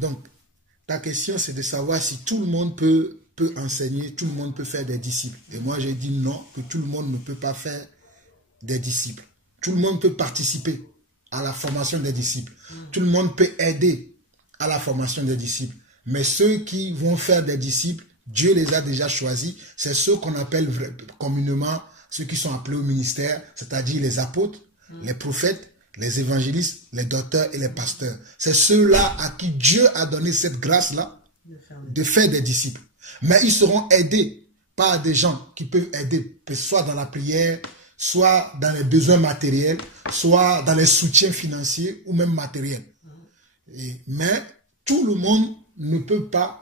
Donc, ta question, c'est de savoir si tout le monde peut enseigner, tout le monde peut faire des disciples. Et moi, j'ai dit non, que tout le monde ne peut pas faire des disciples. Tout le monde peut participer à la formation des disciples. Tout le monde peut aider à la formation des disciples. Mais ceux qui vont faire des disciples, Dieu les a déjà choisis. C'est ceux qu'on appelle communément, ceux qui sont appelés au ministère, c'est-à-dire les apôtres, les prophètes, les évangélistes, les docteurs et les pasteurs. C'est ceux-là à qui Dieu a donné cette grâce-là de faire des disciples. Mais ils seront aidés par des gens qui peuvent aider, soit dans la prière, soit dans les besoins matériels, soit dans les soutiens financiers ou même matériels. Mais tout le monde ne peut pas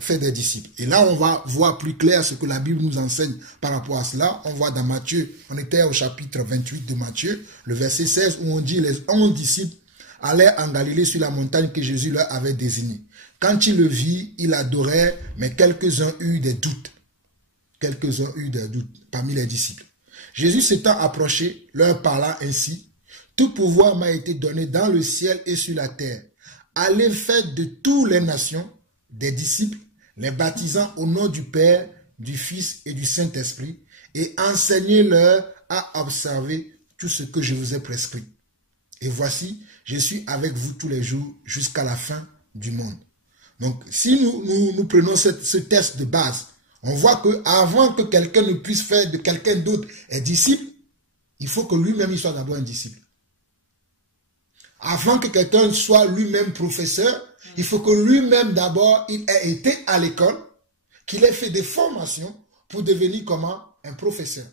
faire des disciples. Et là, on va voir plus clair ce que la Bible nous enseigne par rapport à cela. On voit dans Matthieu, on était au chapitre 28 de Matthieu, le verset 16, où on dit « Les 11 disciples allèrent en Galilée sur la montagne que Jésus leur avait désignée. Quand il le vit, il adorait, mais quelques-uns eurent des doutes. Quelques-uns eurent des doutes parmi les disciples. Jésus s'étant approché, leur parla ainsi, « Tout pouvoir m'a été donné dans le ciel et sur la terre. Allez faire de toutes les nations des disciples, les baptisant au nom du Père, du Fils et du Saint-Esprit, et enseignez-leur à observer tout ce que je vous ai prescrit. Et voici, je suis avec vous tous les jours jusqu'à la fin du monde. » Donc, si nous prenons ce test de base, on voit qu'avant que quelqu'un ne puisse faire de quelqu'un d'autre un disciple, il faut que lui-même il soit d'abord un disciple. Avant que quelqu'un soit lui-même professeur, il faut que lui-même d'abord il ait été à l'école, qu'il ait fait des formations pour devenir comment? Un professeur.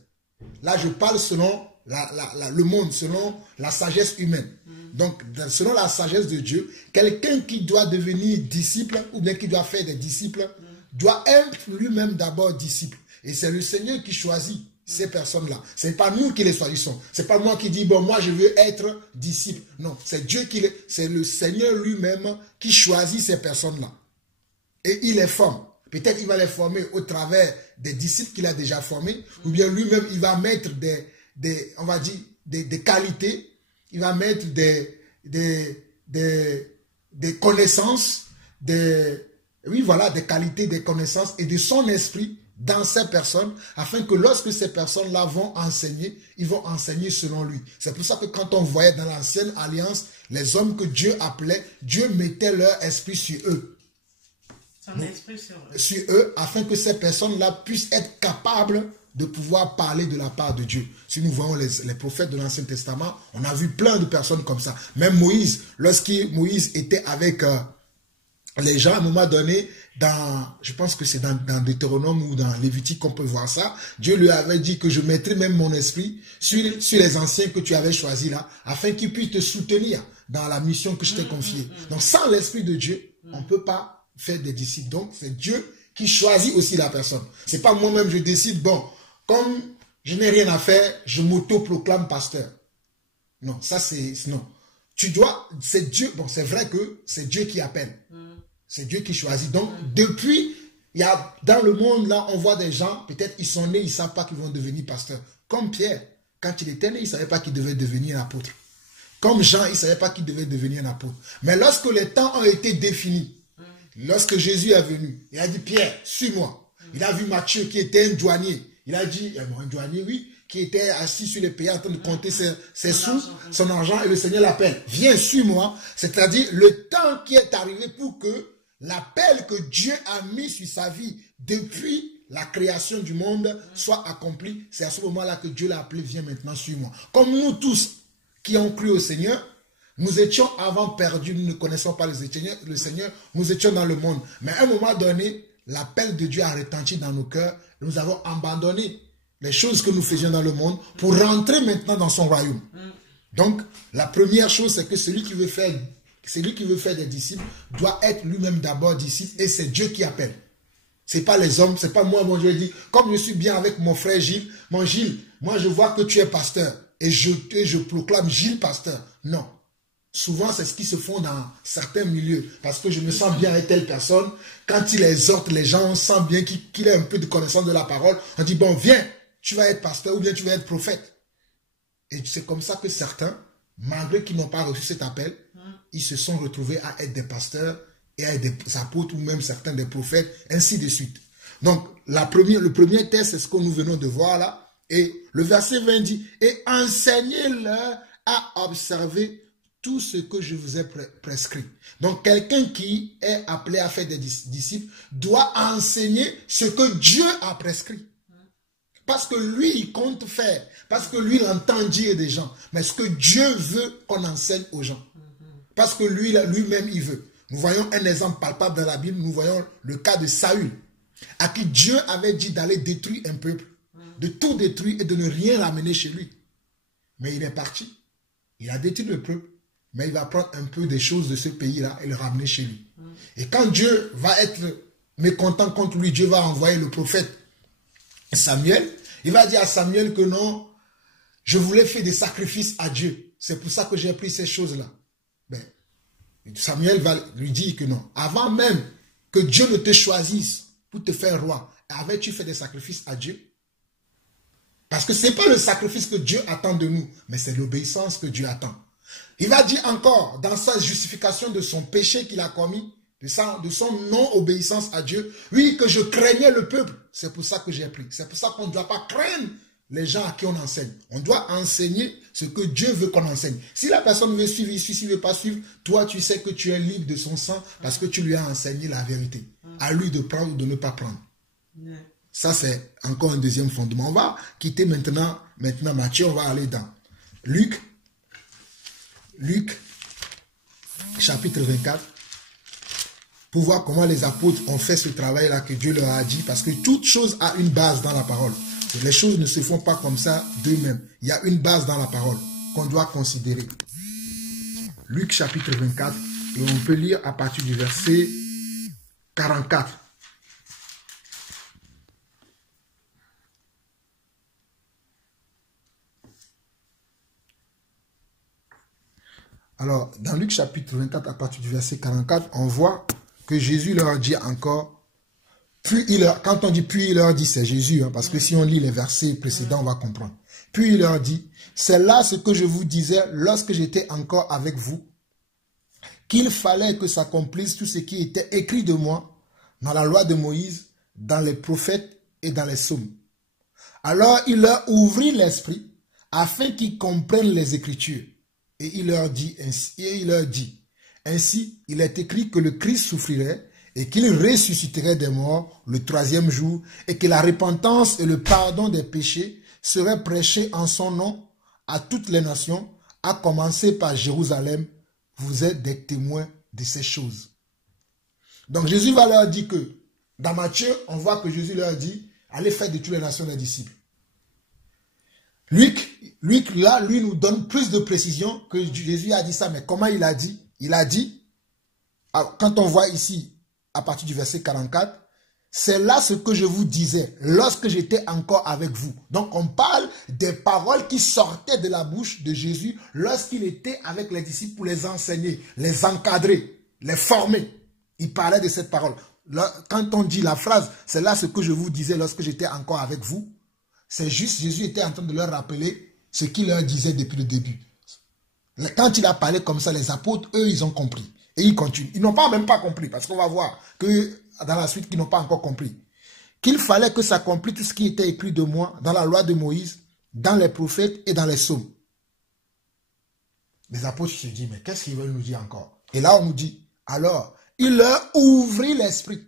Là, je parle selon le monde, selon la sagesse humaine. Donc, selon la sagesse de Dieu, quelqu'un qui doit devenir disciple ou bien qui doit faire des disciples doit être lui-même d'abord disciple. Et c'est le Seigneur qui choisit ces personnes-là. Ce n'est pas nous qui les choisissons. Ce n'est pas moi qui dis, bon, moi je veux être disciple. Non, c'est Dieu c'est le Seigneur lui-même qui choisit ces personnes-là. Et il les forme. Peut-être il va les former au travers des disciples qu'il a déjà formés, ou bien lui-même il va mettre on va dire, des qualités, il va mettre des connaissances, des qualités, des connaissances et de son esprit dans ces personnes, afin que lorsque ces personnes-là vont enseigner, ils vont enseigner selon lui. C'est pour ça que quand on voyait dans l'ancienne alliance, les hommes que Dieu appelait, Dieu mettait leur esprit sur eux. Son esprit sur eux, afin que ces personnes-là puissent être capables de pouvoir parler de la part de Dieu. Si nous voyons les prophètes de l'Ancien Testament, on a vu plein de personnes comme ça. Même Moïse, lorsque Moïse était avec les gens, à un moment donné, je pense que c'est dans Deutéronome ou dans Lévitique qu'on peut voir ça, Dieu lui avait dit que je mettrai même mon esprit sur les anciens que tu avais choisis là, afin qu'ils puissent te soutenir dans la mission que je t'ai confiée. Donc sans l'esprit de Dieu, on ne peut pas faire des disciples. Donc c'est Dieu qui choisit aussi la personne. C'est pas moi-même je décide, bon, comme je n'ai rien à faire, je m'auto-proclame pasteur. Non, ça c'est... Non. C'est Dieu, bon c'est vrai que c'est Dieu qui appelle. C'est Dieu qui choisit. Donc, depuis, dans le monde, là, on voit des gens, peut-être ils sont nés, ils ne savent pas qu'ils vont devenir pasteurs. Comme Pierre, quand il était né, il ne savait pas qu'il devait devenir un apôtre. Comme Jean, il ne savait pas qu'il devait devenir un apôtre. Mais lorsque les temps ont été définis, lorsque Jésus est venu, il a dit, Pierre, suis-moi. Il a vu Matthieu qui était un douanier. Il a dit, un douanier, oui, qui était assis sur les pays en train de compter ses sous, son argent, et le Seigneur l'appelle. Viens, suis-moi. C'est-à-dire le temps qui est arrivé pour que l'appel que Dieu a mis sur sa vie depuis la création du monde soit accompli. C'est à ce moment-là que Dieu l'a appelé, viens maintenant, suis-moi. Comme nous tous qui ont cru au Seigneur, nous étions avant perdus, nous ne connaissons pas le Seigneur, nous étions dans le monde. Mais à un moment donné, l'appel de Dieu a retenti dans nos cœurs, nous avons abandonné les choses que nous faisions dans le monde pour rentrer maintenant dans son royaume. Donc, la première chose, c'est que celui qui veut faire des disciples doit être lui-même d'abord disciple, et c'est Dieu qui appelle. Ce n'est pas les hommes, ce n'est pas moi, mon Dieu dit, comme je suis bien avec mon frère Gilles, mon Gilles, moi je vois que tu es pasteur, et je proclame Gilles pasteur. Non. Souvent, c'est ce qui se fait dans certains milieux, parce que je me sens bien avec telle personne. Quand il exhorte les gens, on sent bien qu'il a un peu de connaissance de la parole. On dit, bon, viens, tu vas être pasteur ou bien tu vas être prophète. Et c'est comme ça que certains, malgré qu'ils n'ont pas reçu cet appel, ils se sont retrouvés à être des pasteurs et à être des apôtres ou même certains des prophètes, ainsi de suite. Donc, le premier texte, c'est ce que nous venons de voir là. Et le verset 20 dit, « Et enseignez-leur à observer tout ce que je vous ai prescrit. » Donc, quelqu'un qui est appelé à faire des disciples doit enseigner ce que Dieu a prescrit. Parce que lui, il compte faire. Parce que lui, il entend dire des gens. Mais ce que Dieu veut qu'on enseigne aux gens. Parce que lui-même, il veut. Nous voyons un exemple palpable dans la Bible. Nous voyons le cas de Saül, à qui Dieu avait dit d'aller détruire un peuple, de tout détruire et de ne rien ramener chez lui. Mais il est parti. Il a détruit le peuple, mais il va prendre un peu des choses de ce pays-là et le ramener chez lui. Et quand Dieu va être mécontent contre lui, Dieu va envoyer le prophète Samuel. Il va dire à Samuel que non, je voulais faire des sacrifices à Dieu. C'est pour ça que j'ai pris ces choses-là. Ben, Samuel va lui dire que non. Avant même que Dieu ne te choisisse pour te faire roi, avais-tu fait des sacrifices à Dieu? Parce que ce n'est pas le sacrifice que Dieu attend de nous, mais c'est l'obéissance que Dieu attend. Il va dire encore, dans sa justification de son péché qu'il a commis, de son non-obéissance à Dieu, oui, que je craignais le peuple. C'est pour ça que j'ai pris. C'est pour ça qu'on ne doit pas craindre les gens à qui on enseigne. On doit enseigner ce que Dieu veut qu'on enseigne. Si la personne veut suivre, il suit. S'il ne veut pas suivre, toi, tu sais que tu es libre de son sang parce que tu lui as enseigné la vérité. À lui de prendre ou de ne pas prendre. Ça, c'est encore un deuxième fondement. On va quitter maintenant Matthieu. On va aller dans Luc, chapitre 24. Pour voir comment les apôtres ont fait ce travail-là que Dieu leur a dit. Parce que toute chose a une base dans la parole. Les choses ne se font pas comme ça d'eux-mêmes. Il y a une base dans la parole qu'on doit considérer. Luc chapitre 24. Et on peut lire à partir du verset 44. Alors, dans Luc chapitre 24, à partir du verset 44, on voit que Jésus leur dit encore, quand on dit puis il leur dit, c'est Jésus, hein, parce que si on lit les versets précédents, on va comprendre. Puis il leur dit, c'est là ce que je vous disais lorsque j'étais encore avec vous, qu'il fallait que s'accomplisse tout ce qui était écrit de moi dans la loi de Moïse, dans les prophètes et dans les psaumes. Alors il leur ouvrit l'esprit afin qu'ils comprennent les Écritures. Et il leur dit, ainsi, il est écrit que le Christ souffrirait et qu'il ressusciterait des morts le troisième jour et que la repentance et le pardon des péchés seraient prêchés en son nom à toutes les nations, à commencer par Jérusalem. Vous êtes des témoins de ces choses. Donc Jésus va leur dire que, dans Matthieu, on voit que Jésus leur dit, allez faire de toutes les nations des disciples. Luc, là, lui nous donne plus de précision que Jésus a dit ça. Mais comment il a dit? Il a dit, quand on voit ici, à partir du verset 44, c'est là ce que je vous disais lorsque j'étais encore avec vous. Donc on parle des paroles qui sortaient de la bouche de Jésus lorsqu'il était avec les disciples pour les enseigner, les encadrer, les former. Il parlait de cette parole. Là, quand on dit la phrase, c'est là ce que je vous disais lorsque j'étais encore avec vous. C'est juste, Jésus était en train de leur rappeler ce qu'il leur disait depuis le début. Quand il a parlé comme ça, les apôtres, eux, ils ont compris. Et ils continuent. Ils n'ont même pas compris, parce qu'on va voir que dans la suite, qu'ils n'ont pas encore compris. Qu'il fallait que s'accomplisse tout ce qui était écrit de moi dans la loi de Moïse, dans les prophètes et dans les psaumes. Les apôtres se disent, mais qu'est-ce qu'ils veulent nous dire encore? Et là, on nous dit, alors, il leur ouvrit l'esprit,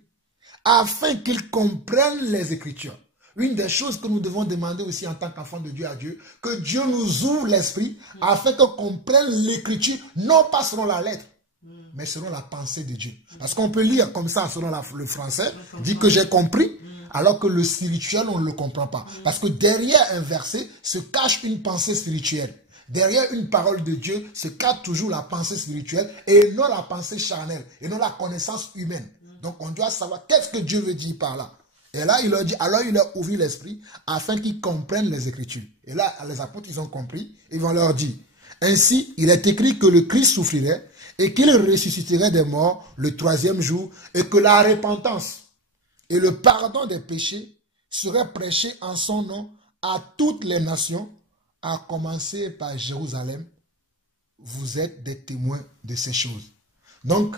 afin qu'ils comprennent les Écritures. Une des choses que nous devons demander aussi en tant qu'enfants de Dieu à Dieu, que Dieu nous ouvre l'esprit afin qu'on comprenne l'écriture, non pas selon la lettre, mais selon la pensée de Dieu. Parce qu'on peut lire comme ça selon le français, dit que j'ai compris, alors que le spirituel, on ne le comprend pas. Parce que derrière un verset se cache une pensée spirituelle. Derrière une parole de Dieu se cache toujours la pensée spirituelle et non la pensée charnelle, et non la connaissance humaine. Donc on doit savoir qu'est-ce que Dieu veut dire par là. Et là, il leur dit, alors il leur ouvrit l'esprit afin qu'ils comprennent les Écritures. Et là, les apôtres, ils ont compris. Ils vont leur dire, ainsi, il est écrit que le Christ souffrirait et qu'il ressusciterait des morts le troisième jour et que la repentance et le pardon des péchés seraient prêchés en son nom à toutes les nations, à commencer par Jérusalem. vous êtes des témoins de ces choses. Donc,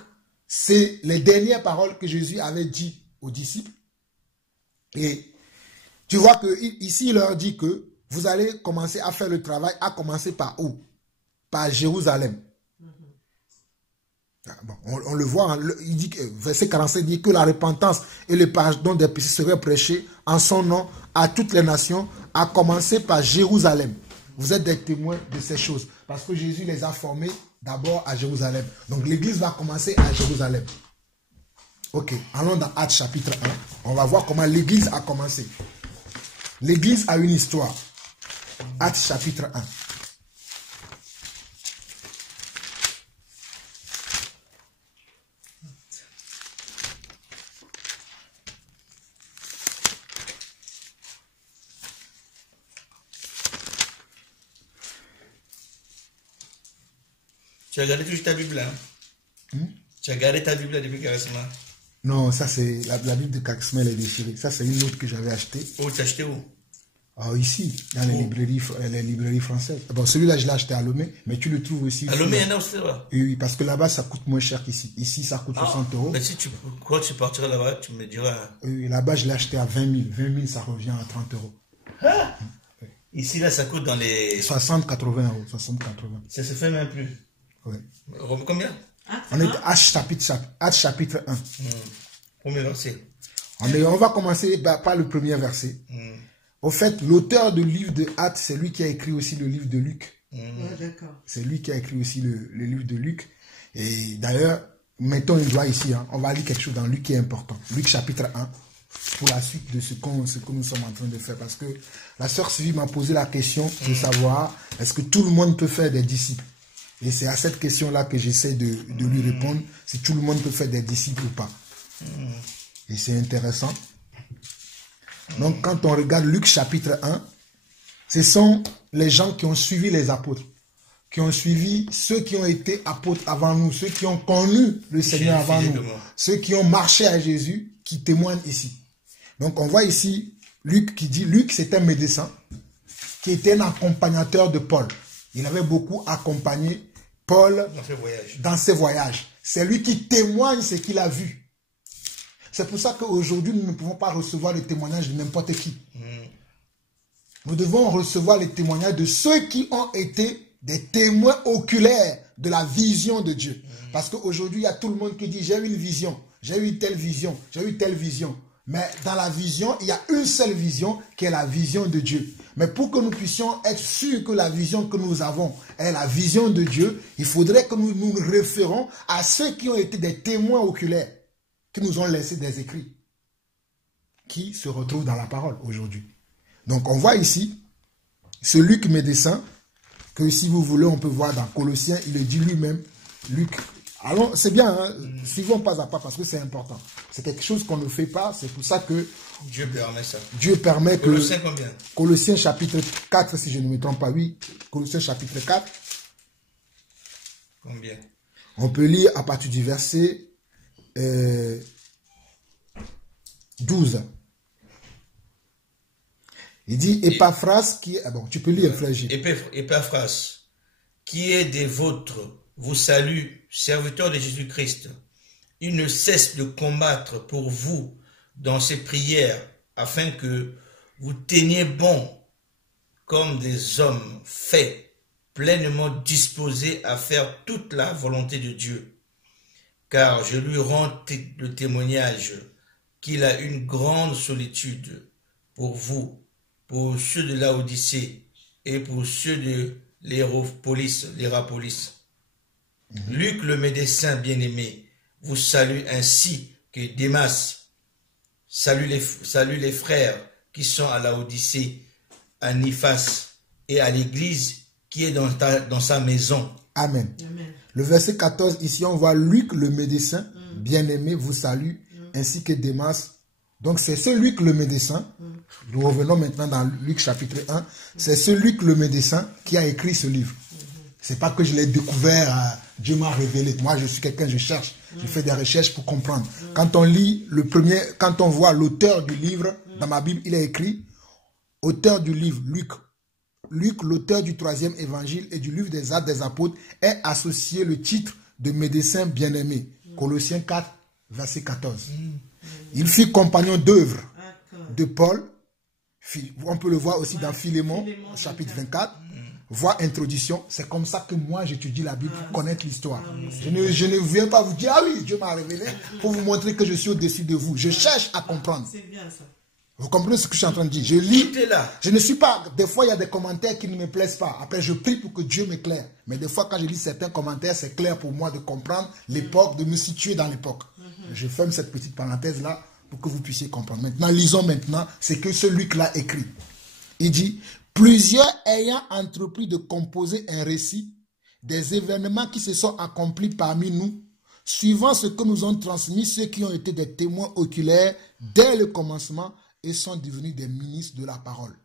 c'est les dernières paroles que Jésus avait dites aux disciples. Et tu vois qu'ici, il leur dit que vous allez commencer à faire le travail, à commencer par où? Par Jérusalem. Bon, on le voit, il dit que, verset 45 dit que la repentance et le pardon des péchés seraient prêchés en son nom à toutes les nations, à commencer par Jérusalem. Vous êtes des témoins de ces choses. Parce que Jésus les a formés d'abord à Jérusalem. Donc l'église va commencer à Jérusalem. Ok, allons dans Actes chapitre 1. On va voir comment l'église a commencé. L'église a une histoire. Actes chapitre 1. Tu as gardé toujours ta Bible, hein? Tu as gardé ta Bible depuis Charisma? Non, ça c'est la Bible de Charisma, elle est déchirée. Ça c'est une autre que j'avais achetée. Oh, tu as acheté où? Ici, dans les librairies françaises. Bon, celui-là, je l'ai acheté à Lomé, mais tu le trouves aussi. À Lomé, il y en a aussi là-bas? Oui, parce que là-bas, ça coûte moins cher qu'ici. Ici, ça coûte 60 euros. Mais si quand tu partiras là-bas, tu me diras. Oui, là-bas, je l'ai acheté à 20 000. 20 000, ça revient à 30 euros. Ah! Ici, là, ça coûte dans les... 60, 80 euros. 60, 80. Ça se fait même plus. Oui. Combien? On est à Actes chapitre 1. Premier verset. On va commencer par le premier verset. Au fait, l'auteur du livre de Actes, c'est lui qui a écrit aussi le livre de Luc. D'accord. C'est lui qui a écrit aussi le livre de Luc. Et d'ailleurs, mettons un doigt ici. On va lire quelque chose dans Luc qui est important. Luc chapitre 1. Pour la suite de ce que nous sommes en train de faire. Parce que la sœur Sylvie m'a posé la question de savoir est-ce que tout le monde peut faire des disciples? Et c'est à cette question-là que j'essaie de lui répondre, si tout le monde peut faire des disciples ou pas. Et c'est intéressant. Donc, quand on regarde Luc chapitre 1, ce sont les gens qui ont suivi les apôtres, qui ont suivi ceux qui ont été apôtres avant nous, ceux qui ont connu le Seigneur avant nous, ceux qui ont marché à Jésus, qui témoignent ici. Donc, on voit ici Luc qui dit, Luc, c'est un médecin qui était un accompagnateur de Paul. Il avait beaucoup accompagné Paul dans ses voyages. C'est lui qui témoigne ce qu'il a vu. C'est pour ça qu'aujourd'hui, nous ne pouvons pas recevoir les témoignages de n'importe qui. Nous devons recevoir les témoignages de ceux qui ont été des témoins oculaires de la vision de Dieu. Parce qu'aujourd'hui, il y a tout le monde qui dit, j'ai eu une vision, j'ai eu telle vision, j'ai eu telle vision. Mais dans la vision, il y a une seule vision qui est la vision de Dieu. Mais pour que nous puissions être sûrs que la vision que nous avons est la vision de Dieu, il faudrait que nous nous référons à ceux qui ont été des témoins oculaires, qui nous ont laissé des écrits, qui se retrouvent dans la parole aujourd'hui. Donc on voit ici, ce Luc médecin, que si vous voulez, on peut voir dans Colossiens, il le dit lui-même, Luc. Alors c'est bien, hein, suivons pas à pas parce que c'est important. C'est quelque chose qu'on ne fait pas, c'est pour ça que Dieu permet ça. Dieu permet que... Colossiens combien? Colossiens chapitre 4, si je ne me trompe pas, oui. Colossiens chapitre 4. Combien? On peut lire à partir du verset 12. Il dit Épaphras qui est... Ah bon, tu peux lire, frère Gilles. Épaphras, qui est des vôtres, vous salue, serviteur de Jésus-Christ. Il ne cesse de combattre pour vous dans ses prières, afin que vous teniez bon comme des hommes faits, pleinement disposés à faire toute la volonté de Dieu. Car je lui rends le témoignage qu'il a une grande solitude pour vous, pour ceux de Laodicée et pour ceux de l'Hiérapolis. Luc, le médecin bien-aimé, vous salue ainsi que Démas. Salue les frères qui sont à Laodicée, à Nymphas et à l'église qui est dans sa maison. Amen. Le verset 14, ici on voit Luc, le médecin bien-aimé, vous salue, ainsi que Démas. Donc c'est ce Luc, le médecin. Nous revenons maintenant dans Luc chapitre 1. C'est ce Luc, le médecin, qui a écrit ce livre. C'est pas que je l'ai découvert, Dieu m'a révélé. Moi, je suis quelqu'un, je cherche. Je fais des recherches pour comprendre. Quand on lit quand on voit l'auteur du livre, dans ma Bible, il est écrit, auteur du livre, Luc, Luc, l'auteur du 3e évangile et du livre des Actes des Apôtres, ait associé le titre de médecin bien-aimé. Colossiens 4, verset 14. Il fut compagnon d'œuvre de Paul. On peut le voir aussi dans Philémon, chapitre 24. Voix introduction. C'est comme ça que moi j'étudie la Bible pour connaître l'histoire. Je ne viens pas vous dire, ah oui, Dieu m'a révélé, pour vous montrer que je suis au-dessus de vous. Je cherche à comprendre. C'est bien ça. Vous comprenez ce que je suis en train de dire? Je lis. Tout est là. Je ne suis pas... Des fois, il y a des commentaires qui ne me plaisent pas. Après, je prie pour que Dieu m'éclaire. Mais des fois, quand je lis certains commentaires, c'est clair pour moi de comprendre l'époque, de me situer dans l'époque. Je ferme cette petite parenthèse-là pour que vous puissiez comprendre. Maintenant, lisons maintenant ce que celui qui l'a écrit. Il dit, plusieurs ayant entrepris de composer un récit des événements qui se sont accomplis parmi nous, suivant ce que nous ont transmis ceux qui ont été des témoins oculaires dès le commencement, et sont devenus des ministres de la parole.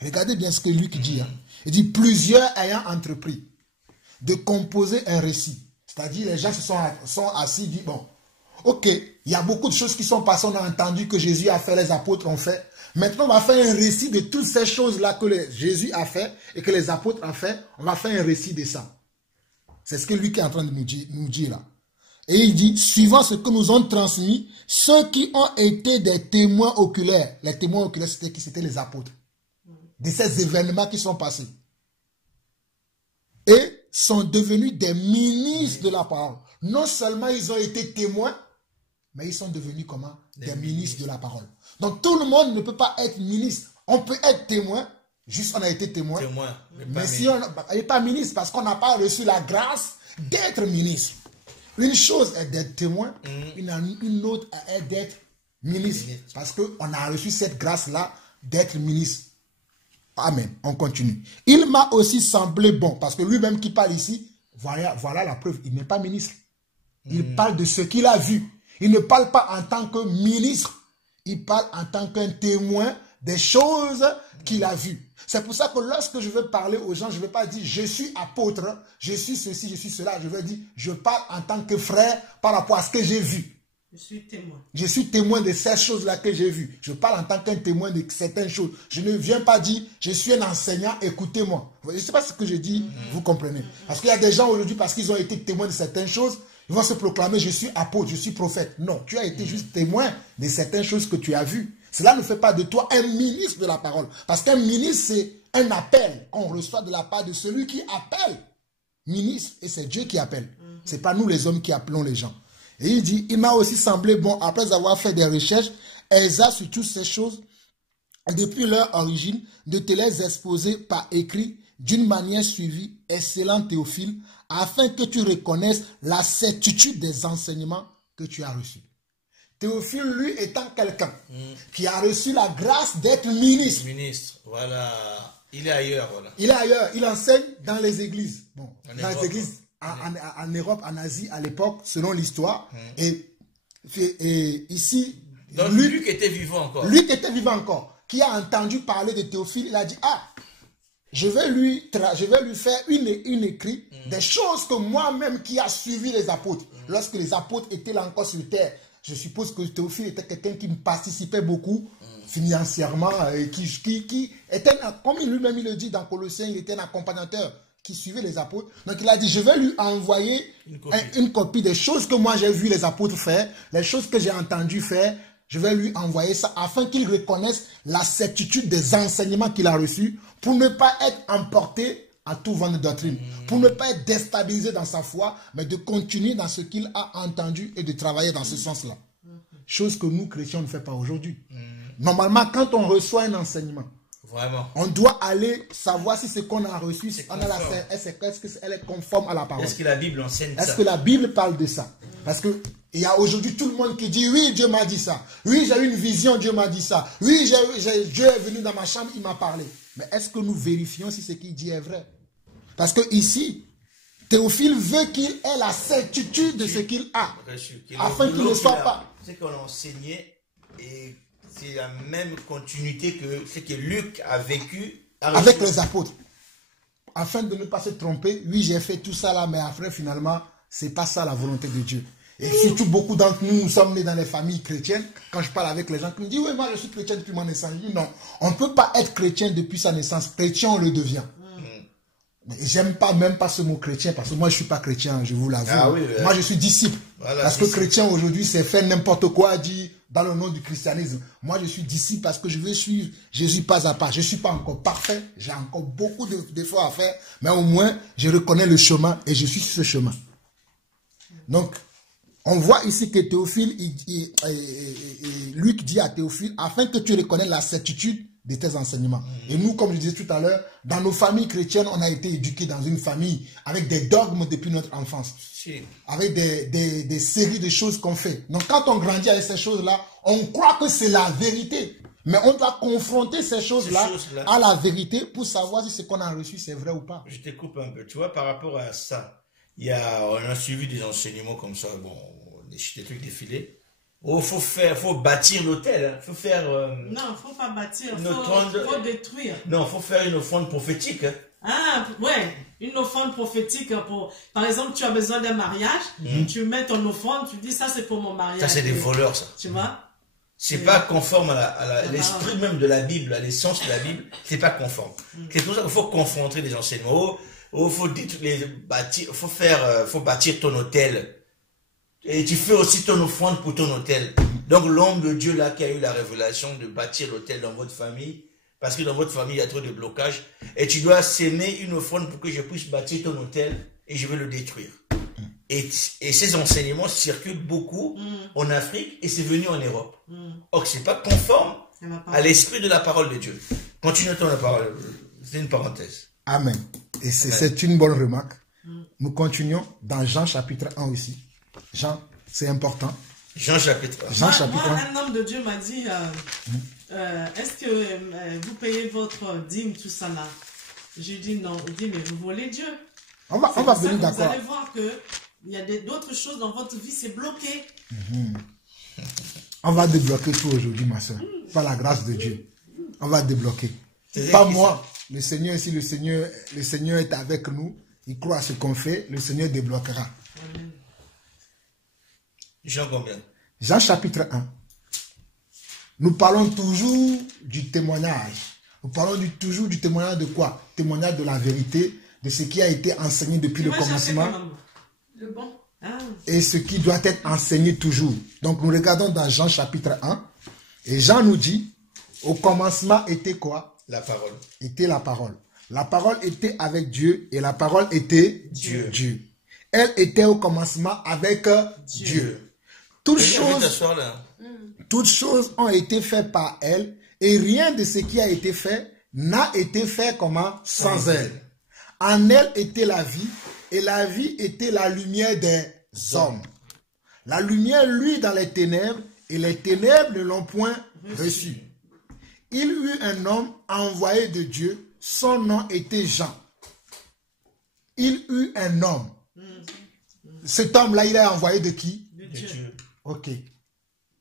Regardez bien ce que Luc dit. Hein. Il dit, plusieurs ayant entrepris de composer un récit. C'est-à-dire, les gens se sont assis, disent, bon, ok, il y a beaucoup de choses qui sont passées, on a entendu que Jésus a fait, les apôtres ont fait. Maintenant, on va faire un récit de toutes ces choses-là que Jésus a fait et que les apôtres ont fait. On va faire un récit de ça. C'est ce que Luc est en train de nous dire là. Et il dit, suivant ce que nous ont transmis, ceux qui ont été des témoins oculaires. Les témoins oculaires, c'était qui? C'était les apôtres. De ces événements qui sont passés. Et sont devenus des ministres de la parole. Non seulement ils ont été témoins, mais ils sont devenus comment? Des ministres de la parole. Donc tout le monde ne peut pas être ministre. On peut être témoin, juste on a été témoin. Mais si on n'est pas ministre, parce qu'on n'a pas reçu la grâce d'être ministre. Une chose est d'être témoin, une autre est d'être ministre. Parce qu'on a reçu cette grâce-là d'être ministre. Amen. On continue. Il m'a aussi semblé bon, parce que lui-même qui parle ici, voilà la preuve, il n'est pas ministre. Il parle de ce qu'il a vu. Il ne parle pas en tant que ministre, il parle en tant qu'un témoin des choses qu'il a vues. C'est pour ça que lorsque je veux parler aux gens, je ne vais pas dire je suis apôtre, je suis ceci, je suis cela. Je vais dire je parle en tant que frère par rapport à ce que j'ai vu. Je suis témoin. Je suis témoin de ces choses-là que j'ai vues. Je parle en tant qu'un témoin de certaines choses. Je ne viens pas dire je suis un enseignant, écoutez-moi. Je ne sais pas ce que je dis, vous comprenez. Parce qu'il y a des gens aujourd'hui, parce qu'ils ont été témoins de certaines choses, ils vont se proclamer je suis apôtre, je suis prophète. Non, tu as été juste témoin de certaines choses que tu as vues. Cela ne fait pas de toi un ministre de la parole. Parce qu'un ministre, c'est un appel qu'on reçoit de la part de celui qui appelle. Ministre, et c'est Dieu qui appelle. Ce n'est pas nous les hommes qui appelons les gens. Et il dit, il m'a aussi semblé bon, après avoir fait des recherches exactes sur toutes ces choses, depuis leur origine, de te les exposer par écrit, d'une manière suivie, excellent Théophile, afin que tu reconnaisses la certitude des enseignements que tu as reçus. Théophile, lui, étant quelqu'un qui a reçu la grâce d'être ministre. Ministre, voilà. Il est ailleurs, voilà. Il est ailleurs. Il enseigne dans les églises. Bon, dans les églises en Europe, en Asie, à l'époque, selon l'histoire. Et ici... Donc, Luc était vivant encore. Luc était vivant encore. Qui a entendu parler de Théophile, il a dit, ah, je vais lui faire une écrit des choses que moi-même qui a suivi les apôtres. Lorsque les apôtres étaient là encore sur terre, je suppose que Théophile était quelqu'un qui participait beaucoup financièrement, qui était, comme lui-même il le dit dans Colossiens, il était un accompagnateur qui suivait les apôtres. Donc il a dit, je vais lui envoyer une copie des choses que moi j'ai vu les apôtres faire, les choses que j'ai entendu faire. Je vais lui envoyer ça afin qu'il reconnaisse la certitude des enseignements qu'il a reçus pour ne pas être emporté à tout vent de doctrine, pour ne pas être déstabilisé dans sa foi, mais de continuer dans ce qu'il a entendu et de travailler dans ce sens-là. Chose que nous, chrétiens, ne faisons pas aujourd'hui. Normalement, quand on reçoit un enseignement, vraiment, on doit aller savoir si ce qu'on a reçu, est-ce qu'elle est conforme à la parole. Est-ce que la Bible enseigne ça? Est-ce que la Bible parle de ça? Parce que il y a aujourd'hui tout le monde qui dit oui, Dieu m'a dit ça. Oui, j'ai eu une vision, Dieu m'a dit ça. Oui, Dieu est venu dans ma chambre, il m'a parlé. Mais est-ce que nous vérifions si ce qu'il dit est vrai? Parce que ici, Théophile veut qu'il ait la certitude de ce qu'il a. Afin qu'il ne soit pas. Ce qu'on a enseigné, et c'est la même continuité que ce que Luc a vécu avec les apôtres. Afin de ne pas se tromper, oui, j'ai fait tout ça là, mais après, finalement, c'est pas ça la volonté de Dieu. Et surtout, beaucoup d'entre nous, nous sommes nés dans les familles chrétiennes. Quand je parle avec les gens qui me disent, oui, moi je suis chrétien depuis ma naissance. Je dis non, on ne peut pas être chrétien depuis sa naissance. Chrétien, on le devient. Mais j'aime pas même pas ce mot chrétien, parce que moi je suis pas chrétien, je vous l'avoue. Ah oui, moi je suis disciple. Voilà, parce que chrétien aujourd'hui, c'est faire n'importe quoi, dit dans le nom du christianisme. Moi je suis disciple parce que je veux suivre Jésus pas à pas. Je suis pas encore parfait, j'ai encore beaucoup d'efforts à faire, mais au moins je reconnais le chemin et je suis sur ce chemin. Donc, on voit ici que Théophile, Luc dit à Théophile, afin que tu reconnaisses la certitude de tes enseignements. Et nous, comme je disais tout à l'heure, dans nos familles chrétiennes, on a été éduqués dans une famille avec des dogmes depuis notre enfance. Avec des séries de choses qu'on fait. Donc quand on grandit avec ces choses-là, on croit que c'est la vérité. Mais on doit confronter ces choses-là à la vérité pour savoir si ce qu'on a reçu, c'est vrai ou pas. Je te coupe un peu. Tu vois, par rapport à ça, on a suivi des enseignements comme ça, bon, des trucs défilés. Oh, faut bâtir l'autel. Faut faire. Non, faut pas bâtir. Faut détruire. Non, faut faire une offrande prophétique. Ah, ouais, une offrande prophétique pour. Par exemple, tu as besoin d'un mariage, tu mets ton offrande, tu dis ça c'est pour mon mariage. Ça c'est des voleurs, ça. Tu vois? C'est pas conforme à l'esprit même de la Bible, à l'essence de la Bible. C'est pas conforme. C'est pour ça qu'il faut confronter les enseignements. Faut bâtir ton hôtel. Et tu fais aussi ton offrande pour ton hôtel. Donc l'homme de Dieu là qui a eu la révélation de bâtir l'hôtel dans votre famille, parce que dans votre famille il y a trop de blocages, et tu dois s'aimer une offrande pour que je puisse bâtir ton hôtel et je vais le détruire. Et ces enseignements circulent beaucoup en Afrique et c'est venu en Europe. Or c'est pas conforme à l'esprit de la parole de Dieu. Continue ton parole, c'est une parenthèse. Amen. Et c'est une bonne remarque. Nous continuons dans Jean chapitre 1 aussi. Jean, c'est important. Jean chapitre 1. Moi, un homme de Dieu m'a dit, est-ce que vous payez votre dîme, tout ça là? J'ai dit non. Il dit, mais vous volez Dieu. On va venir d'accord. Vous allez voir qu'il y a d'autres choses dans votre vie, c'est bloqué. On va débloquer tout aujourd'hui, ma soeur. Par la grâce de Dieu. On va débloquer. Pas moi. Le Seigneur, si le Seigneur est avec nous, il croit à ce qu'on fait, le Seigneur débloquera. Jean combien? Jean chapitre 1. Nous parlons toujours du témoignage. Nous parlons toujours du témoignage de quoi? Témoignage de la vérité, de ce qui a été enseigné depuis le commencement. Et ce qui doit être enseigné toujours. Donc nous regardons dans Jean chapitre 1. Et Jean nous dit, au commencement était quoi? La parole. Était la parole. La parole était avec Dieu et la parole était Dieu. Elle était au commencement avec Dieu. Toutes choses ont été faites par elle et rien de ce qui a été fait n'a été fait comment? Sans elle. En elle était la vie et la vie était la lumière des hommes. La lumière luit dans les ténèbres et les ténèbres ne l'ont point reçue. Il eut un homme envoyé de Dieu, son nom était Jean. Il eut un homme. Cet homme-là, il est envoyé de qui? De Dieu. Ok.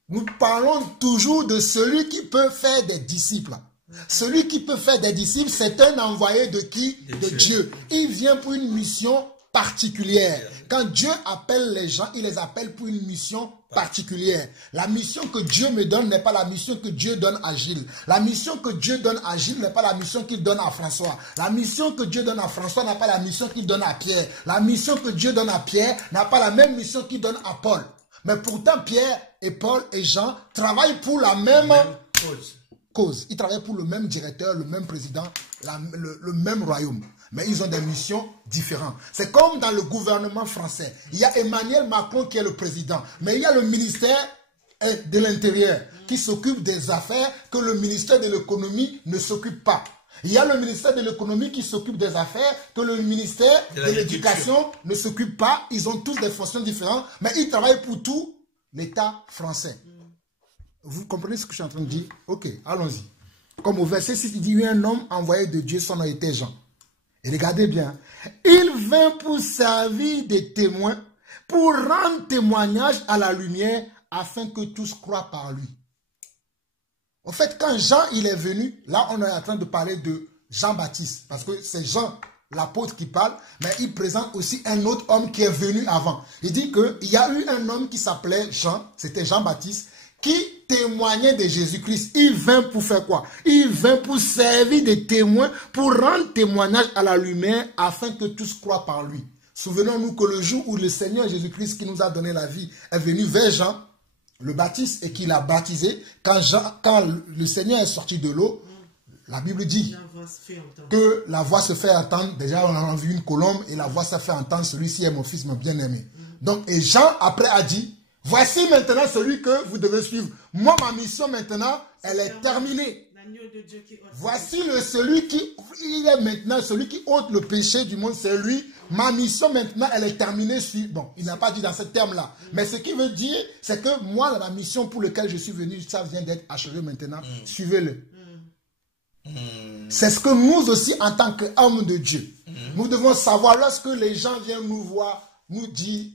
Nous parlons toujours de celui qui peut faire des disciples. Celui qui peut faire des disciples, c'est un envoyé de qui? De Dieu. Il vient pour une mission particulière. Quand Dieu appelle les gens, il les appelle pour une mission particulière. La mission que Dieu me donne n'est pas la mission que Dieu donne à Gilles. La mission que Dieu donne à Gilles n'est pas la mission qu'il donne à François. La mission que Dieu donne à François n'a pas la mission qu'il donne à Pierre. La mission que Dieu donne à Pierre n'a pas la même mission qu'il donne à Paul. Mais pourtant, Pierre et Paul et Jean travaillent pour la même cause. Ils travaillent pour le même directeur, le même président, le même royaume. Mais ils ont des missions différentes. C'est comme dans le gouvernement français. Il y a Emmanuel Macron qui est le président. Mais il y a le ministère de l'Intérieur qui s'occupe des affaires que le ministère de l'économie ne s'occupe pas. Il y a le ministère de l'économie qui s'occupe des affaires que le ministère de l'éducation ne s'occupe pas. Ils ont tous des fonctions différentes, mais ils travaillent pour tout l'État français. Vous comprenez ce que je suis en train de dire? Ok, allons-y. Comme au verset 6, il dit, il y a un homme envoyé de Dieu, son nom était Jean. Et regardez bien, il vint pour servir des témoins, pour rendre témoignage à la lumière, afin que tous croient par lui. En fait, quand Jean il est venu, là on est en train de parler de Jean-Baptiste, parce que c'est Jean l'apôtre qui parle, mais il présente aussi un autre homme qui est venu avant. Il dit qu'il y a eu un homme qui s'appelait Jean, c'était Jean-Baptiste, qui témoignait de Jésus-Christ. Il vint pour faire quoi? Il vint pour servir de témoin, pour rendre témoignage à la lumière, afin que tous croient par lui. Souvenons-nous que le jour où le Seigneur Jésus-Christ, qui nous a donné la vie, est venu vers Jean, le Baptiste, et qu'il l'a baptisé, quand le Seigneur est sorti de l'eau, la Bible dit que la voix se fait entendre. Déjà, on a vu une colombe et la voix se fait entendre. Celui-ci est mon fils, mon bien-aimé. Donc, et Jean, après, a dit, voici maintenant celui que vous devez suivre. Moi, ma mission maintenant, elle est terminée. Voici celui qui ôte le péché du monde, c'est lui. Ma mission maintenant, elle est terminée. Bon, il n'a pas dit dans ce terme-là. Mais ce qu'il veut dire, c'est que moi, la mission pour laquelle je suis venu, ça vient d'être achevé maintenant. Suivez-le. C'est ce que nous aussi, en tant qu'hommes de Dieu, nous devons savoir lorsque les gens viennent nous voir, nous dire,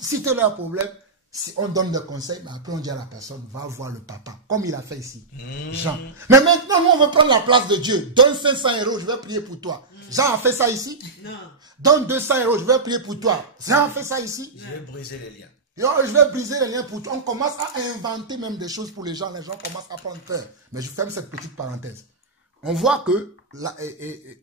si tu as un problème, si on donne des conseils, mais après on dit à la personne, va voir le papa, comme il a fait ici, Jean. Mais maintenant, nous, on veut prendre la place de Dieu. Donne 500 €, je vais prier pour toi. Jean a fait ça ici? Non. Donne 200 €, je vais prier pour toi. Jean a fait ça ici? Je vais briser les liens. Je vais briser les liens pour toi. On commence à inventer même des choses pour les gens. Les gens commencent à prendre peur. Mais je ferme cette petite parenthèse. On voit que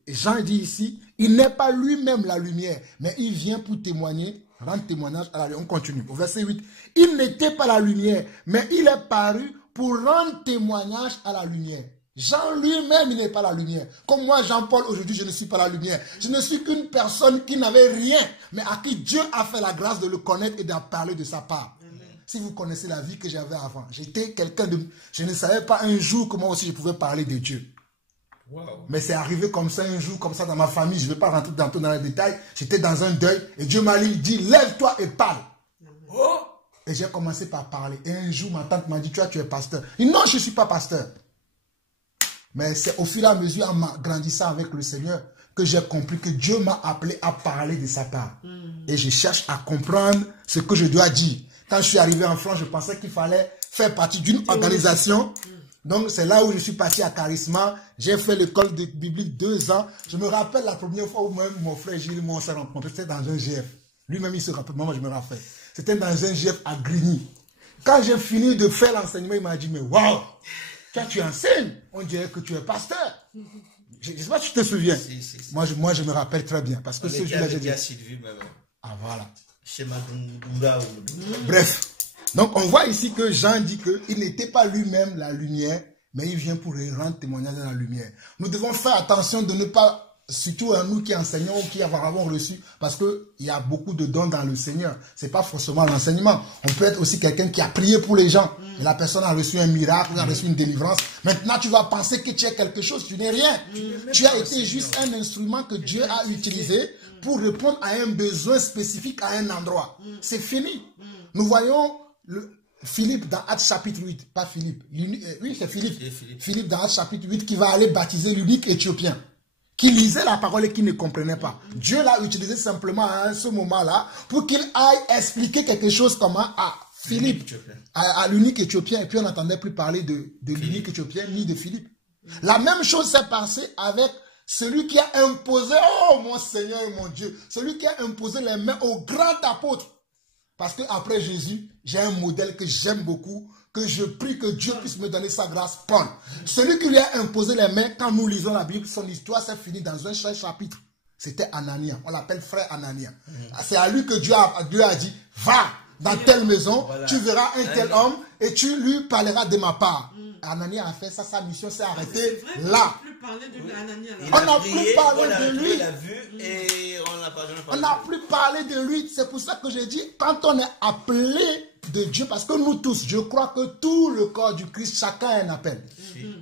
Jean dit ici, il n'est pas lui-même la lumière, mais il vient pour témoigner, rendre témoignage à la lumière. On continue. Au verset 8, il n'était pas la lumière, mais il est paru pour rendre témoignage à la lumière. Jean lui-même, il n'est pas la lumière. Comme moi, Jean-Paul, aujourd'hui, je ne suis pas la lumière. Je ne suis qu'une personne qui n'avait rien, mais à qui Dieu a fait la grâce de le connaître et d'en parler de sa part. Si vous connaissez la vie que j'avais avant, j'étais quelqu'un de... Je ne savais pas un jour que moi aussi je pouvais parler de Dieu. Wow. Mais c'est arrivé comme ça un jour, comme ça dans ma famille. Je ne vais pas rentrer dans les détails. J'étais dans un deuil et Dieu m'a dit, lève-toi et parle. Oh. Et j'ai commencé par parler. Et un jour, ma tante m'a dit, tu es pasteur. Et non, je ne suis pas pasteur. Mais c'est au fur et à mesure, en grandissant avec le Seigneur, que j'ai compris que Dieu m'a appelé à parler de sa part. Et je cherche à comprendre ce que je dois dire. Quand je suis arrivé en France, je pensais qu'il fallait faire partie d'une organisation. Donc, c'est là où je suis parti à Charisma. J'ai fait l'école biblique 2 ans. Je me rappelle la première fois où même mon frère Gilles, on s'est rencontrés, c'était dans un GF. Lui-même, il se rappelle, moi, je me rappelle. C'était dans un GF à Grigny. Quand j'ai fini de faire l'enseignement, il m'a dit, mais waouh, quand tu enseignes, on dirait que tu es pasteur. Je ne sais pas si tu te souviens. Si. Moi, je me rappelle très bien. Parce que ce jour-là, j'ai dit. Ah, voilà. Bref. Donc, on voit ici que Jean dit qu'il n'était pas lui-même la lumière, mais il vient pour rendre témoignage de la lumière. Nous devons faire attention de ne pas, surtout à nous qui enseignons ou qui avons reçu, parce qu'il y a beaucoup de dons dans le Seigneur. Ce n'est pas forcément l'enseignement. On peut être aussi quelqu'un qui a prié pour les gens. Et la personne a reçu un miracle, a reçu une délivrance. Maintenant, tu vas penser que tu es quelque chose. Tu n'es rien. Tu as été juste un instrument que Dieu a utilisé pour répondre à un besoin spécifique à un endroit. C'est fini. Nous voyons Philippe dans Actes chapitre 8, pas Philippe. Oui, c'est Philippe. Philippe dans Actes chapitre 8 qui va aller baptiser l'unique Éthiopien, qui lisait la parole et qui ne comprenait pas. Dieu l'a utilisé simplement à ce moment-là pour qu'il aille expliquer quelque chose comment à Philippe, à l'unique Éthiopien. Et puis on n'entendait plus parler de l'unique Éthiopien ni de Philippe. La même chose s'est passée avec celui qui a imposé, oh mon Seigneur et mon Dieu, celui qui a imposé les mains au grand apôtre. Parce qu'après Jésus, j'ai un modèle que j'aime beaucoup, que je prie que Dieu puisse me donner sa grâce. Paul. Celui qui lui a imposé les mains, quand nous lisons la Bible, son histoire s'est finie dans un seul chapitre. C'était Anania. On l'appelle frère Anania. C'est à lui que Dieu a dit, va dans telle maison, voilà. Tu verras un tel homme et tu lui parleras de ma part. Anania a fait ça, sa mission s'est arrêtée là. On n'a plus parlé de lui. On n'a plus parlé de lui. C'est pour ça que j'ai dit, quand on est appelé de Dieu, parce que nous tous, je crois que tout le corps du Christ, chacun a un appel.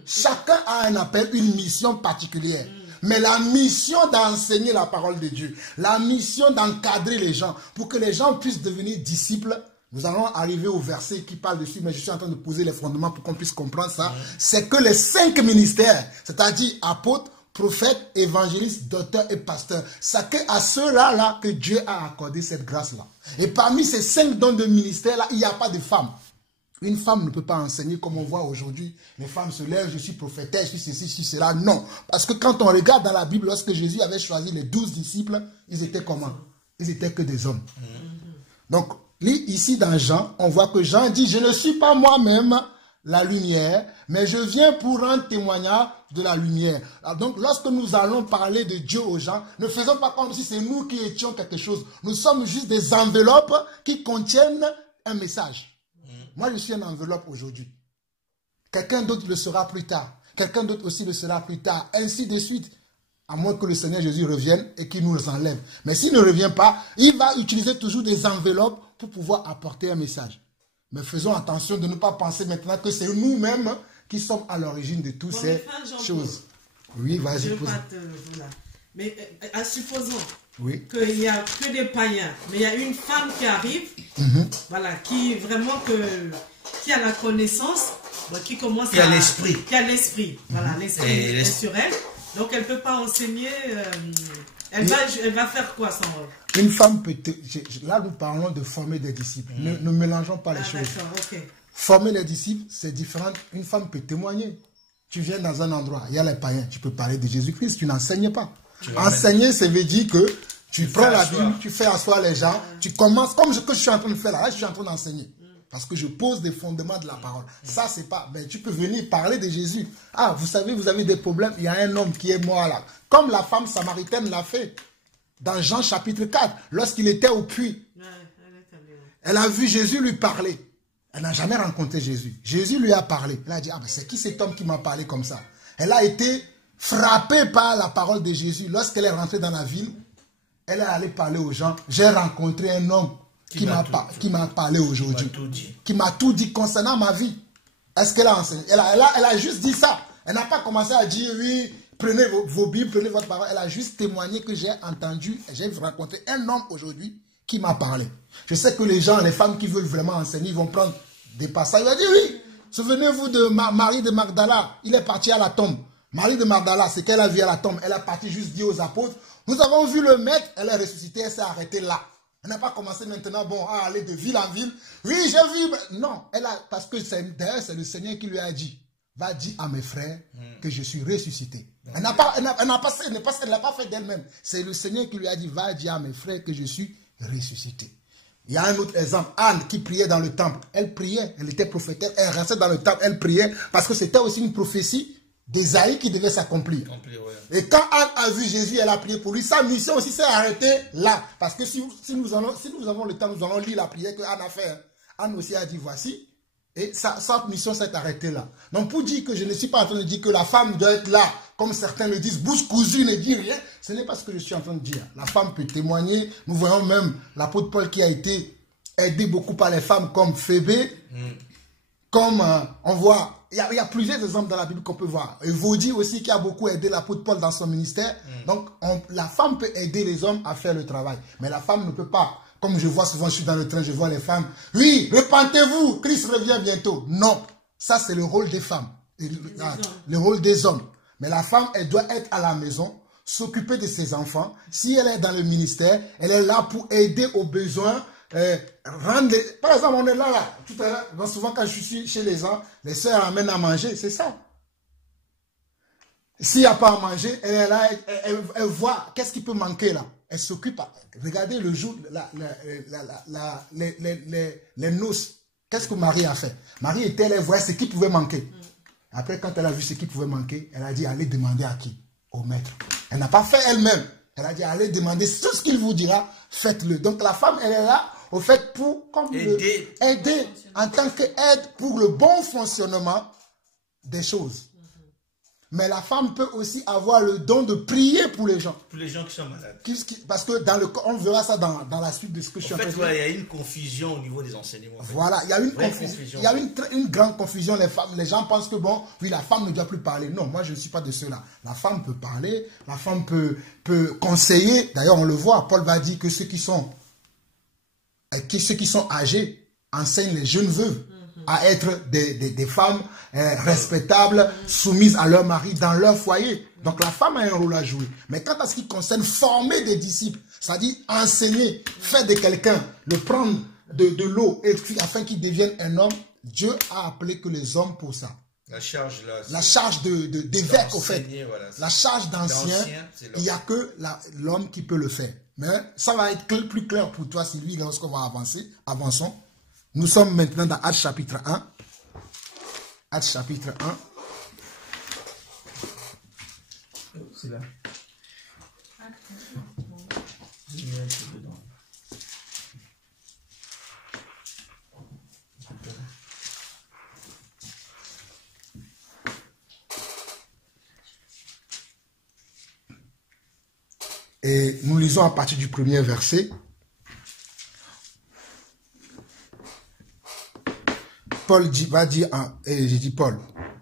Chacun a un appel, une mission particulière. Mais la mission d'enseigner la parole de Dieu, la mission d'encadrer les gens, pour que les gens puissent devenir disciples, nous allons arriver au verset qui parle dessus, mais je suis en train de poser les fondements pour qu'on puisse comprendre ça. C'est que les 5 ministères, c'est-à-dire apôtres, prophètes, évangélistes, docteurs et pasteurs, c'est à ceux-là que Dieu a accordé cette grâce-là. Et parmi ces 5 dons de ministère-là, il n'y a pas de femmes. Une femme ne peut pas enseigner comme on voit aujourd'hui. Les femmes se lèvent, je suis prophétesse, je suis ceci, je suis cela. Non. Parce que quand on regarde dans la Bible, lorsque Jésus avait choisi les 12 disciples, ils étaient comment? Ils étaient que des hommes. Donc, ici dans Jean, on voit que Jean dit, je ne suis pas moi-même la lumière, mais je viens pour rendre témoignage de la lumière. Alors donc, lorsque nous allons parler de Dieu aux gens, ne faisons pas comme si c'est nous qui étions quelque chose. Nous sommes juste des enveloppes qui contiennent un message. Moi, je suis une enveloppe aujourd'hui. Quelqu'un d'autre le sera plus tard. Quelqu'un d'autre aussi le sera plus tard. Ainsi de suite. À moins que le Seigneur Jésus revienne et qu'il nous enlève. Mais s'il ne revient pas, il va utiliser toujours des enveloppes pour pouvoir apporter un message. Mais faisons attention de ne pas penser maintenant que c'est nous-mêmes qui sommes à l'origine de toutes ces choses. Oui, vas-y. Voilà. Mais supposons oui. qu'il n'y a que des païens, mais il y a une femme qui arrive, voilà, qui vraiment qui a la connaissance, qui commence qui a l'esprit. Qui a l'esprit, voilà, l'esprit est sur elle. Donc elle ne peut pas enseigner, elle va faire quoi sans rôle? Une femme peut... Là, nous parlons de former des disciples. Ne mélangeons pas les choses. Okay. Former les disciples, c'est différent. Une femme peut témoigner. Tu viens dans un endroit, il y a les païens, tu peux parler de Jésus-Christ, tu n'enseignes pas. Enseigner, ça veut dire que tu prends la Bible, tu fais asseoir les gens, tu commences, comme ce que je suis en train de faire là, je suis en train d'enseigner. Parce que je pose des fondements de la parole. Ça, c'est pas... Mais tu peux venir parler de Jésus. Ah, vous savez, vous avez des problèmes. Il y a un homme qui est mort là. Comme la femme samaritaine l'a fait. Dans Jean chapitre 4. Lorsqu'il était au puits. Elle a vu Jésus lui parler. Elle n'a jamais rencontré Jésus. Jésus lui a parlé. Elle a dit, ah ben c'est qui cet homme qui m'a parlé comme ça? Elle a été frappée par la parole de Jésus. Lorsqu'elle est rentrée dans la ville, elle est allée parler aux gens. J'ai rencontré un homme qui m'a parlé aujourd'hui, qui m'a tout dit concernant ma vie. Est-ce qu'elle a enseigné? Elle a juste dit ça. Elle n'a pas commencé à dire, oui, prenez vos Bibles, prenez votre parole. Elle a juste témoigné que j'ai entendu, j'ai rencontré un homme aujourd'hui qui m'a parlé. Je sais que les gens, les femmes qui veulent vraiment enseigner, ils vont prendre des passages. Ils vont dire, oui, souvenez-vous de Marie de Magdala, il est parti à la tombe. Marie de Magdala, c'est qu'elle a vu à la tombe. Elle est partie juste dire aux apôtres, nous avons vu le maître, elle est ressuscitée, elle s'est arrêtée là. Elle n'a pas commencé maintenant, bon, à aller de ville en ville. Oui, j'ai vu. Non, parce que d'ailleurs, c'est le Seigneur qui lui a dit, va dire à mes frères que je suis ressuscité. Elle n'a pas fait d'elle-même. C'est le Seigneur qui lui a dit, va dire à mes frères que je suis ressuscité. Il y a un autre exemple, Anne qui priait dans le temple. Elle priait, elle était prophétesse, elle restait dans le temple, elle priait, parce que c'était aussi une prophétie d'Ésaïe qui devait s'accomplir. Et quand Anne a vu Jésus, elle a prié pour lui. Sa mission aussi s'est arrêtée là. Parce que si nous avons le temps, nous allons lire la prière que Anne a fait. Anne aussi a dit voici. Et sa mission s'est arrêtée là. Donc pour dire que je ne suis pas en train de dire que la femme doit être là, comme certains le disent, bouche cousue, ne dit rien. Ce n'est pas ce que je suis en train de dire. La femme peut témoigner. Nous voyons même l'apôtre Paul qui a été aidé beaucoup par les femmes comme Phébé. Comme on voit, il y a plusieurs exemples dans la Bible qu'on peut voir. Et Vaudi aussi qui a beaucoup aidé l'apôtre Paul dans son ministère. Donc la femme peut aider les hommes à faire le travail. Mais la femme ne peut pas. Comme je vois souvent, je suis dans le train, je vois les femmes. Oui, repentez-vous, Christ revient bientôt. Non, ça c'est le rôle des femmes. Le rôle des hommes. Mais la femme, elle doit être à la maison, s'occuper de ses enfants. Si elle est dans le ministère, elle est là pour aider aux besoins. Par exemple, on est là, tout à l'heure, souvent quand je suis chez les gens, les sœurs amènent à manger, c'est ça. S'il n'y a pas à manger, elle est là, elle voit qu'est-ce qui peut manquer là. Elle s'occupe. Regardez le jour, les noces. Qu'est-ce que Marie a fait? Marie était, elle voyait ce qui pouvait manquer. Après, quand elle a vu ce qui pouvait manquer, elle a dit, allez demander à qui? Au maître. Elle n'a pas fait elle-même. Elle a dit, allez demander tout ce qu'il vous dira, faites-le. Donc la femme, elle est là, au fait, pour aider en tant qu'aide pour le bon fonctionnement des choses. Mais la femme peut aussi avoir le don de prier pour les gens. Pour les gens qui sont malades. Parce que on verra ça dans la suite de ce que je suis en train de dire. En fait, il y a une confusion au niveau des enseignements. Voilà, il y a une confusion. Il y a une grande confusion. Les gens pensent que, bon, oui, la femme ne doit plus parler. Non, moi, je ne suis pas de ceux-là. La femme peut parler, la femme peut conseiller. D'ailleurs, on le voit, Paul va dire que ceux qui sont âgés enseignent les jeunes veuves à être des femmes respectables, soumises à leur mari dans leur foyer. Donc la femme a un rôle à jouer. Mais quant à ce qui concerne former des disciples, c'est-à-dire enseigner, faire de quelqu'un, le prendre de l'eau afin qu'il devienne un homme, Dieu a appelé que les hommes pour ça. La charge, là, La charge d'évêque, au fait. Voilà, la charge d'ancien, il n'y a que l'homme qui peut le faire. Mais ça va être plus clair pour toi, Sylvie, lorsqu'on va avancer. Avançons. Nous sommes maintenant dans Actes chapitre 1. Actes chapitre 1. C'est là. Et nous lisons à partir du premier verset. Paul va dire, j'ai dit Paul,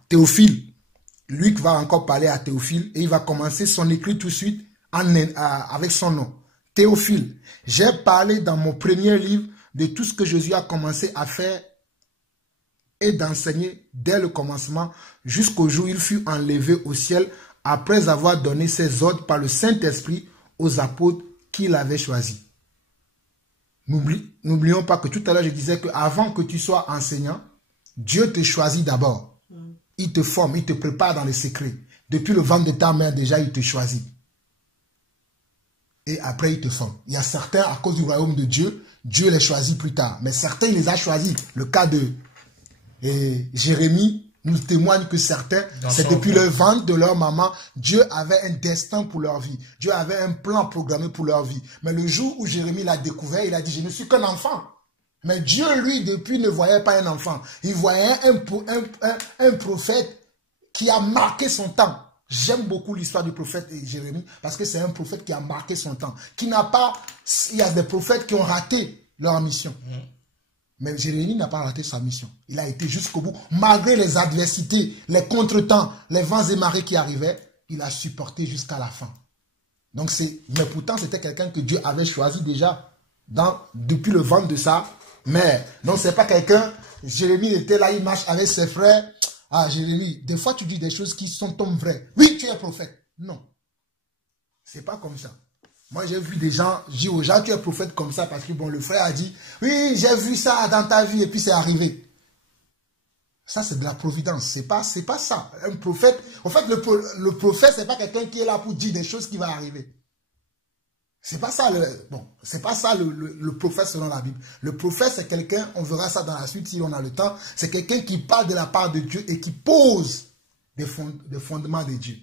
Théophile, Luc va encore parler à Théophile et il va commencer son écrit tout de suite avec son nom. Théophile, j'ai parlé dans mon premier livre de tout ce que Jésus a commencé à faire et d'enseigner dès le commencement jusqu'au jour où il fut enlevé au ciel après avoir donné ses ordres par le Saint-Esprit aux apôtres qu'il avait choisis. N'oublions pas que tout à l'heure je disais qu'avant que tu sois enseignant, Dieu te choisit d'abord. Il te forme, il te prépare dans les secrets. Depuis le ventre de ta mère déjà, il te choisit. Et après, il te forme. Il y a certains, à cause du royaume de Dieu, Dieu les choisit plus tard. Mais certains, il les a choisis. Le cas de Jérémie nous témoigne que certains, c'est depuis le ventre de leur maman, Dieu avait un destin pour leur vie. Dieu avait un plan programmé pour leur vie. Mais le jour où Jérémie l'a découvert, il a dit, je ne suis qu'un enfant. Mais Dieu, lui, depuis, ne voyait pas un enfant. Il voyait un prophète qui a marqué son temps. J'aime beaucoup l'histoire du prophète Jérémie parce que c'est un prophète qui a marqué son temps. Qui n'a pas... Il y a des prophètes qui ont raté leur mission. Mais Jérémie n'a pas raté sa mission. Il a été jusqu'au bout. Malgré les adversités, les contretemps, les vents et marées qui arrivaient, il a supporté jusqu'à la fin. Donc mais pourtant, c'était quelqu'un que Dieu avait choisi déjà depuis le ventre de sa mère. Donc, c'est pas quelqu'un... Jérémie était là, il marche avec ses frères. Ah, Jérémie, des fois, tu dis des choses qui sont vraies. Oui, tu es prophète. Non. C'est pas comme ça. Moi, j'ai vu des gens, je dis aux gens, tu es prophète comme ça, parce que bon, le frère a dit, oui, j'ai vu ça dans ta vie, et puis c'est arrivé. Ça, c'est de la providence. C'est pas ça. Un prophète, en fait, le prophète, c'est pas quelqu'un qui est là pour dire des choses qui vont arriver. C'est pas ça c'est pas ça le prophète selon la Bible. Le prophète, c'est quelqu'un, on verra ça dans la suite si on a le temps, c'est quelqu'un qui parle de la part de Dieu et qui pose des fondements de Dieu.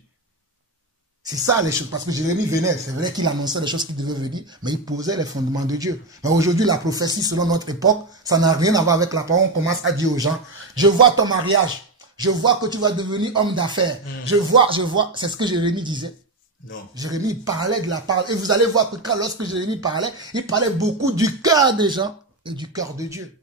C'est ça les choses, parce que Jérémie venait, c'est vrai qu'il annonçait les choses qui devaient venir, mais il posait les fondements de Dieu. Mais aujourd'hui, la prophétie selon notre époque, ça n'a rien à voir avec la parole. On commence à dire aux gens, je vois ton mariage, je vois que tu vas devenir homme d'affaires, je vois, c'est ce que Jérémie disait. Non. Jérémie parlait de la parole. Et vous allez voir que lorsque Jérémie parlait, il parlait beaucoup du cœur des gens et du cœur de Dieu.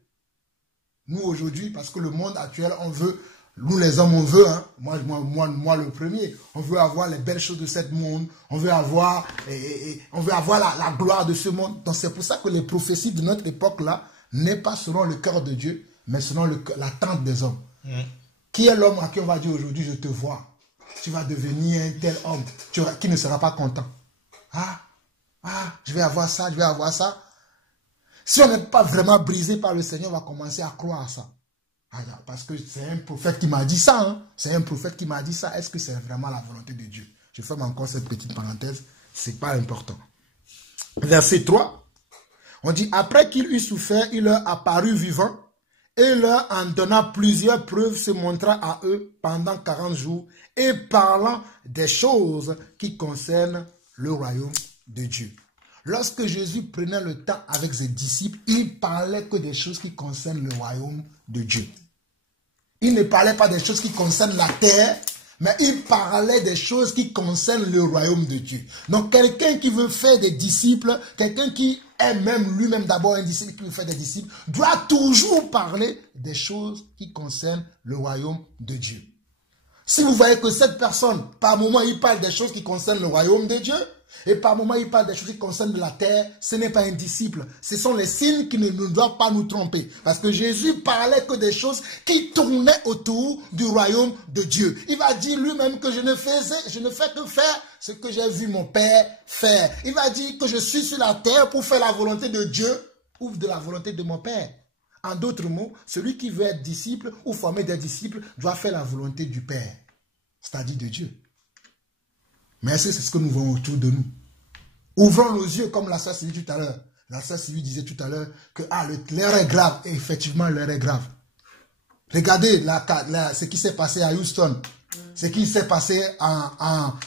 Nous aujourd'hui, parce que le monde actuel, on veut, nous les hommes, on veut, hein, moi le premier, on veut avoir les belles choses de ce monde, on veut avoir, la gloire de ce monde. Donc c'est pour ça que les prophéties de notre époque-là n'est pas selon le cœur de Dieu, mais selon l'attente des hommes. Qui est l'homme à qui on va dire aujourd'hui, je te vois? Tu vas devenir un tel homme qui ne sera pas content. Je vais avoir ça, je vais avoir ça. Si on n'est pas vraiment brisé par le Seigneur, on va commencer à croire à ça. Parce que c'est un prophète qui m'a dit ça. Hein? C'est un prophète qui m'a dit ça. Est-ce que c'est vraiment la volonté de Dieu? Je ferme encore cette petite parenthèse. Ce n'est pas important. Verset 3. On dit, après qu'il eut souffert, il leur apparut vivant. Et leur en donnant plusieurs preuves se montra à eux pendant 40 jours et parlant des choses qui concernent le royaume de Dieu. Lorsque Jésus prenait le temps avec ses disciples, il parlait que des choses qui concernent le royaume de Dieu. Il ne parlait pas des choses qui concernent la terre, mais il parlait des choses qui concernent le royaume de Dieu. Donc quelqu'un qui veut faire des disciples, quelqu'un qui est même lui-même d'abord un disciple qui veut faire des disciples, doit toujours parler des choses qui concernent le royaume de Dieu. Si vous voyez que cette personne, par moment, il parle des choses qui concernent le royaume de Dieu, et par moment, il parle des choses qui concernent la terre, ce n'est pas un disciple. Ce sont les signes qui ne doivent pas nous tromper. Parce que Jésus parlait que des choses qui tournaient autour du royaume de Dieu. Il va dire lui-même que je ne fais que faire ce que j'ai vu mon Père faire. Il va dire que je suis sur la terre pour faire la volonté de Dieu ou de la volonté de mon Père. En d'autres mots, celui qui veut être disciple ou former des disciples doit faire la volonté du Père, c'est-à-dire de Dieu. Mais c'est ce que nous voyons autour de nous. Ouvrons nos yeux comme la sœur Sylvie tout à l'heure. La sœur Sylvie disait tout à l'heure que l'heure est grave. Et effectivement, l'heure est grave. Regardez ce qui s'est passé à Houston, ce qui s'est passé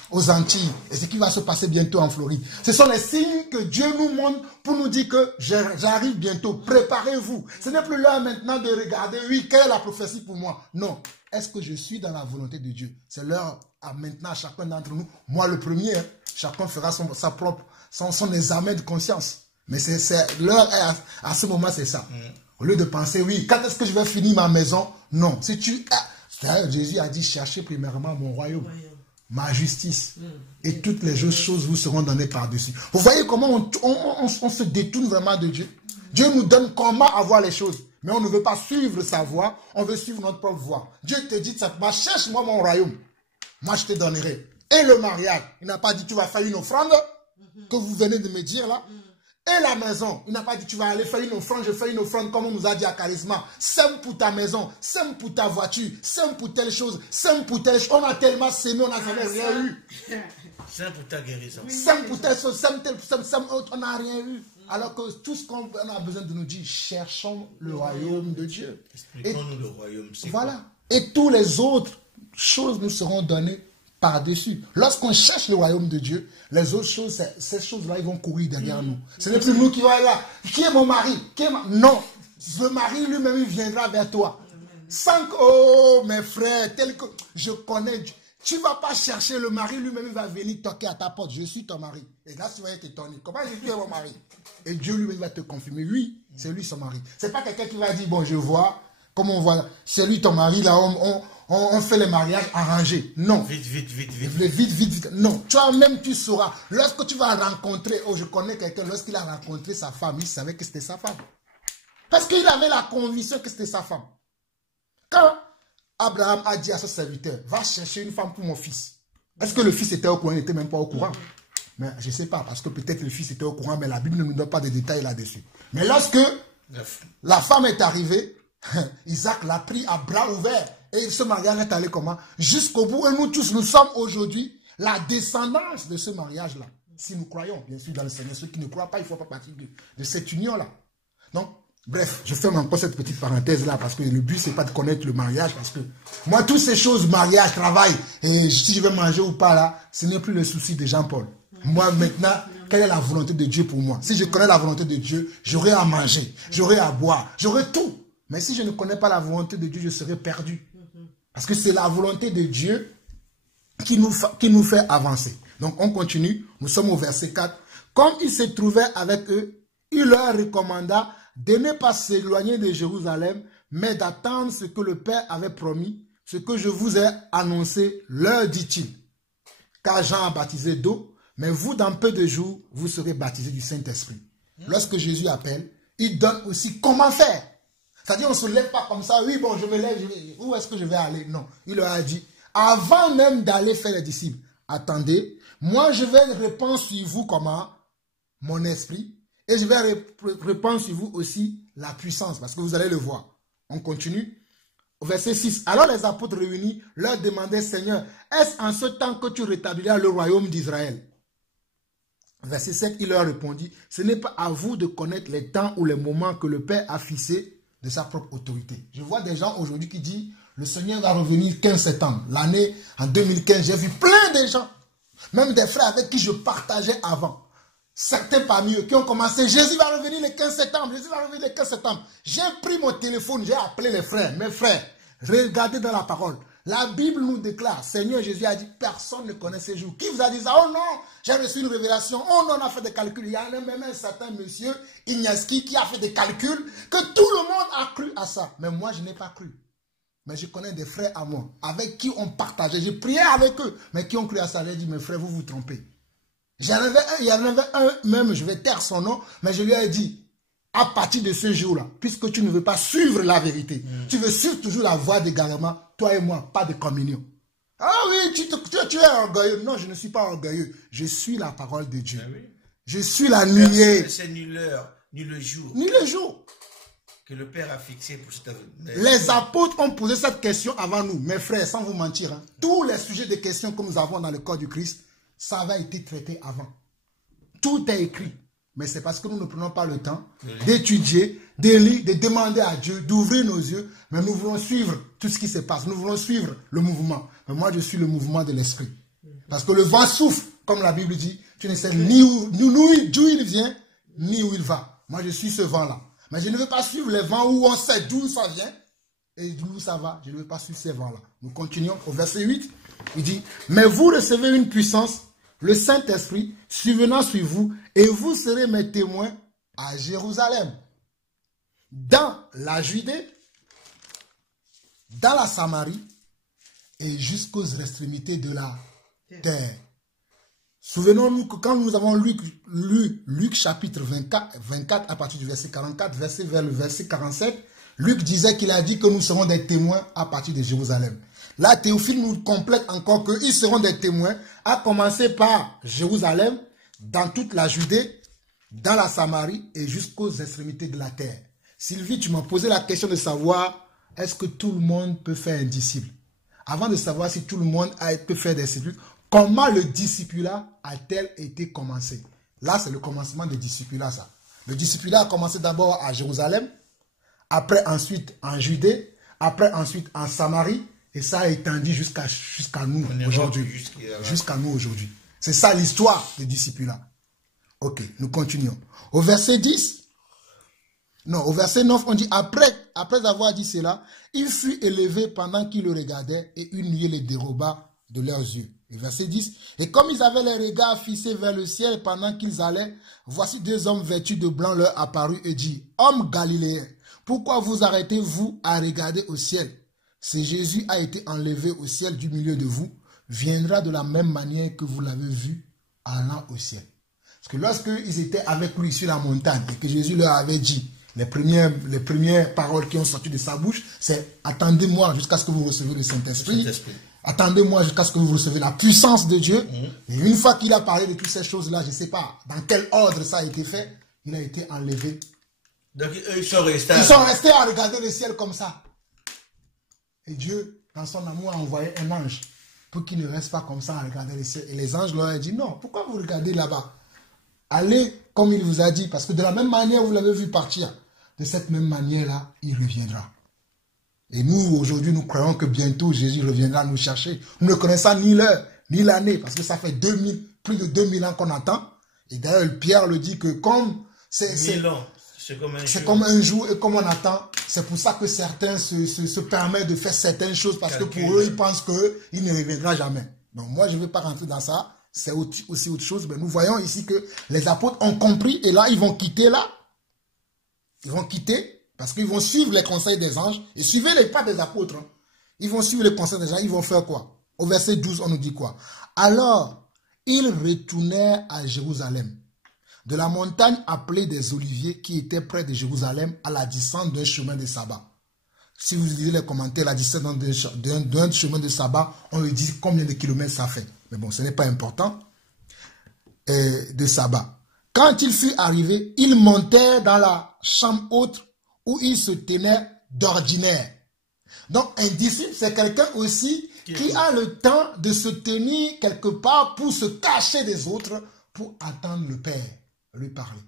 aux Antilles et ce qui va se passer bientôt en Floride. Ce sont les signes que Dieu nous montre pour nous dire que j'arrive bientôt. Préparez-vous. Ce n'est plus l'heure maintenant de regarder, oui, quelle est la prophétie pour moi? Non. Est-ce que je suis dans la volonté de Dieu? C'est l'heure maintenant à chacun d'entre nous. Moi le premier, hein, chacun fera son examen de conscience. Mais c'est l'heure à ce moment, c'est ça. Au lieu de penser, oui, quand est-ce que je vais finir ma maison? Non. Si Jésus a dit, cherchez premièrement mon royaume, ma justice. Et toutes les choses vous seront données par-dessus. Vous voyez comment on se détourne vraiment de Dieu? Dieu nous donne comment avoir les choses. Mais on ne veut pas suivre sa voie, on veut suivre notre propre voie. Dieu te dit simplement, cherche-moi mon royaume. Moi, je te donnerai. Et le mariage, il n'a pas dit, tu vas faire une offrande, que vous venez de me dire là. Et la maison, il n'a pas dit tu vas aller faire une offrande, je fais une offrande comme on nous a dit à Charisma. Sème pour ta maison, sème pour ta voiture, sème pour telle chose, sème pour telle chose. On a tellement sémé, on n'a jamais rien eu. Sème pour ta guérison. Sème pour telle chose, sème autre, on n'a rien eu. Alors que tout ce qu'on a besoin de nous dire, cherchons le royaume de Dieu. Expliquons-nous le royaume. Voilà. Quoi? Et toutes les autres choses nous seront données par-dessus. Lorsqu'on cherche le royaume de Dieu, les autres choses, ces choses-là, ils vont courir derrière nous. Ce n'est plus nous qui allons là. Qui est mon mari? Non. Le mari lui-même, il viendra vers toi. Sans que, oh, mes frères, tel que je connais Dieu. Tu ne vas pas chercher le mari, lui-même, il va venir toquer à ta porte. Je suis ton mari. Et là, tu vas être étonné. Comment je suis mon mari? Et Dieu lui-même va te confirmer. Oui, c'est lui son mari. Ce n'est pas quelqu'un qui va dire, bon, je vois, comme on voit, c'est lui ton mari, là, on fait les mariages arrangés. Non. Vite. Non. Toi-même, tu sauras. Lorsque tu vas rencontrer, oh, je connais quelqu'un, lorsqu'il a rencontré sa femme, il savait que c'était sa femme. Parce qu'il avait la conviction que c'était sa femme. Quand Abraham a dit à son serviteur, va chercher une femme pour mon fils. Est-ce que le fils était au courant? Il n'était même pas au courant. Mais je ne sais pas, parce que peut-être le fils était au courant, mais la Bible ne nous donne pas de détails là-dessus. Mais lorsque la femme est arrivée, Isaac l'a pris à bras ouverts. Et ce mariage est allé comment? Jusqu'au bout. Et nous tous, nous sommes aujourd'hui la descendance de ce mariage-là. Si nous croyons, bien sûr, dans le Seigneur. Ceux qui ne croient pas, il ne font pas partie de cette union-là. Donc, bref, je ferme encore cette petite parenthèse-là parce que le but, ce n'est pas de connaître le mariage. Parce que moi, toutes ces choses, mariage, travail, et si je vais manger ou pas là, ce n'est plus le souci de Jean-Paul. Moi, maintenant, quelle est la volonté de Dieu pour moi? Si je connais la volonté de Dieu, j'aurai à manger, j'aurai à boire, j'aurai tout. Mais si je ne connais pas la volonté de Dieu, je serai perdu. Parce que c'est la volonté de Dieu qui nous fait avancer. Donc on continue, nous sommes au verset 4. Comme il se trouvait avec eux, il leur recommanda de ne pas s'éloigner de Jérusalem, mais d'attendre ce que le Père avait promis, ce que je vous ai annoncé, leur dit-il. Car Jean a baptisé d'eau, mais vous, dans peu de jours, vous serez baptisés du Saint-Esprit. Lorsque Jésus appelle, il donne aussi comment faire. C'est-à-dire, on ne se lève pas comme ça. Oui, bon, je me lève, où est-ce que je vais aller? Non. Il leur a dit, avant même d'aller faire les disciples, attendez, moi je vais répandre sur vous comment? Mon esprit. Et je vais répandre sur vous aussi la puissance, parce que vous allez le voir. On continue. Au verset 6. Alors les apôtres réunis leur demandaient, Seigneur, est-ce en ce temps que tu rétabliras le royaume d'Israël? Verset 7, il leur répondit, ce n'est pas à vous de connaître les temps ou les moments que le Père a fixés de sa propre autorité. Je vois des gens aujourd'hui qui disent, le Seigneur va revenir 15 septembre. L'année, en 2015, j'ai vu plein de gens, même des frères avec qui je partageais avant. Certains parmi eux qui ont commencé, Jésus va revenir le 15 septembre, Jésus va revenir le 15 septembre. J'ai pris mon téléphone, j'ai appelé les frères, mes frères, regardez dans la parole. La Bible nous déclare, Seigneur Jésus a dit, personne ne connaît ces jours. Qui vous a dit ça? Oh non, j'ai reçu une révélation. Oh non, on a fait des calculs. Il y a même un certain monsieur, Ignaski, qui a fait des calculs, que tout le monde a cru à ça. Mais moi, je n'ai pas cru. Mais je connais des frères à moi, avec qui on partageait. J'ai prié avec eux, mais qui ont cru à ça. J'ai dit, mes frères, vous vous trompez. Il y en avait un, même, je vais taire son nom, mais je lui ai dit, à partir de ce jour-là, puisque tu ne veux pas suivre la vérité, tu veux suivre toujours la voie d'égarement, toi et moi, pas de communion. Ah oui, tu es orgueilleux. Non, je ne suis pas orgueilleux. Je suis la parole de Dieu. Oui. Je suis la nuée. C'est ni l'heure, ni le jour. Ni le jour. que le Père a fixé pour cet avenir. Les apôtres ont posé cette question avant nous. Mes frères, sans vous mentir, hein, tous les sujets de questions que nous avons dans le corps du Christ, ça avait été traité avant. Tout est écrit. Mais c'est parce que nous ne prenons pas le temps d'étudier, de lire, de demander à Dieu, d'ouvrir nos yeux. Mais nous voulons suivre tout ce qui se passe. Nous voulons suivre le mouvement. Mais moi, je suis le mouvement de l'esprit. Parce que le vent souffle, comme la Bible dit. Tu ne sais ni d'où il vient, ni où il va. Moi, je suis ce vent-là. Mais je ne veux pas suivre les vents où on sait d'où ça vient et d'où ça va. Je ne veux pas suivre ces vents-là. Nous continuons au verset 8. Il dit, mais vous recevez une puissance, le Saint-Esprit, survenant sur vous, et vous serez mes témoins à Jérusalem, dans la Judée, dans la Samarie, et jusqu'aux extrémités de la terre. Souvenons-nous que quand nous avons lu Luc chapitre 24 à partir du verset 44, vers le verset 47, Luc disait qu'il a dit que nous serons des témoins à partir de Jérusalem. Là, Théophile nous complète encore qu'ils seront des témoins, à commencer par Jérusalem, dans toute la Judée, dans la Samarie et jusqu'aux extrémités de la terre. Sylvie, tu m'as posé la question de savoir, est-ce que tout le monde peut faire un disciple? Avant de savoir si tout le monde peut faire des disciples, comment le discipulat a-t-il été commencé? Là, c'est le commencement du discipulat, ça. Le discipulat a commencé d'abord à Jérusalem, après ensuite en Judée, après ensuite en Samarie, et ça a étendu jusqu'à nous aujourd'hui. Jusqu'à nous aujourd'hui. C'est ça l'histoire du discipulat. Ok, nous continuons. Au verset 10, non, au verset 9, on dit, après avoir dit cela, il fut élevé pendant qu'ils le regardaient, et une nuée les déroba de leurs yeux. Et verset 10, et comme ils avaient les regards fixés vers le ciel pendant qu'ils allaient, voici deux hommes vêtus de blanc leur apparus et dit, hommes galiléens, pourquoi vous arrêtez-vous à regarder au ciel? Si Jésus a été enlevé au ciel du milieu de vous, viendra de la même manière que vous l'avez vu allant au ciel. Parce que lorsqu'ils étaient avec lui sur la montagne et que Jésus leur avait dit, les premières paroles qui ont sorti de sa bouche, c'est « Attendez-moi jusqu'à ce que vous recevez le Saint-Esprit. Attendez-moi jusqu'à ce que vous recevez la puissance de Dieu. Et une fois qu'il a parlé de toutes ces choses-là, je ne sais pas dans quel ordre ça a été fait, il a été enlevé. Donc eux, ils sont restés à regarder le ciel comme ça. Et Dieu, dans son amour, a envoyé un ange pour qu'il ne reste pas comme ça à regarder le ciel. Et les anges leur ont dit, non, pourquoi vous regardez là-bas? Allez comme il vous a dit, parce que de la même manière vous l'avez vu partir, de cette même manière-là, il reviendra. Et nous, aujourd'hui, nous croyons que bientôt Jésus reviendra nous chercher. Nous ne connaissons ni l'heure, ni l'année, parce que ça fait plus de 2000 ans qu'on attend. Et d'ailleurs, Pierre le dit que comme c'est comme un jour et comme on attend, c'est pour ça que certains se permettent de faire certaines choses, parce que pour eux, ils pensent qu'il ne reviendra jamais. Donc moi, je ne vais pas rentrer dans ça. C'est aussi autre chose. Mais nous voyons ici que les apôtres ont compris, et là, ils vont quitter là. Ils vont quitter, parce qu'ils vont suivre les conseils des anges, et suivez les pas des apôtres. Hein. Ils vont suivre les conseils des anges, ils vont faire quoi? Au verset 12, on nous dit quoi? Alors, ils retournèrent à Jérusalem, de la montagne appelée des Oliviers, qui était près de Jérusalem, à la distance d'un chemin de sabbat. Si vous lisez les commentaires, la distance d'un chemin de sabbat, on lui dit combien de kilomètres ça fait. Mais bon, ce n'est pas important. De sabbat. Quand il fut arrivé, ils montèrent dans la chambre haute où ils se tenaient d'ordinaire. Donc, un disciple, c'est quelqu'un aussi qui a le temps de se tenir quelque part pour se cacher des autres, pour attendre le Père lui parler.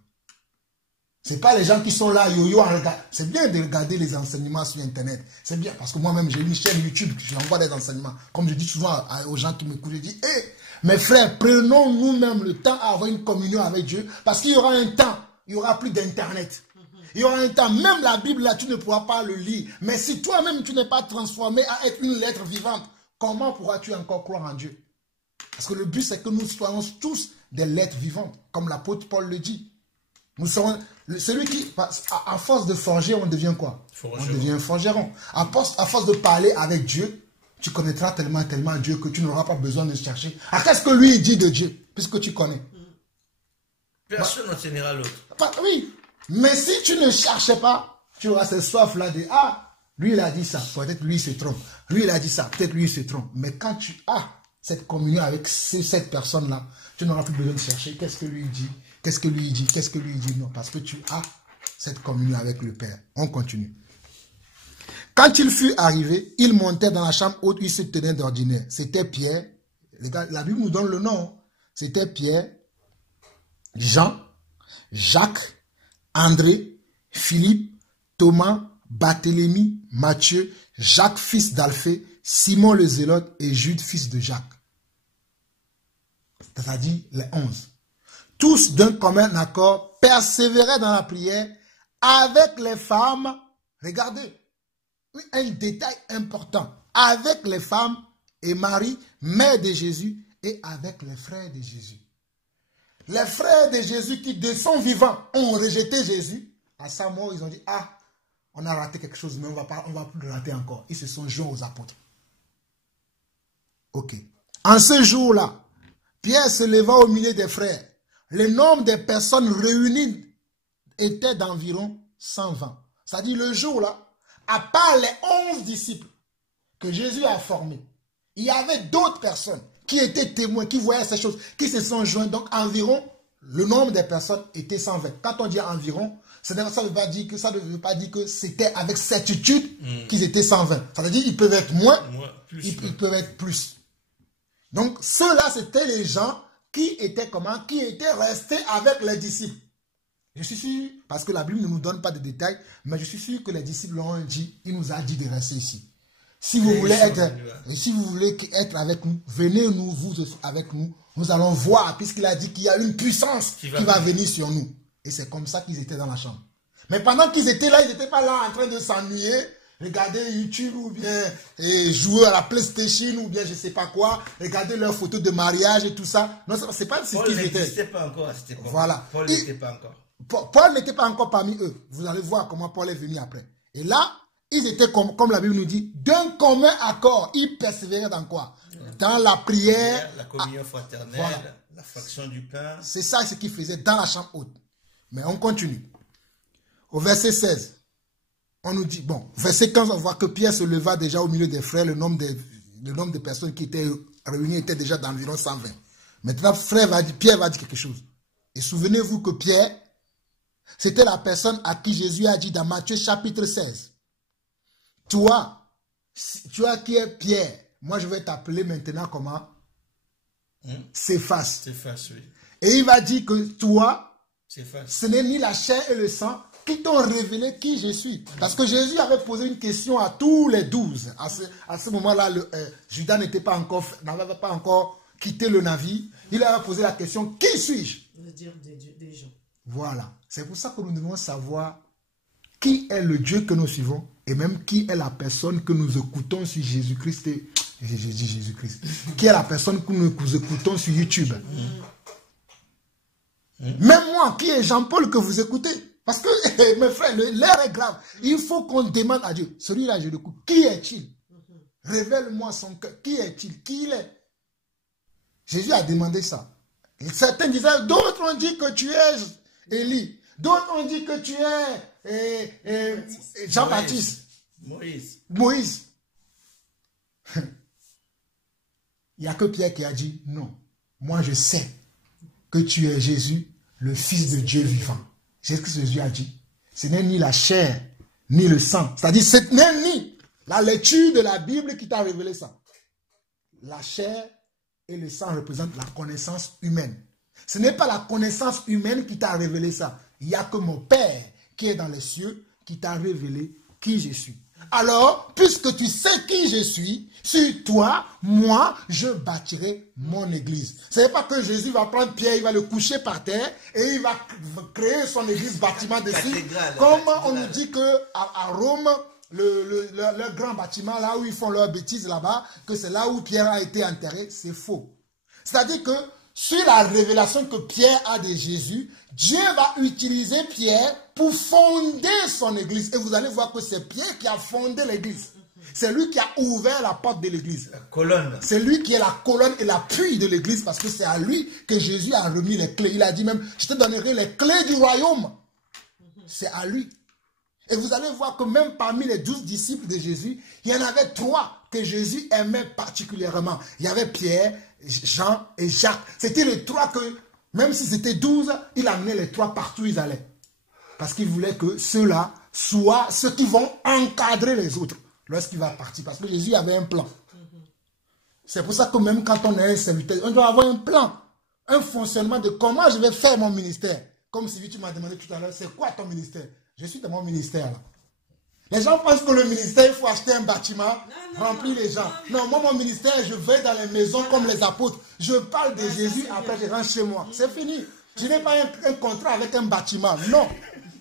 Ce n'est pas les gens qui sont là, yo-yo, en regard. C'est bien de regarder les enseignements sur Internet. C'est bien, parce que moi-même, j'ai une chaîne YouTube, j'envoie des enseignements. Comme je dis souvent aux gens qui m'écoutent, je dis, hé, mes frères, prenons nous-mêmes le temps à avoir une communion avec Dieu, parce qu'il y aura un temps, il n'y aura plus d'Internet. Il y aura un temps, même la Bible, là, tu ne pourras pas le lire. Mais si toi-même, tu n'es pas transformé à être une lettre vivante, comment pourras-tu encore croire en Dieu? Parce que le but, c'est que nous soyons tous des lettres vivantes, comme l'apôtre Paul le dit. Nous serons, celui qui, à force de forger, on devient quoi? On devient forgeron. À force de parler avec Dieu, tu connaîtras tellement Dieu que tu n'auras pas besoin de chercher. Ah, qu'est-ce que lui dit de Dieu, puisque tu connais? Personne n'enseignera l'autre. Oui, mais si tu ne cherches pas, tu auras cette soif-là de, ah, lui il a dit ça, peut-être lui il se trompe. Lui il a dit ça, peut-être lui il se trompe. Mais quand tu as cette communion avec cette personne-là, tu n'auras plus besoin de chercher. Qu'est-ce que lui dit? Qu'est-ce que lui dit? Qu'est-ce que lui dit? Non, parce que tu as cette communion avec le Père. On continue. Quand il fut arrivé, il montait dans la chambre haute où il se tenait d'ordinaire. C'était Pierre. Les gars, la Bible nous donne le nom. C'était Pierre, Jean, Jacques, André, Philippe, Thomas, Barthélemy, Matthieu, Jacques fils d'Alphée, Simon le Zélote et Jude fils de Jacques. C'est-à-dire les 11. Tous d'un commun accord persévéraient dans la prière avec les femmes. Regardez, un détail important. Avec les femmes et Marie, mère de Jésus, et avec les frères de Jésus. Les frères de Jésus qui, de son vivant, ont rejeté Jésus. À sa mort, ils ont dit, ah, on a raté quelque chose, mais on va plus le rater encore. Ils se sont joints aux apôtres. Ok. En ce jour-là, Pierre se leva au milieu des frères. Le nombre des personnes réunies était d'environ 120. C'est-à-dire le jour-là, à part les 11 disciples que Jésus a formés, il y avait d'autres personnes qui étaient témoins, qui voyaient ces choses, qui se sont joints. Donc environ, le nombre des personnes était 120. Quand on dit environ, ça ne veut pas dire que c'était avec certitude qu'ils étaient 120. Ça veut dire qu'ils peuvent être moins, ils peuvent être plus. Donc ceux-là, c'était les gens qui étaient comment? Qui étaient restés avec les disciples. Je suis sûr, parce que la Bible ne nous donne pas de détails, mais je suis sûr que les disciples l'ont dit, il nous a dit de rester ici. Si vous voulez être avec nous, venez vous avec nous. Nous allons voir, puisqu'il a dit qu'il y a une puissance qui va venir sur nous. Et c'est comme ça qu'ils étaient dans la chambre. Mais pendant qu'ils étaient là, ils n'étaient pas là en train de s'ennuyer, regarder YouTube ou bien jouer à la PlayStation ou bien je ne sais pas quoi, regarder leurs photos de mariage et tout ça. Non, ce n'est pas ce qu'ils étaient. Paul n'existait pas encore à cette époque. Voilà. Paul n'était pas encore. Paul n'était pas encore parmi eux. Vous allez voir comment Paul est venu après. Et là, ils étaient comme la Bible nous dit, d'un commun accord. Ils persévéraient dans quoi? Dans la prière. La communion fraternelle, voilà. La fraction du pain. C'est ça ce qu'ils faisaient dans la chambre haute. Mais on continue. Au verset 16, on nous dit, bon, verset 15, on voit que Pierre se leva déjà au milieu des frères. Le nombre de personnes qui étaient réunies était déjà d'environ 120. Maintenant, Pierre va dire quelque chose. Et souvenez-vous que Pierre, c'était la personne à qui Jésus a dit dans Matthieu chapitre 16. Toi qui es Pierre, moi je vais t'appeler maintenant comment? Céphas. Céphas, oui. Et il va dire que toi, Céphas, ce n'est ni la chair et le sang qui t'ont révélé qui je suis. Parce que Jésus avait posé une question à tous les 12. À ce moment-là, Judas n'avait pas encore quitté le navire. Il avait posé la question, qui suis-je? De dire des gens. Voilà. C'est pour ça que nous devons savoir qui est le Dieu que nous suivons et même qui est la personne que nous écoutons sur Jésus-Christ. J'ai dit Jésus-Christ. Qui est la personne que nous écoutons sur YouTube. Même moi, qui est Jean-Paul que vous écoutez. Parce que, mes frères, l'air est grave. Il faut qu'on demande à Dieu. Celui-là, je l'écoute. Qui est-il? Révèle-moi son cœur. Qui est-il? Qui il est? Jésus a demandé ça. Et certains disaient, d'autres ont dit que tu es Élie. D'autres ont dit que tu es Jean-Baptiste. Moïse. Il n'y a que Pierre qui a dit, non, moi je sais que tu es Jésus, le Fils de Dieu vivant. C'est ce que Jésus a dit. Ce n'est ni la chair, ni le sang. C'est-à-dire, ce n'est ni la lecture de la Bible qui t'a révélé ça. La chair et le sang représentent la connaissance humaine. Ce n'est pas la connaissance humaine qui t'a révélé ça. Il n'y a que mon Père qui est dans les cieux qui t'a révélé qui je suis. Alors, puisque tu sais qui je suis, sur toi, moi, je bâtirai mon église. Ce n'est pas que Jésus va prendre Pierre, il va le coucher par terre et il va créer son église bâtiment dessus. Comme on nous dit qu'à Rome, le grand bâtiment, là où ils font leurs bêtises là-bas, que c'est là où Pierre a été enterré, c'est faux. C'est-à-dire que sur la révélation que Pierre a de Jésus, Dieu va utiliser Pierre pour fonder son église. Et vous allez voir que c'est Pierre qui a fondé l'église. C'est lui qui a ouvert la porte de l'église. La colonne. C'est lui qui est la colonne et l'appui de l'église parce que c'est à lui que Jésus a remis les clés. Il a dit même, je te donnerai les clés du royaume. C'est à lui. Et vous allez voir que même parmi les 12 disciples de Jésus, il y en avait 3 que Jésus aimait particulièrement. Il y avait Pierre, Jean et Jacques. C'était les 3 que, même si c'était 12, il amenait les 3 partout où ils allaient. Parce qu'il voulait que ceux-là soient ceux qui vont encadrer les autres lorsqu'il va partir. Parce que Jésus avait un plan. C'est pour ça que même quand on est un serviteur, on doit avoir un plan, un fonctionnement de comment je vais faire mon ministère. Comme si tu m'as demandé tout à l'heure, c'est quoi ton ministère? Je suis dans mon ministère là. Les gens pensent que le ministère, il faut acheter un bâtiment, remplir les gens. Non, moi, mon ministère, je vais dans les maisons comme les apôtres. Je parle de Jésus, après je rentre chez moi. C'est fini. Je n'ai pas un contrat avec un bâtiment. Non.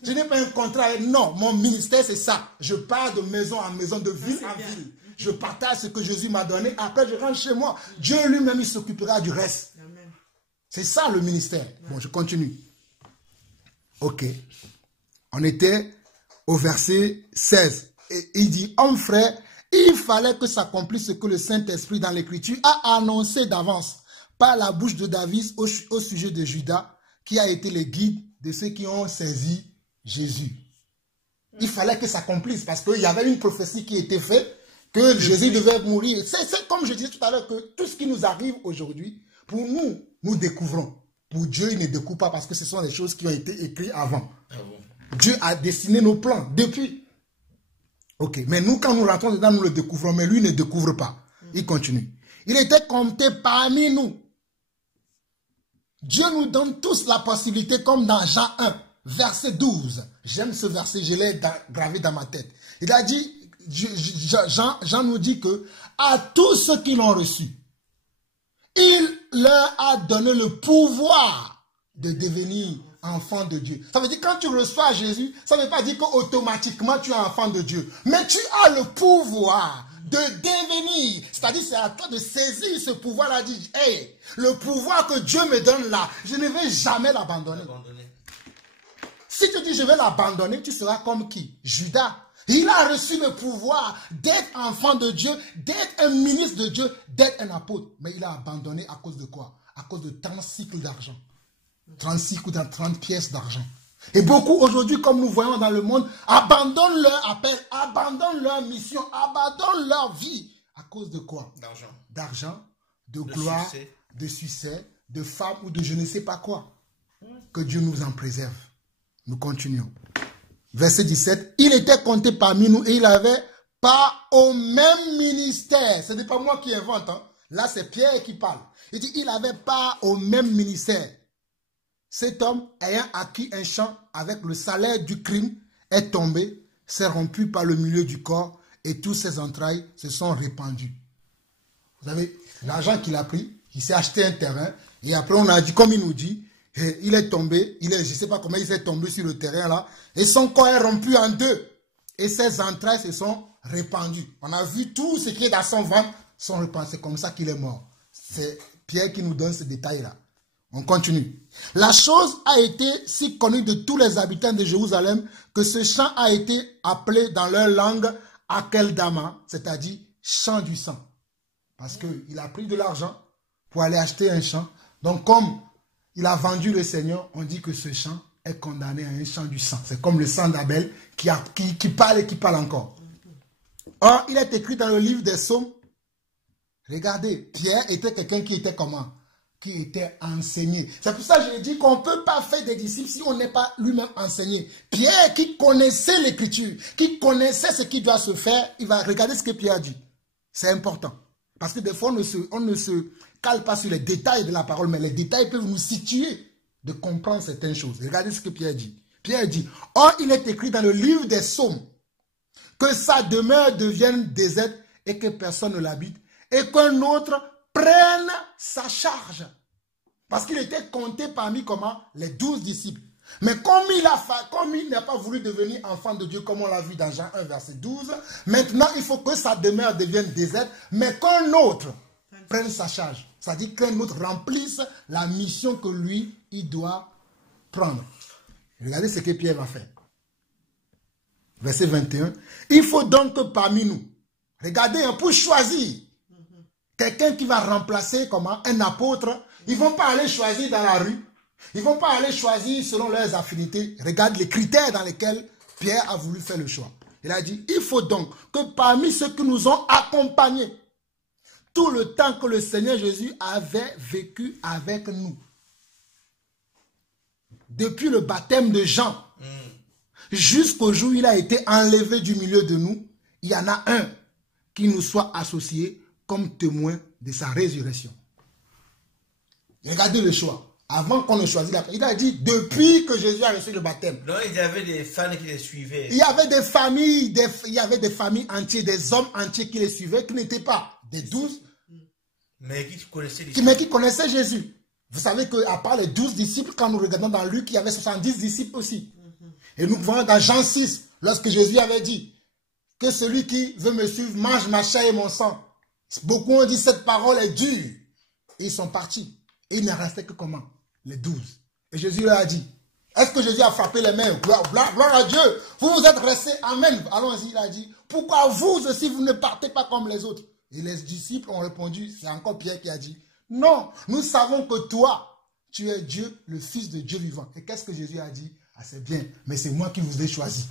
Je n'ai pas un contrat avec... Non, mon ministère, c'est ça. Je pars de maison en maison, de ville en ville. Je partage ce que Jésus m'a donné. Après, je rentre chez moi. Dieu lui-même, il s'occupera du reste. C'est ça, le ministère. Bon, je continue. Ok. On était au verset 16. Et il dit, homme frère, il fallait que s'accomplisse ce que le Saint-Esprit dans l'Écriture a annoncé d'avance par la bouche de David au sujet de Judas, qui a été le guide de ceux qui ont saisi Jésus. Il fallait que ça s'accomplisse parce qu'il y avait une prophétie qui était faite que Jésus devait mourir. C'est comme je disais tout à l'heure que tout ce qui nous arrive aujourd'hui, pour nous, nous découvrons. Pour Dieu, il ne découvre pas parce que ce sont des choses qui ont été écrites avant. Dieu a dessiné nos plans depuis. Ok, mais nous, quand nous rentrons dedans, nous le découvrons, mais lui ne découvre pas. Il continue. Il était compté parmi nous. Dieu nous donne tous la possibilité, comme dans Jean 1, verset 12. J'aime ce verset, je l'ai gravé dans ma tête. Il a dit, Jean nous dit que à tous ceux qui l'ont reçu, il leur a donné le pouvoir de devenir enfant de Dieu. Ça veut dire que quand tu reçois Jésus, ça ne veut pas dire qu'automatiquement tu es enfant de Dieu. Mais tu as le pouvoir de devenir. C'est-à-dire c'est à toi de saisir ce pouvoir-là. Dit, hey, le pouvoir que Dieu me donne là, je ne vais jamais l'abandonner. Si tu dis je vais l'abandonner, tu seras comme qui? Judas. Il a reçu le pouvoir d'être enfant de Dieu, d'être un ministre de Dieu, d'être un apôtre. Mais il a abandonné à cause de quoi? À cause de 30 cycles d'argent. 30 cycles dans 30 pièces d'argent. Et beaucoup aujourd'hui, comme nous voyons dans le monde, abandonnent leur appel, abandonnent leur mission, abandonnent leur vie. À cause de quoi? D'argent. D'argent, de gloire, de succès, de femme ou de je ne sais pas quoi. Que Dieu nous en préserve. Nous continuons. Verset 17. Il était compté parmi nous et il avait pas au même ministère. Ce n'est pas moi qui invente. Hein. Là, c'est Pierre qui parle. Il dit, il avait pas au même ministère. Cet homme, ayant acquis un champ avec le salaire du crime, est tombé, s'est rompu par le milieu du corps et tous ses entrailles se sont répandues. Vous savez, l'argent qu'il a pris, il s'est acheté un terrain et après on a dit, comme il nous dit, il est tombé, je ne sais pas comment il s'est tombé sur le terrain là, et son corps est rompu en deux et ses entrailles se sont répandues. On a vu tout ce qui est dans son ventre sont répandus. C'est comme ça qu'il est mort. C'est Pierre qui nous donne ce détail là. On continue. La chose a été si connue de tous les habitants de Jérusalem que ce champ a été appelé dans leur langue Akeldama, c'est-à-dire champ du sang. Parce qu'il a pris de l'argent pour aller acheter un champ. Donc comme il a vendu le Seigneur, on dit que ce champ est condamné à un champ du sang. C'est comme le sang d'Abel qui parle et qui parle encore. Or, il est écrit dans le livre des Psaumes. Regardez, Pierre était quelqu'un qui était comment? Qui était enseigné. C'est pour ça que je dis qu'on ne peut pas faire des disciples si on n'est pas lui-même enseigné. Pierre qui connaissait l'écriture, qui connaissait ce qui doit se faire, il va regarder ce que Pierre dit. C'est important. Parce que des fois, on ne se cale pas sur les détails de la parole, mais les détails peuvent nous situer de comprendre certaines choses. Regardez ce que Pierre dit. Pierre dit, « Or, il est écrit dans le livre des Psaumes que sa demeure devienne déserte et que personne ne l'habite et qu'un autre prenne sa charge. » Parce qu'il était compté parmi comment? Les 12 disciples. Mais comme il n'a pas voulu devenir enfant de Dieu, comme on l'a vu dans Jean 1, verset 12, maintenant il faut que sa demeure devienne déserte, mais qu'un autre prenne sa charge. C'est-à-dire qu'un autre remplisse la mission que lui, il doit prendre. Regardez ce que Pierre va faire. Verset 21. Il faut donc que parmi nous, regardez, pour choisir quelqu'un qui va remplacer comment? Un apôtre. Ils ne vont pas aller choisir dans la rue. Ils ne vont pas aller choisir selon leurs affinités. Regarde les critères dans lesquels Pierre a voulu faire le choix. Il a dit, il faut donc que parmi ceux qui nous ont accompagnés, tout le temps que le Seigneur Jésus avait vécu avec nous, depuis le baptême de Jean jusqu'au jour où il a été enlevé du milieu de nous, il y en a un qui nous soit associé comme témoin de sa résurrection. Regardez le choix. Avant qu'on ne choisisse la personne, il a dit, depuis que Jésus a reçu le baptême. Non, il y avait des fans qui les suivaient. Il y avait des familles entières, des hommes entiers qui les suivaient, qui n'étaient pas des 12, mais qui connaissaient qui connaissaient Jésus. Vous savez qu'à part les 12 disciples, quand nous regardons dans Luc, il y avait 70 disciples aussi. Et nous voyons dans Jean 6, lorsque Jésus avait dit que celui qui veut me suivre mange ma chair et mon sang. Beaucoup ont dit cette parole est dure. Et ils sont partis. Et il ne restait que comment? Les 12. Et Jésus leur a dit, est-ce que Jésus a frappé les mains? Gloire à Dieu. Vous vous êtes restés, amen. Allons-y, il a dit, pourquoi vous aussi vous ne partez pas comme les autres? Et les disciples ont répondu, c'est encore Pierre qui a dit, non, nous savons que toi, tu es Dieu, le Fils de Dieu vivant. Et qu'est-ce que Jésus a dit? Ah, c'est bien, mais c'est moi qui vous ai choisi.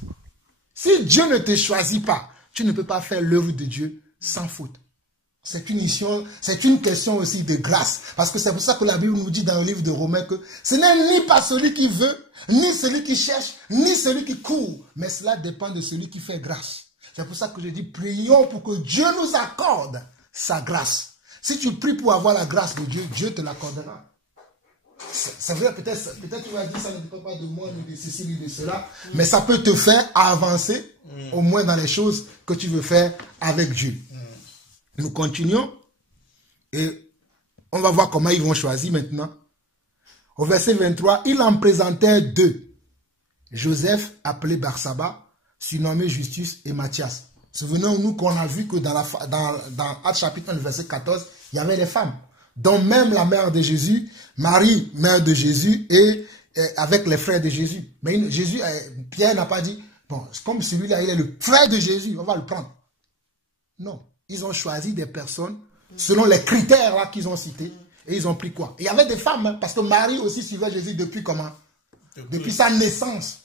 Si Dieu ne te choisit pas, tu ne peux pas faire l'œuvre de Dieu sans faute. C'est une question aussi de grâce. Parce que c'est pour ça que la Bible nous dit dans le livre de Romains que ce n'est ni pas celui qui veut, ni celui qui cherche, ni celui qui court. Mais cela dépend de celui qui fait grâce. C'est pour ça que je dis, prions pour que Dieu nous accorde sa grâce. Si tu pries pour avoir la grâce de Dieu, Dieu te l'accordera. C'est vrai, peut-être tu vas dire, ça ne dépend pas de moi, ni de ceci, ni de cela. Mais ça peut te faire avancer, au moins dans les choses que tu veux faire avec Dieu. Nous continuons et on va voir comment ils vont choisir maintenant. Au verset 23, il en présentait deux. Joseph, appelé Barsaba, surnommé Justus et Matthias. Souvenons-nous qu'on a vu que dans Actes chapitre 1, verset 14, il y avait les femmes, dont même la mère de Jésus, Marie, mère de Jésus, et avec les frères de Jésus. Mais Pierre n'a pas dit, bon, comme celui-là, il est le frère de Jésus, on va le prendre. Non. Ils ont choisi des personnes selon les critères là qu'ils ont cités. Et ils ont pris quoi? Il y avait des femmes, hein, parce que Marie aussi suivait Jésus depuis comment? Depuis sa naissance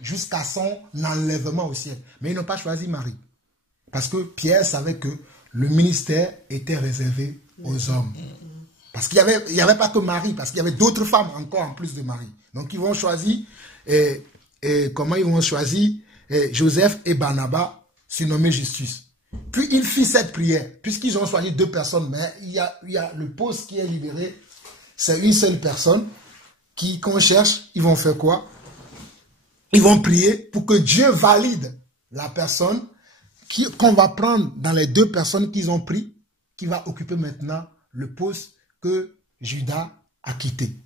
jusqu'à son enlèvement au ciel. Mais ils n'ont pas choisi Marie. Parce que Pierre savait que le ministère était réservé aux hommes. Parce qu'il n'y avait pas que Marie, parce qu'il y avait d'autres femmes encore en plus de Marie. Donc ils vont choisir, comment ils vont choisir Joseph et Barnabas, surnommés Justus. Puis il fit cette prière, puisqu'ils ont choisi deux personnes, mais il y a le poste qui est libéré, c'est une seule personne qu'on cherche. Ils vont faire quoi? Ils vont prier pour que Dieu valide la personne qu'on va prendre dans les deux personnes qu'ils ont pris, qui va occuper maintenant le poste que Judas a quitté.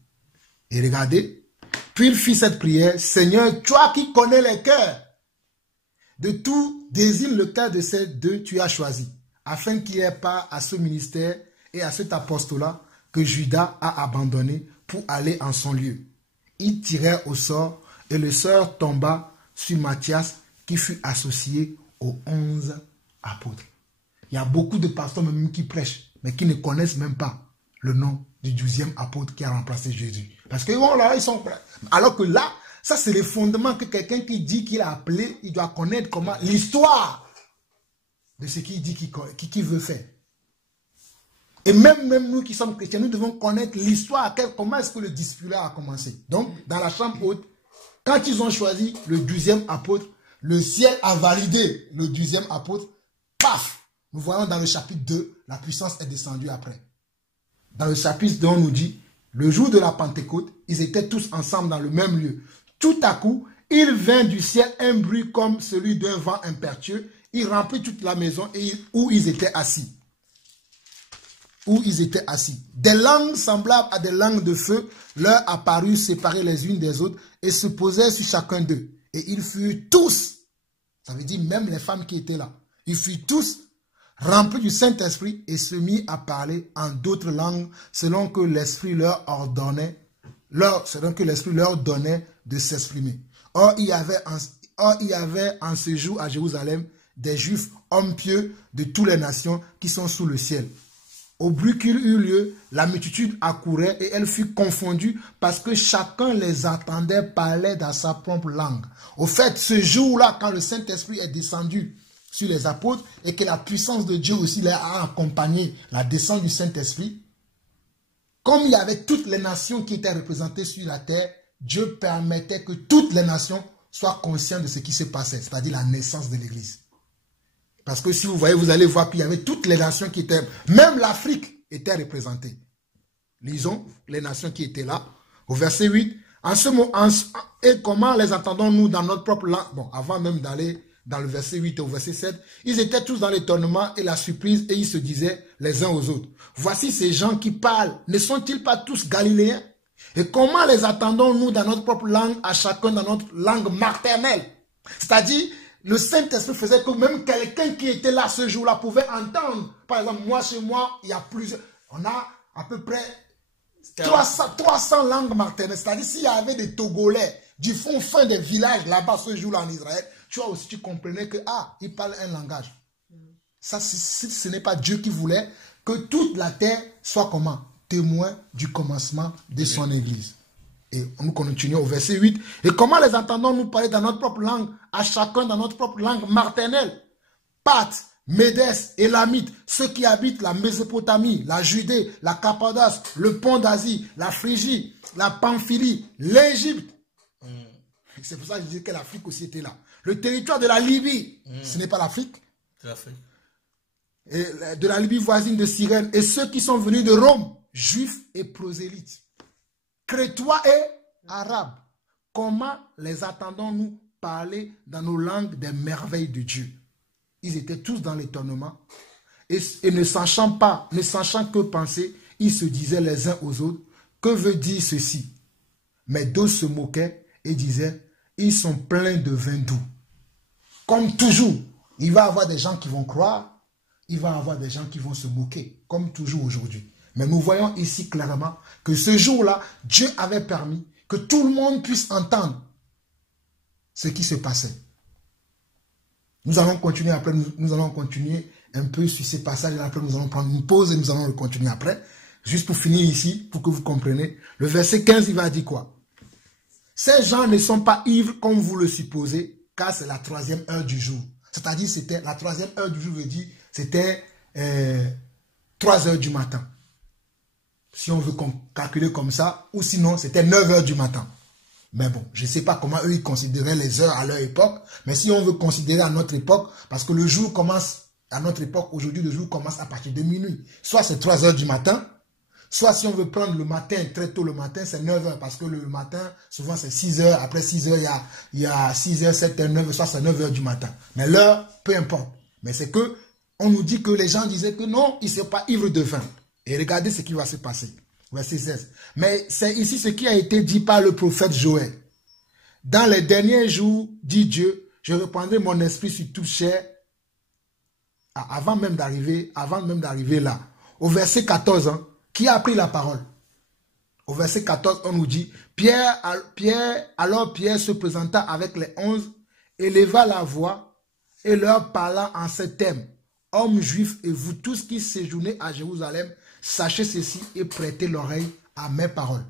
Et regardez, puis il fit cette prière, Seigneur, toi qui connais les cœurs, de tout désigne le cas de ces deux tu as choisi, afin qu'il n'y ait pas à ce ministère et à cet apostolat que Judas a abandonné pour aller en son lieu. Il tirait au sort et le sort tomba sur Matthias qui fut associé aux 11 apôtres. Il y a beaucoup de pasteurs même qui prêchent, mais qui ne connaissent même pas le nom du 12e apôtre qui a remplacé Jésus. Parce que bon, là, ils sont prêts. Alors que là, ça, c'est le fondement que quelqu'un qui dit qu'il a appelé, il doit connaître comment l'histoire de ce qu'il dit qu'il veut faire. Et même nous qui sommes chrétiens, nous devons connaître l'histoire, comment est-ce que le discipulat a commencé. Donc, dans la chambre haute, quand ils ont choisi le 12e apôtre, le ciel a validé le 12e apôtre, paf! Nous voyons dans le chapitre 2, la puissance est descendue après. Dans le chapitre 2, on nous dit, le jour de la Pentecôte, ils étaient tous ensemble dans le même lieu. Tout à coup, il vint du ciel un bruit comme celui d'un vent impétueux. Il remplit toute la maison où ils étaient assis. Des langues semblables à des langues de feu leur apparurent séparées les unes des autres et se posaient sur chacun d'eux. Et ils furent tous, ça veut dire même les femmes qui étaient là, ils furent tous remplis du Saint-Esprit et se mirent à parler en d'autres langues selon que l'Esprit leur ordonnait, de s'exprimer. Or, il y avait en ce jour à Jérusalem des Juifs, hommes pieux de toutes les nations qui sont sous le ciel. Au bruit qu'il eut lieu, la multitude accourait et elle fut confondue parce que chacun les entendait parler dans sa propre langue. Au fait, ce jour-là, quand le Saint-Esprit est descendu sur les apôtres et que la puissance de Dieu aussi les a accompagné, la descente du Saint-Esprit, comme il y avait toutes les nations qui étaient représentées sur la terre, Dieu permettait que toutes les nations soient conscients de ce qui se passait, c'est-à-dire la naissance de l'église. Parce que si vous voyez, vous allez voir qu'il y avait toutes les nations qui étaient, même l'Afrique était représentée. Lisons les nations qui étaient là. Au verset 8, et comment les entendons-nous dans notre propre langue? Bon, avant même d'aller dans le verset 8 et au verset 7, ils étaient tous dans l'étonnement et la surprise et ils se disaient les uns aux autres, voici ces gens qui parlent, ne sont-ils pas tous galiléens? Et comment les attendons-nous dans notre propre langue, à chacun dans notre langue maternelle? C'est-à-dire, le Saint-Esprit faisait que même quelqu'un qui était là ce jour-là pouvait entendre. Par exemple, moi, chez moi, il y a plusieurs, on a à peu près 300 langues maternelles. C'est-à-dire, s'il y avait des Togolais du fin des villages là-bas ce jour-là en Israël, tu vois aussi, tu comprenais que, ils parlent un langage. Ça, ce n'est pas Dieu qui voulait que toute la terre soit comment? Témoin du commencement de son église. Et nous continuons au verset 8. Et comment les entendons-nous parler dans notre propre langue, à chacun dans notre propre langue maternelle? Parthes, Médès, Élamites, ceux qui habitent la Mésopotamie, la Judée, la Cappadoce, le pont d'Asie, la Phrygie, la Pamphylie, l'Égypte. C'est pour ça que je disais que l'Afrique aussi était là. Le territoire de la Libye, ce n'est pas l'Afrique. C'est l'Afrique. De la Libye voisine de Cyrène, et ceux qui sont venus de Rome, juifs et prosélytes, crétois et arabes. Comment les attendons-nous parler dans nos langues des merveilles de Dieu? Ils étaient tous dans l'étonnement et ne sachant que penser, ils se disaient les uns aux autres, que veut dire ceci? Mais d'autres se moquaient et disaient, ils sont pleins de vin doux. Comme toujours, il va y avoir des gens qui vont croire, il va y avoir des gens qui vont se moquer, comme toujours aujourd'hui. Mais nous voyons ici clairement que ce jour-là, Dieu avait permis que tout le monde puisse entendre ce qui se passait. Nous allons continuer après, nous allons continuer un peu sur ces passages. Et après, nous allons prendre une pause et nous allons le continuer après. Juste pour finir ici, pour que vous compreniez. Le verset 15, il va dire quoi? Ces gens ne sont pas ivres comme vous le supposez, car c'est la 3e heure du jour. C'est-à-dire, c'était la 3e heure du jour, veut dire, c'était 3 heures du matin. Si on veut calculer comme ça, ou sinon, c'était 9 heures du matin. Mais bon, je ne sais pas comment eux, ils considéraient les heures à leur époque, mais si on veut considérer à notre époque, parce que le jour commence, à notre époque, aujourd'hui, le jour commence à partir de minuit. Soit c'est 3 heures du matin, soit si on veut prendre le matin, très tôt le matin, c'est 9 heures, parce que le matin, souvent c'est 6 heures, après 6 heures, il y a 6 heures, 7 heures, 9 heures, soit c'est 9 heures du matin. Mais l'heure, peu importe. Mais c'est que, on nous dit que les gens disaient que non, ils ne sont pas ivres de vin. Et regardez ce qui va se passer. Verset 16. Mais c'est ici ce qui a été dit par le prophète Joël. Dans les derniers jours, dit Dieu, je répandrai mon esprit sur toute chair. Avant même d'arriver là. Au verset 14, qui a pris la parole? Au verset 14, on nous dit, alors Pierre se présenta avec les 11, éleva la voix et leur parla en ces termes. Hommes juifs et vous tous qui séjournez à Jérusalem, sachez ceci et prêtez l'oreille à mes paroles.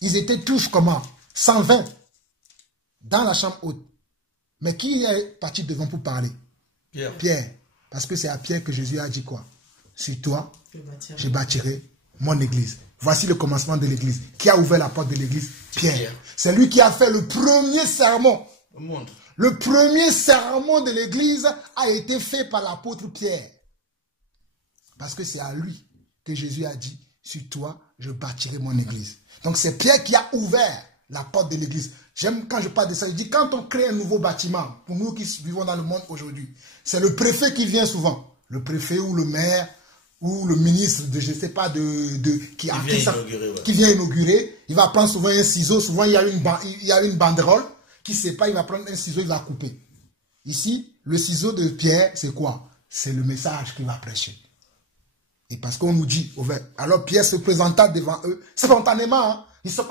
Ils étaient tous comment? 120 dans la chambre haute. Mais qui est parti devant pour parler? Pierre. Pierre. Parce que c'est à Pierre que Jésus a dit quoi? Sur toi, je bâtirai mon église. Voici le commencement de l'église. Qui a ouvert la porte de l'église? Pierre. C'est lui qui a fait le premier sermon. Le premier sermon de l'église a été fait par l'apôtre Pierre. Parce que c'est à lui que Jésus a dit, sur toi, je bâtirai mon église. Donc c'est Pierre qui a ouvert la porte de l'église. J'aime quand je parle de ça, je dis, quand on crée un nouveau bâtiment, pour nous qui vivons dans le monde aujourd'hui, c'est le préfet qui vient souvent. Le préfet ou le maire ou le ministre de, je ne sais pas, qui vient inaugurer. Il va prendre souvent un ciseau, souvent il y a une banderole. Qui ne sait pas, il va prendre un ciseau, il va couper. Ici, le ciseau de Pierre, c'est quoi? C'est le message qu'il va prêcher. Et parce qu'on nous dit, alors Pierre se présenta devant eux, spontanément, ils ne sont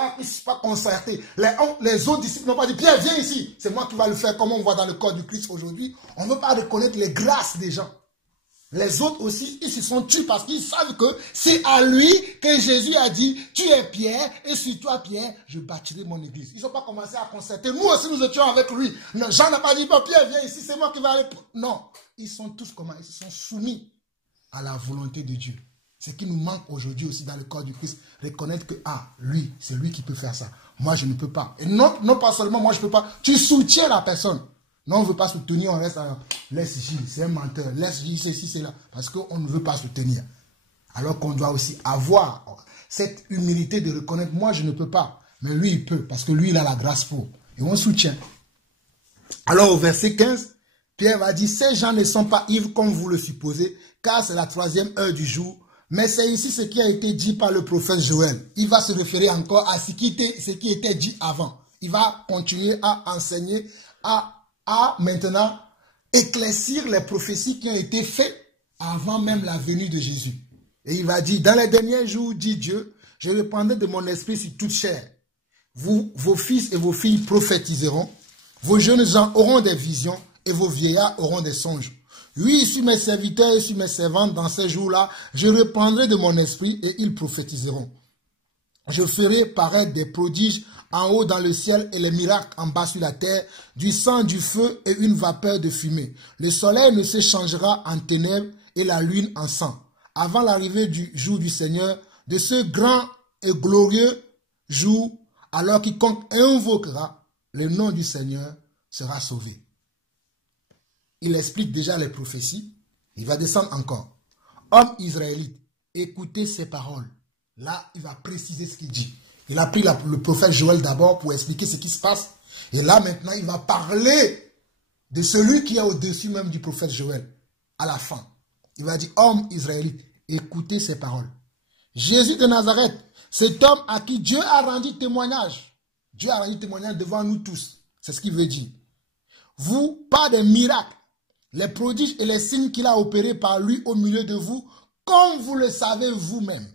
pas concertés. Les autres disciples n'ont pas dit, Pierre, viens ici, c'est moi qui va le faire, comme on voit dans le corps du Christ aujourd'hui. On ne veut pas reconnaître les grâces des gens. Les autres aussi, ils se sont tués parce qu'ils savent que c'est à lui que Jésus a dit, tu es Pierre, et sur toi, Pierre, je bâtirai mon église. Ils n'ont pas commencé à concerter. Nous aussi, nous étions avec lui. Non, Jean n'a pas dit, bon, Pierre, viens ici, c'est moi qui vais aller. Non, ils sont tous comment? Ils se sont soumis à la volonté de Dieu. Ce qui nous manque aujourd'hui aussi dans le corps du Christ, reconnaître que, ah, lui, c'est lui qui peut faire ça. Moi, je ne peux pas. Et non, non pas seulement moi, je ne peux pas. Tu soutiens la personne. Non, on ne veut pas soutenir, on reste à, laisse J, c'est un menteur, laisse J, c'est ci, c'est là. Parce qu'on ne veut pas soutenir. Alors qu'on doit aussi avoir cette humilité de reconnaître, moi, je ne peux pas. Mais lui, il peut, parce que lui, il a la grâce pour. Et on soutient. Alors, au verset 15, Pierre va dire, ces gens ne sont pas ivres comme vous le supposez, car c'est la 3e heure du jour. Mais c'est ici ce qui a été dit par le prophète Joël. Il va se référer encore à ce qui était dit avant. Il va continuer à enseigner, à maintenant éclaircir les prophéties qui ont été faites avant même la venue de Jésus. Et il va dire, dans les derniers jours, dit Dieu, je répandrai de mon esprit sur toute chair. Vous, vos fils et vos filles prophétiseront, vos jeunes gens auront des visions et vos vieillards auront des songes. Oui, sur mes serviteurs et sur mes servantes, dans ces jours-là, je répandrai de mon esprit et ils prophétiseront. Je ferai paraître des prodiges en haut dans le ciel et les miracles en bas sur la terre, du sang, du feu et une vapeur de fumée. Le soleil ne se changera en ténèbres et la lune en sang, avant l'arrivée du jour du Seigneur, de ce grand et glorieux jour, alors quiconque invoquera le nom du Seigneur sera sauvé. Il explique déjà les prophéties. Il va descendre encore. Hommes israélites, écoutez ces paroles. Là, il va préciser ce qu'il dit. Il a pris le prophète Joël d'abord pour expliquer ce qui se passe. Et là, maintenant, il va parler de celui qui est au-dessus même du prophète Joël. À la fin, il va dire, hommes israélites, écoutez ces paroles. Jésus de Nazareth, cet homme à qui Dieu a rendu témoignage. Dieu a rendu témoignage devant nous tous. C'est ce qu'il veut dire. Vous, par des miracles, les prodiges et les signes qu'il a opérés par lui au milieu de vous, comme vous le savez vous-même.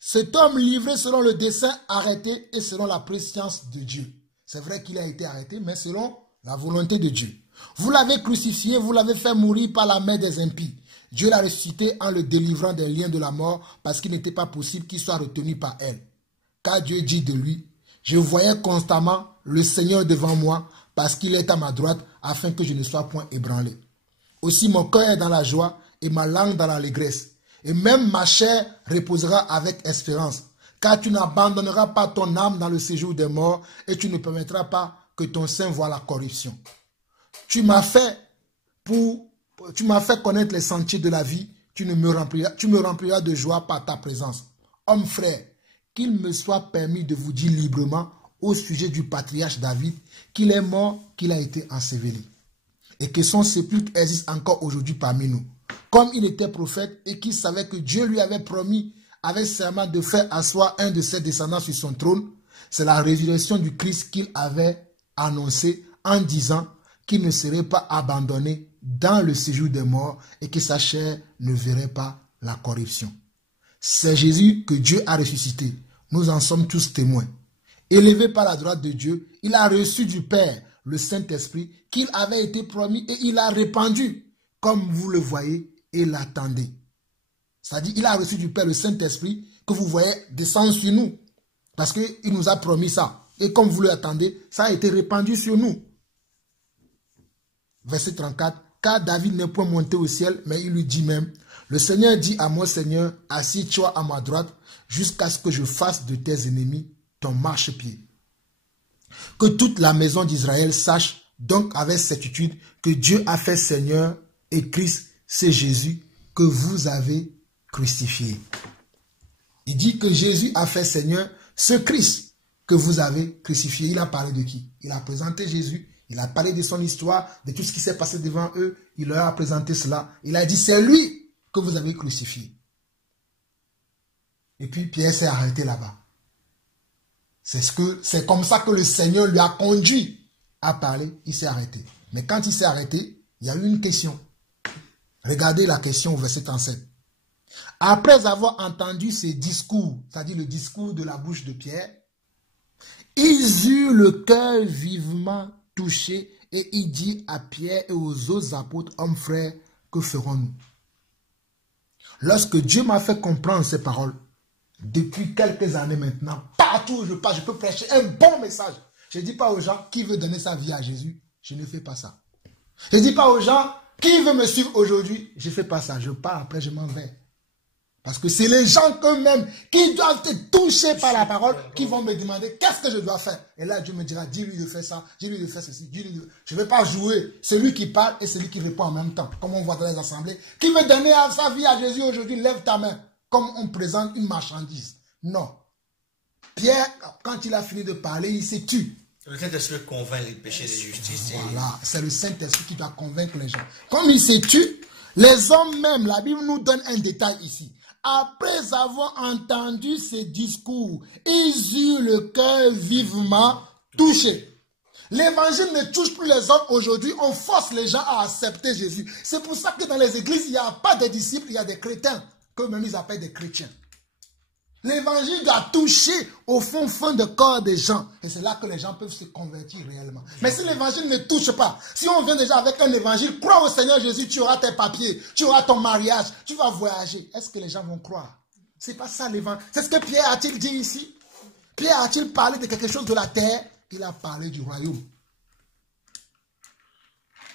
Cet homme livré selon le dessein arrêté et selon la préscience de Dieu. C'est vrai qu'il a été arrêté, mais selon la volonté de Dieu. Vous l'avez crucifié, vous l'avez fait mourir par la main des impies. Dieu l'a ressuscité en le délivrant des liens de la mort parce qu'il n'était pas possible qu'il soit retenu par elle. Car Dieu dit de lui, je voyais constamment le Seigneur devant moi parce qu'il est à ma droite afin que je ne sois point ébranlé. Aussi mon cœur est dans la joie et ma langue dans l'allégresse. Et même ma chair reposera avec espérance. Car tu n'abandonneras pas ton âme dans le séjour des morts et tu ne permettras pas que ton sein voie la corruption. Tu m'as fait connaître les sentiers de la vie. Tu me rempliras de joie par ta présence. Homme frère, qu'il me soit permis de vous dire librement au sujet du patriarche David, qu'il est mort, qu'il a été enseveli. Et que son sépulcre existe encore aujourd'hui parmi nous. Comme il était prophète et qu'il savait que Dieu lui avait promis avec serment de faire asseoir un de ses descendants sur son trône, c'est la résurrection du Christ qu'il avait annoncé en disant qu'il ne serait pas abandonné dans le séjour des morts et que sa chair ne verrait pas la corruption. C'est Jésus que Dieu a ressuscité. Nous en sommes tous témoins. Élevé par la droite de Dieu, il a reçu du Père le Saint-Esprit qu'il avait été promis et il a répandu, comme vous le voyez et l'attendez. C'est-à-dire, il a reçu du Père le Saint-Esprit que vous voyez descendre sur nous. Parce qu'il nous a promis ça. Et comme vous l'attendez, ça a été répandu sur nous. Verset 34. Car David n'est point monté au ciel, mais il lui dit même, le Seigneur dit à mon Seigneur, assis-toi à ma droite, jusqu'à ce que je fasse de tes ennemis ton marchepied. Que toute la maison d'Israël sache donc avec certitude que Dieu a fait Seigneur et Christ, c'est Jésus que vous avez crucifié. Il dit que Jésus a fait Seigneur, ce Christ que vous avez crucifié. Il a parlé de qui? Il a présenté Jésus, il a parlé de son histoire, de tout ce qui s'est passé devant eux. Il leur a présenté cela. Il a dit, c'est lui que vous avez crucifié. Et puis Pierre s'est arrêté là-bas. C'est comme ça que le Seigneur lui a conduit à parler. Il s'est arrêté. Mais quand il s'est arrêté, il y a eu une question. Regardez la question au verset 37. Après avoir entendu ces discours, c'est-à-dire le discours de la bouche de Pierre, ils eurent le cœur vivement touché et il dit à Pierre et aux autres apôtres, hommes frères, que ferons-nous? Lorsque Dieu m'a fait comprendre ces paroles, depuis quelques années maintenant, partout où je passe, je peux prêcher un bon message. Je ne dis pas aux gens qui veut donner sa vie à Jésus, je ne fais pas ça. Je ne dis pas aux gens qui veut me suivre aujourd'hui, je ne fais pas ça. Je pars, après je m'en vais. Parce que c'est les gens eux-mêmes qui doivent être touchés par la parole qui vont me demander qu'est-ce que je dois faire. Et là, Dieu me dira, dis-lui de faire ça, dis-lui de faire ceci, dis-lui de... Je ne vais pas jouer celui qui parle et celui qui répond en même temps, comme on voit dans les assemblées. Qui veut donner sa vie à Jésus aujourd'hui, lève ta main, comme on présente une marchandise. Non. Pierre, quand il a fini de parler, il s'est tué. Le Saint-Esprit convainc les péchés de justice. Voilà, c'est le Saint-Esprit qui doit convaincre les gens. Comme il s'est tué, les hommes même, la Bible nous donne un détail ici. Après avoir entendu ces discours, ils eurent le cœur vivement touché. L'évangile ne touche plus les hommes aujourd'hui, on force les gens à accepter Jésus. C'est pour ça que dans les églises, il n'y a pas de disciples, il y a des chrétiens, qu'eux-mêmes ils appellent des chrétiens. L'évangile doit toucher au fond de corps des gens. Et c'est là que les gens peuvent se convertir réellement. Mais si l'évangile ne touche pas, si on vient déjà avec un évangile, crois au Seigneur Jésus, tu auras tes papiers, tu auras ton mariage, tu vas voyager. Est-ce que les gens vont croire? C'est pas ça l'évangile. C'est ce que Pierre a-t-il dit ici? Pierre a-t-il parlé de quelque chose de la terre? Il a parlé du royaume.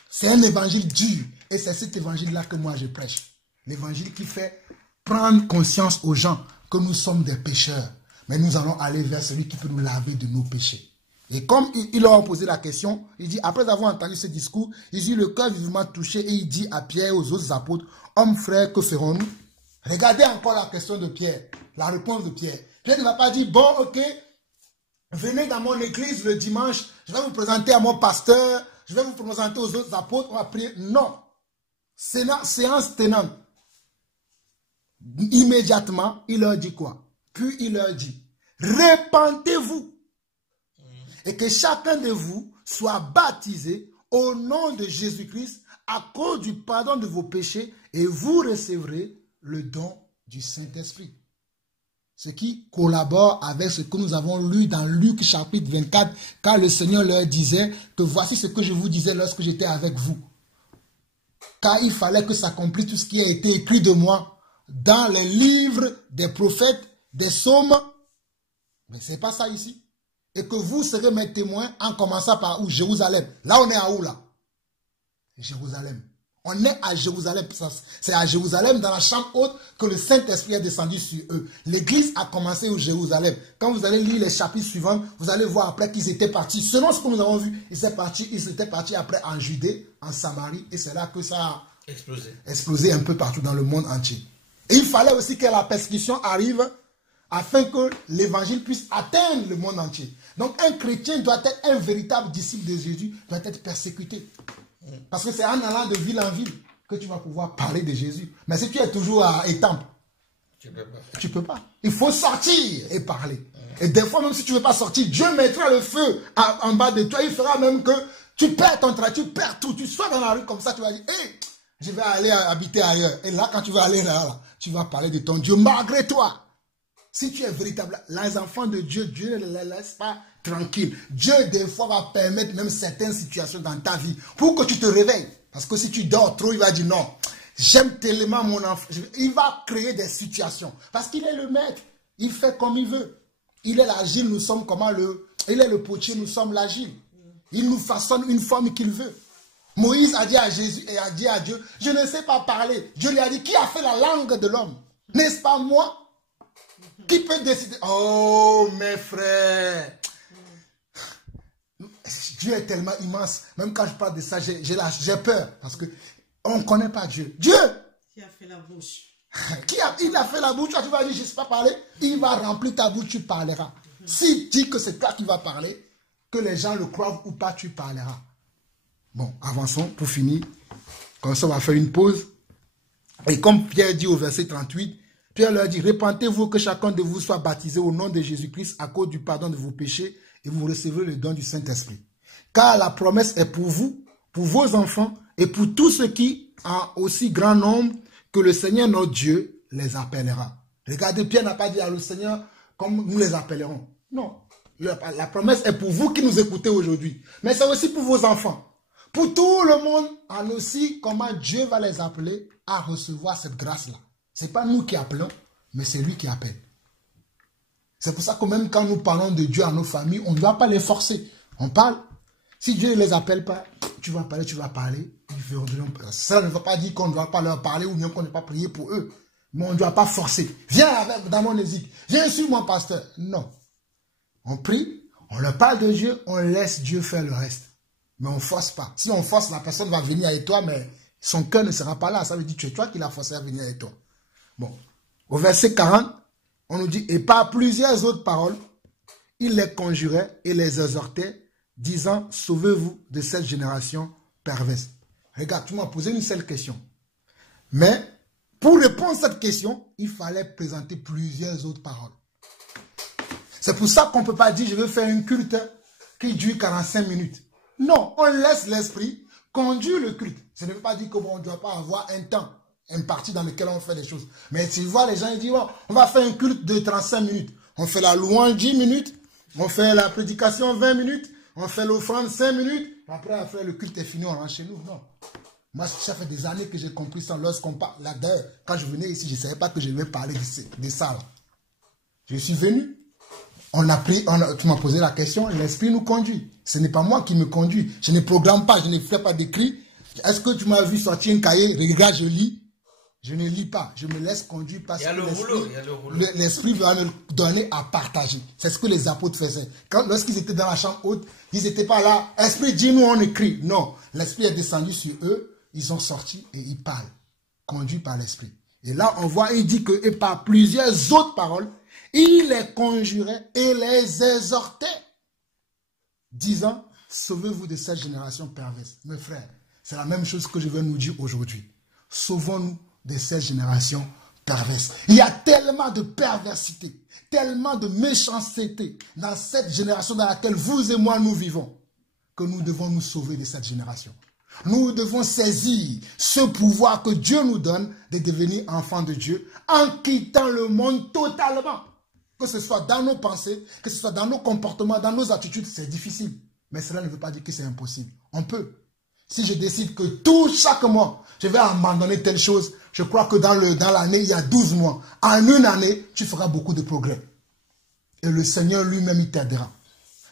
C'est un évangile dur. Et c'est cet évangile-là que moi je prêche. L'évangile qui fait prendre conscience aux gens que nous sommes des pécheurs, mais nous allons aller vers celui qui peut nous laver de nos péchés. Et comme il leur a posé la question, il dit, après avoir entendu ce discours, il dit le cœur vivement touché et il dit à Pierre et aux autres apôtres, hommes frères, que ferons-nous? Regardez encore la question de Pierre, la réponse de Pierre. Pierre ne va pas dire, bon, ok, venez dans mon église le dimanche, je vais vous présenter à mon pasteur, je vais vous présenter aux autres apôtres, on va prier. Non. Séance tenante. Immédiatement, il leur dit quoi? Puis il leur dit, répentez-vous et que chacun de vous soit baptisé au nom de Jésus-Christ à cause du pardon de vos péchés et vous recevrez le don du Saint-Esprit. Ce qui collabore avec ce que nous avons lu dans Luc chapitre 24, car le Seigneur leur disait que voici ce que je vous disais lorsque j'étais avec vous. Car il fallait que s'accomplisse tout ce qui a été écrit de moi dans les livres des prophètes, des psaumes. Mais ce n'est pas ça ici. Et que vous serez mes témoins en commençant par où? Jérusalem. Là, on est à où là? Jérusalem. On est à Jérusalem. C'est à Jérusalem, dans la chambre haute, que le Saint-Esprit est descendu sur eux. L'église a commencé au Jérusalem. Quand vous allez lire les chapitres suivants, vous allez voir après qu'ils étaient partis. Selon ce que nous avons vu, ils étaient partis après en Judée, en Samarie. Et c'est là que ça a explosé un peu partout dans le monde entier. Et il fallait aussi que la persécution arrive afin que l'évangile puisse atteindre le monde entier. Donc un chrétien doit être un véritable disciple de Jésus, doit être persécuté. Parce que c'est en allant de ville en ville que tu vas pouvoir parler de Jésus. Mais si tu es toujours à Étampes, tu peux pas. Il faut sortir et parler. Et des fois, même si tu ne veux pas sortir, Dieu mettra le feu en bas de toi. Il fera même que tu perds ton travail, tu perds tout. Tu sois dans la rue comme ça, tu vas dire, hey, je vais aller habiter ailleurs. Et là, quand tu vas aller là, tu vas parler de ton Dieu malgré toi. Si tu es véritable, les enfants de Dieu, Dieu ne les laisse pas tranquilles. Dieu, des fois, va permettre même certaines situations dans ta vie pour que tu te réveilles. Parce que si tu dors trop, il va dire non, j'aime tellement mon enfant. Il va créer des situations. Parce qu'il est le maître. Il fait comme il veut. Il est l'agile, nous sommes comment il est le potier, nous sommes l'agile. Il nous façonne une forme qu'il veut. Moïse a dit à Jésus et a dit à Dieu, je ne sais pas parler. Dieu lui a dit, qui a fait la langue de l'homme? N'est-ce pas moi? Qui peut décider? Oh, mes frères. Dieu est tellement immense. Même quand je parle de ça, j'ai peur. Parce qu'on ne connaît pas Dieu. Dieu! Qui a fait la bouche? Il a fait la bouche, tu vas dire, je ne sais pas parler. Il va remplir ta bouche, tu parleras. S'il dit que c'est toi qui vas parler, que les gens le croient ou pas, tu parleras. Bon, avançons pour finir. Comme ça, on va faire une pause. Et comme Pierre dit au verset 38, Pierre leur dit, répentez-vous que chacun de vous soit baptisé au nom de Jésus-Christ à cause du pardon de vos péchés et vous recevrez le don du Saint-Esprit. Car la promesse est pour vous, pour vos enfants et pour tous ceux qui, en aussi grand nombre que le Seigneur notre Dieu les appellera. Regardez, Pierre n'a pas dit à le Seigneur comme nous les appellerons. Non, la promesse est pour vous qui nous écoutez aujourd'hui. Mais c'est aussi pour vos enfants. Pour tout le monde, en aussi comment Dieu va les appeler à recevoir cette grâce-là. Ce n'est pas nous qui appelons, mais c'est lui qui appelle. C'est pour ça que même quand nous parlons de Dieu à nos familles, on ne doit pas les forcer. On parle. Si Dieu ne les appelle pas, tu vas parler, tu vas parler. Ça ne veut pas dire qu'on ne doit pas leur parler ou bien qu'on ne va pas prier pour eux. Mais on ne doit pas forcer. Viens dans mon église. Viens sur mon pasteur. Non. On prie, on leur parle de Dieu, on laisse Dieu faire le reste. Mais on ne force pas. Si on force, la personne va venir avec toi, mais son cœur ne sera pas là. Ça veut dire que tu es toi qui l'as forcé à venir avec toi. Bon. Au verset 40, on nous dit, et par plusieurs autres paroles, il les conjurait et les exhortait, disant, sauvez-vous de cette génération perverse. Regarde, tu m'as posé une seule question. Mais, pour répondre à cette question, il fallait présenter plusieurs autres paroles. C'est pour ça qu'on ne peut pas dire, je veux faire une culte qui dure 45 minutes. Non, on laisse l'esprit conduire le culte. Ça ne veut pas dire qu'on ne doit pas avoir un temps imparti dans lequel on fait des choses. Mais tu vois, les gens ils disent, oh, on va faire un culte de 35 minutes. On fait la louange 10 minutes, on fait la prédication 20 minutes, on fait l'offrande 5 minutes. Après, le culte est fini, on rentre chez nous. Non. Moi, ça fait des années que j'ai compris ça. Lorsqu'on parle, là, d'ailleurs, quand je venais ici, je ne savais pas que je devais parler de ça. Là. Je suis venu. Tu m'as posé la question, l'esprit nous conduit. Ce n'est pas moi qui me conduis. Je ne programme pas, je ne fais pas d'écrit. Est-ce que tu m'as vu sortir un cahier? Regarde, je lis. Je ne lis pas. Je me laisse conduire parce que l'esprit va me donner à partager. C'est ce que les apôtres faisaient. Lorsqu'ils étaient dans la chambre haute, ils n'étaient pas là. Esprit, dis-nous, on écrit. Non. L'esprit est descendu sur eux. Ils sont sortis et ils parlent. Conduits par l'esprit. Et là, on voit, il dit que, et par plusieurs autres paroles, il les conjurait et les exhortait, disant, sauvez-vous de cette génération perverse. Mes frères, c'est la même chose que je vais nous dire aujourd'hui. Sauvons-nous de cette génération perverse. Il y a tellement de perversité, tellement de méchanceté dans cette génération dans laquelle vous et moi nous vivons, que nous devons nous sauver de cette génération. Nous devons saisir ce pouvoir que Dieu nous donne de devenir enfants de Dieu en quittant le monde totalement. Que ce soit dans nos pensées, que ce soit dans nos comportements, dans nos attitudes, c'est difficile. Mais cela ne veut pas dire que c'est impossible. On peut. Si je décide que chaque mois, je vais abandonner telle chose, je crois que dans l'année, il y a 12 mois. En une année, tu feras beaucoup de progrès. Et le Seigneur lui-même, il t'aidera.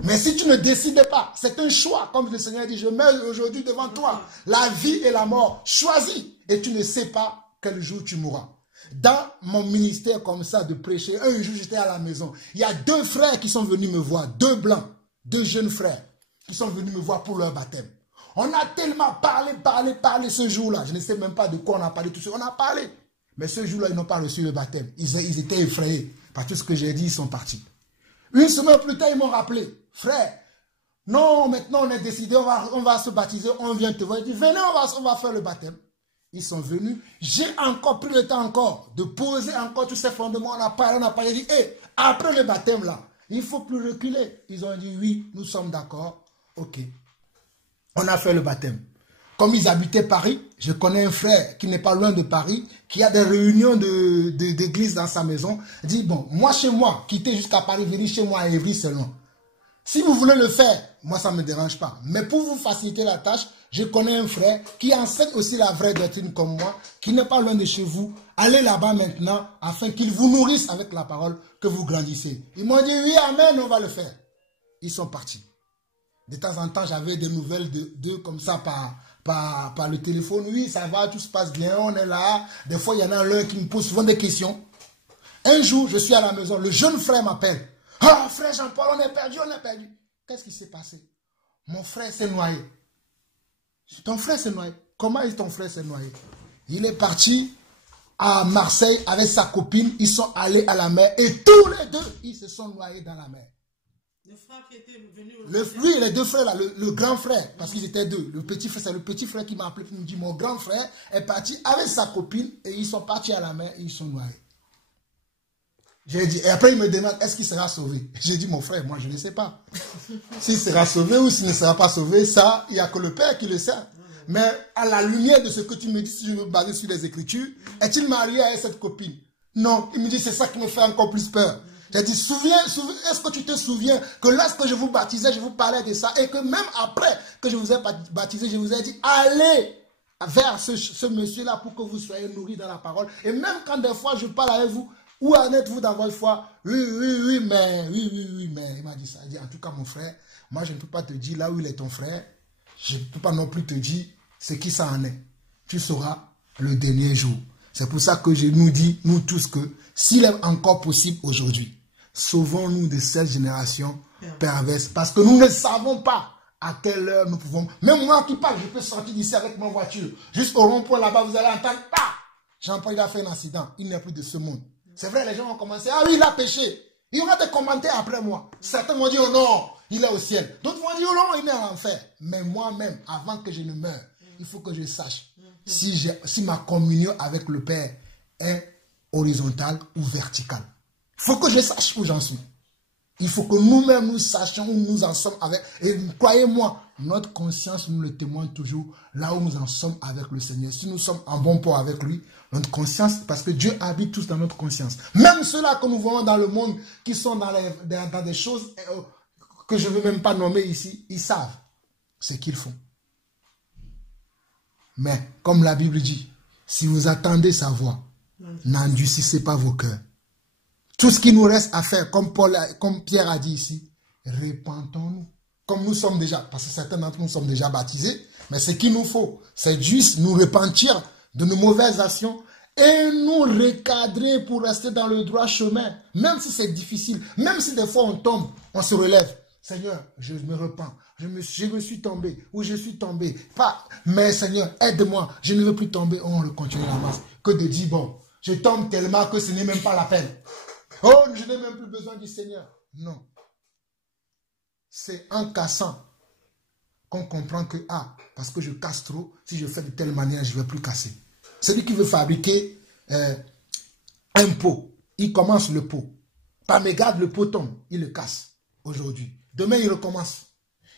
Mais si tu ne décides pas, c'est un choix. Comme le Seigneur dit, je mets aujourd'hui devant toi la vie et la mort. Choisis. Et tu ne sais pas quel jour tu mourras. Dans mon ministère comme ça de prêcher, un jour j'étais à la maison. Il y a 2 frères qui sont venus me voir, 2 blancs, 2 jeunes frères qui sont venus me voir pour leur baptême. On a tellement parlé ce jour-là. Je ne sais même pas de quoi on a parlé tout ça. On a parlé. Mais ce jour-là, ils n'ont pas reçu le baptême. Ils étaient effrayés par tout ce que j'ai dit, ils sont partis. Une semaine plus tard, ils m'ont rappelé. Frère, non, maintenant on est décidé, on va se baptiser, on vient te voir. Ils disent, venez, on va faire le baptême. Ils sont venus. J'ai encore pris le temps de poser encore tous ces fondements. On a parlé, j'ai dit, hey, après le baptême là, il ne faut plus reculer. Ils ont dit, oui, nous sommes d'accord. Ok. On a fait le baptême. Comme ils habitaient Paris, je connais un frère qui n'est pas loin de Paris, qui a des réunions d'église dans sa maison. Il dit, bon, moi chez moi, quitter jusqu'à Paris, venir chez moi à Évry, c'est loin. Si vous voulez le faire, moi ça ne me dérange pas. Mais pour vous faciliter la tâche, je connais un frère qui enseigne aussi la vraie doctrine comme moi, qui n'est pas loin de chez vous. Allez là-bas maintenant, afin qu'il vous nourrisse avec la parole, que vous grandissez. Ils m'ont dit, oui, amen, on va le faire. Ils sont partis. De temps en temps, j'avais des nouvelles d'eux comme ça par le téléphone. Oui, ça va, tout se passe bien, on est là. Des fois, il y en a l'un qui me pose souvent des questions. Un jour, je suis à la maison, le jeune frère m'appelle. Ah, frère Jean-Paul, on est perdu. Qu'est-ce qui s'est passé? Mon frère s'est noyé. Ton frère s'est noyé. Comment ton frère s'est noyé? Il est parti à Marseille avec sa copine. Ils sont allés à la mer et tous les 2, ils se sont noyés dans la mer. Le frère qui était venu Oui, les 2 frères là, le grand frère, parce qu'ils étaient 2. Le petit frère, c'est le petit frère qui m'a appelé pour me dire, mon grand frère est parti avec sa copine et ils sont partis à la mer et ils sont noyés. J'ai dit, et après il me demande, est-ce qu'il sera sauvé? J'ai dit, mon frère, moi je ne sais pas. S'il sera sauvé ou s'il ne sera pas sauvé, ça, il n'y a que le Père qui le sait. Mais à la lumière de ce que tu me dis, si je me base sur les Écritures, est-il marié avec cette copine? Non, il me dit, c'est ça qui me fait encore plus peur. J'ai dit, est-ce que tu te souviens que lorsque je vous baptisais, je vous parlais de ça et que même après que je vous ai baptisé, je vous ai dit, allez vers ce monsieur-là pour que vous soyez nourris dans la parole. Et même quand des fois je parle avec vous, où en êtes-vous dans votre foi? Oui, mais il m'a dit ça. Il dit, en tout cas, mon frère, moi je ne peux pas te dire là où il est ton frère. Je ne peux pas non plus te dire ce qui ça en est. Tu sauras le dernier jour. C'est pour ça que je nous dis, nous tous, que s'il est encore possible aujourd'hui, sauvons-nous de cette génération perverse. Parce que nous ne savons pas à quelle heure nous pouvons... Même moi qui parle, je peux sortir d'ici avec ma voiture. Juste au rond-point là-bas, vous allez entendre... Ah, Jean-Paul, il a fait un accident. Il n'est plus de ce monde. C'est vrai, les gens vont commencer. Ah oui, il a péché. Il y aura des commentaires après moi. Certains vont dire, oh non, il est au ciel. D'autres vont dire, oh non, il est en enfer. Mais moi-même, avant que je ne meure, il faut que je sache si ma communion avec le Père est horizontale ou verticale. Il faut que je sache où j'en suis. Il faut que nous-mêmes nous sachions où nous en sommes avec. Et croyez-moi, notre conscience nous le témoigne toujours là où nous en sommes avec le Seigneur. Si nous sommes en bon port avec lui, notre conscience, parce que Dieu habite tous dans notre conscience. Même ceux-là que nous voyons dans le monde, qui sont dans des choses que je ne veux même pas nommer ici, ils savent ce qu'ils font. Mais, comme la Bible dit, si vous attendez sa voix, n'endurcissez pas vos cœurs. Tout ce qui nous reste à faire, comme Pierre a dit ici, repentons-nous. Comme nous sommes déjà, parce que certains d'entre nous sommes déjà baptisés, mais ce qu'il nous faut, c'est juste nous repentir de nos mauvaises actions et nous recadrer pour rester dans le droit chemin. Même si c'est difficile, même si des fois on tombe, on se relève. Seigneur, je me repens, je me suis tombé, ou je suis tombé. Pas, mais Seigneur, aide-moi, je ne veux plus tomber. On continue la masse. Que de dire, bon, je tombe tellement que ce n'est même pas la peine. Oh, je n'ai même plus besoin du Seigneur. Non. C'est en cassant qu'on comprend que, ah, parce que je casse trop, si je fais de telle manière, je ne vais plus casser. Celui qui veut fabriquer un pot, il commence le pot. Par mégarde, le pot tombe, il le casse aujourd'hui. Demain, il recommence.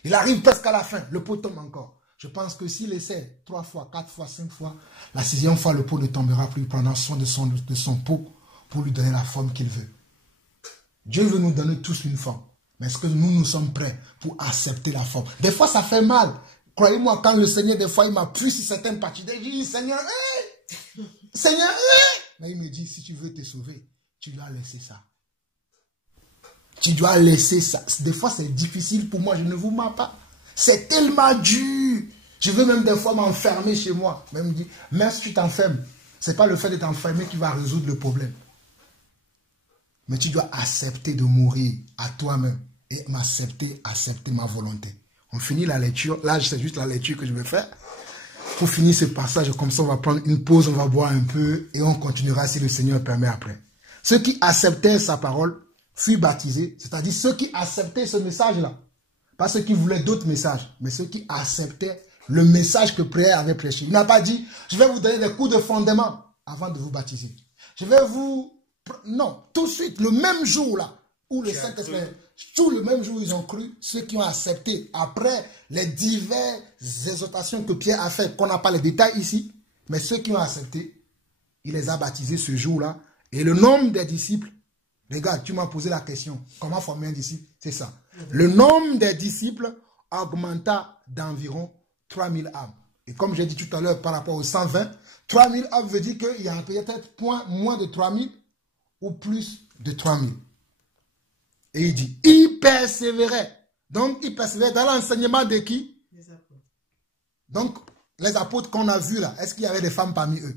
Il arrive presque à la fin, le pot tombe encore. Je pense que s'il essaie 3 fois, 4 fois, 5 fois, la 6e fois, le pot ne tombera plus. Il prendra soin de son pot pour lui donner la forme qu'il veut. Dieu veut nous donner tous une forme. Mais est-ce que nous sommes prêts pour accepter la forme? Des fois, ça fait mal. Croyez-moi, quand le Seigneur, des fois, il m'appuie sur certaines parties, je dis, Seigneur, Seigneur, mais il me dit, si tu veux te sauver, tu dois laisser ça. Tu dois laisser ça. Des fois, c'est difficile pour moi, je ne vous mens pas. C'est tellement dur. Je veux même des fois m'enfermer chez moi. Même me dire, même si tu t'enfermes, ce n'est pas le fait d'être enfermé qui va résoudre le problème. Mais tu dois accepter de mourir à toi-même et accepter ma volonté. On finit la lecture. Là, c'est juste la lecture que je vais faire. Pour finir ce passage, comme ça, on va prendre une pause, on va boire un peu et on continuera si le Seigneur permet après. Ceux qui acceptaient sa parole furent baptisés, c'est-à-dire ceux qui acceptaient ce message-là. Pas ceux qui voulaient d'autres messages, mais ceux qui acceptaient le message que Pierre avait prêché. Il n'a pas dit, je vais vous donner des coups de fondement avant de vous baptiser. Je vais vous... Non, tout de suite, le même jour là, où le Saint-Esprit, tout le même jour, ils ont cru, ceux qui ont accepté, après les diverses exhortations que Pierre a fait, qu'on n'a pas les détails ici, mais ceux qui ont accepté, il les a baptisés ce jour-là, et le nombre des disciples, regarde, tu m'as posé la question, comment former un disciple? C'est ça. Le nombre des disciples augmenta d'environ 3000 âmes. Et comme j'ai dit tout à l'heure par rapport aux 120, 3000 âmes veut dire qu'il y a peut-être moins de 3000 ou plus de 3000. Et il dit, il persévérait. Donc, il persévérait dans l'enseignement de qui? Les apôtres. Donc, les apôtres qu'on a vus là, est-ce qu'il y avait des femmes parmi eux?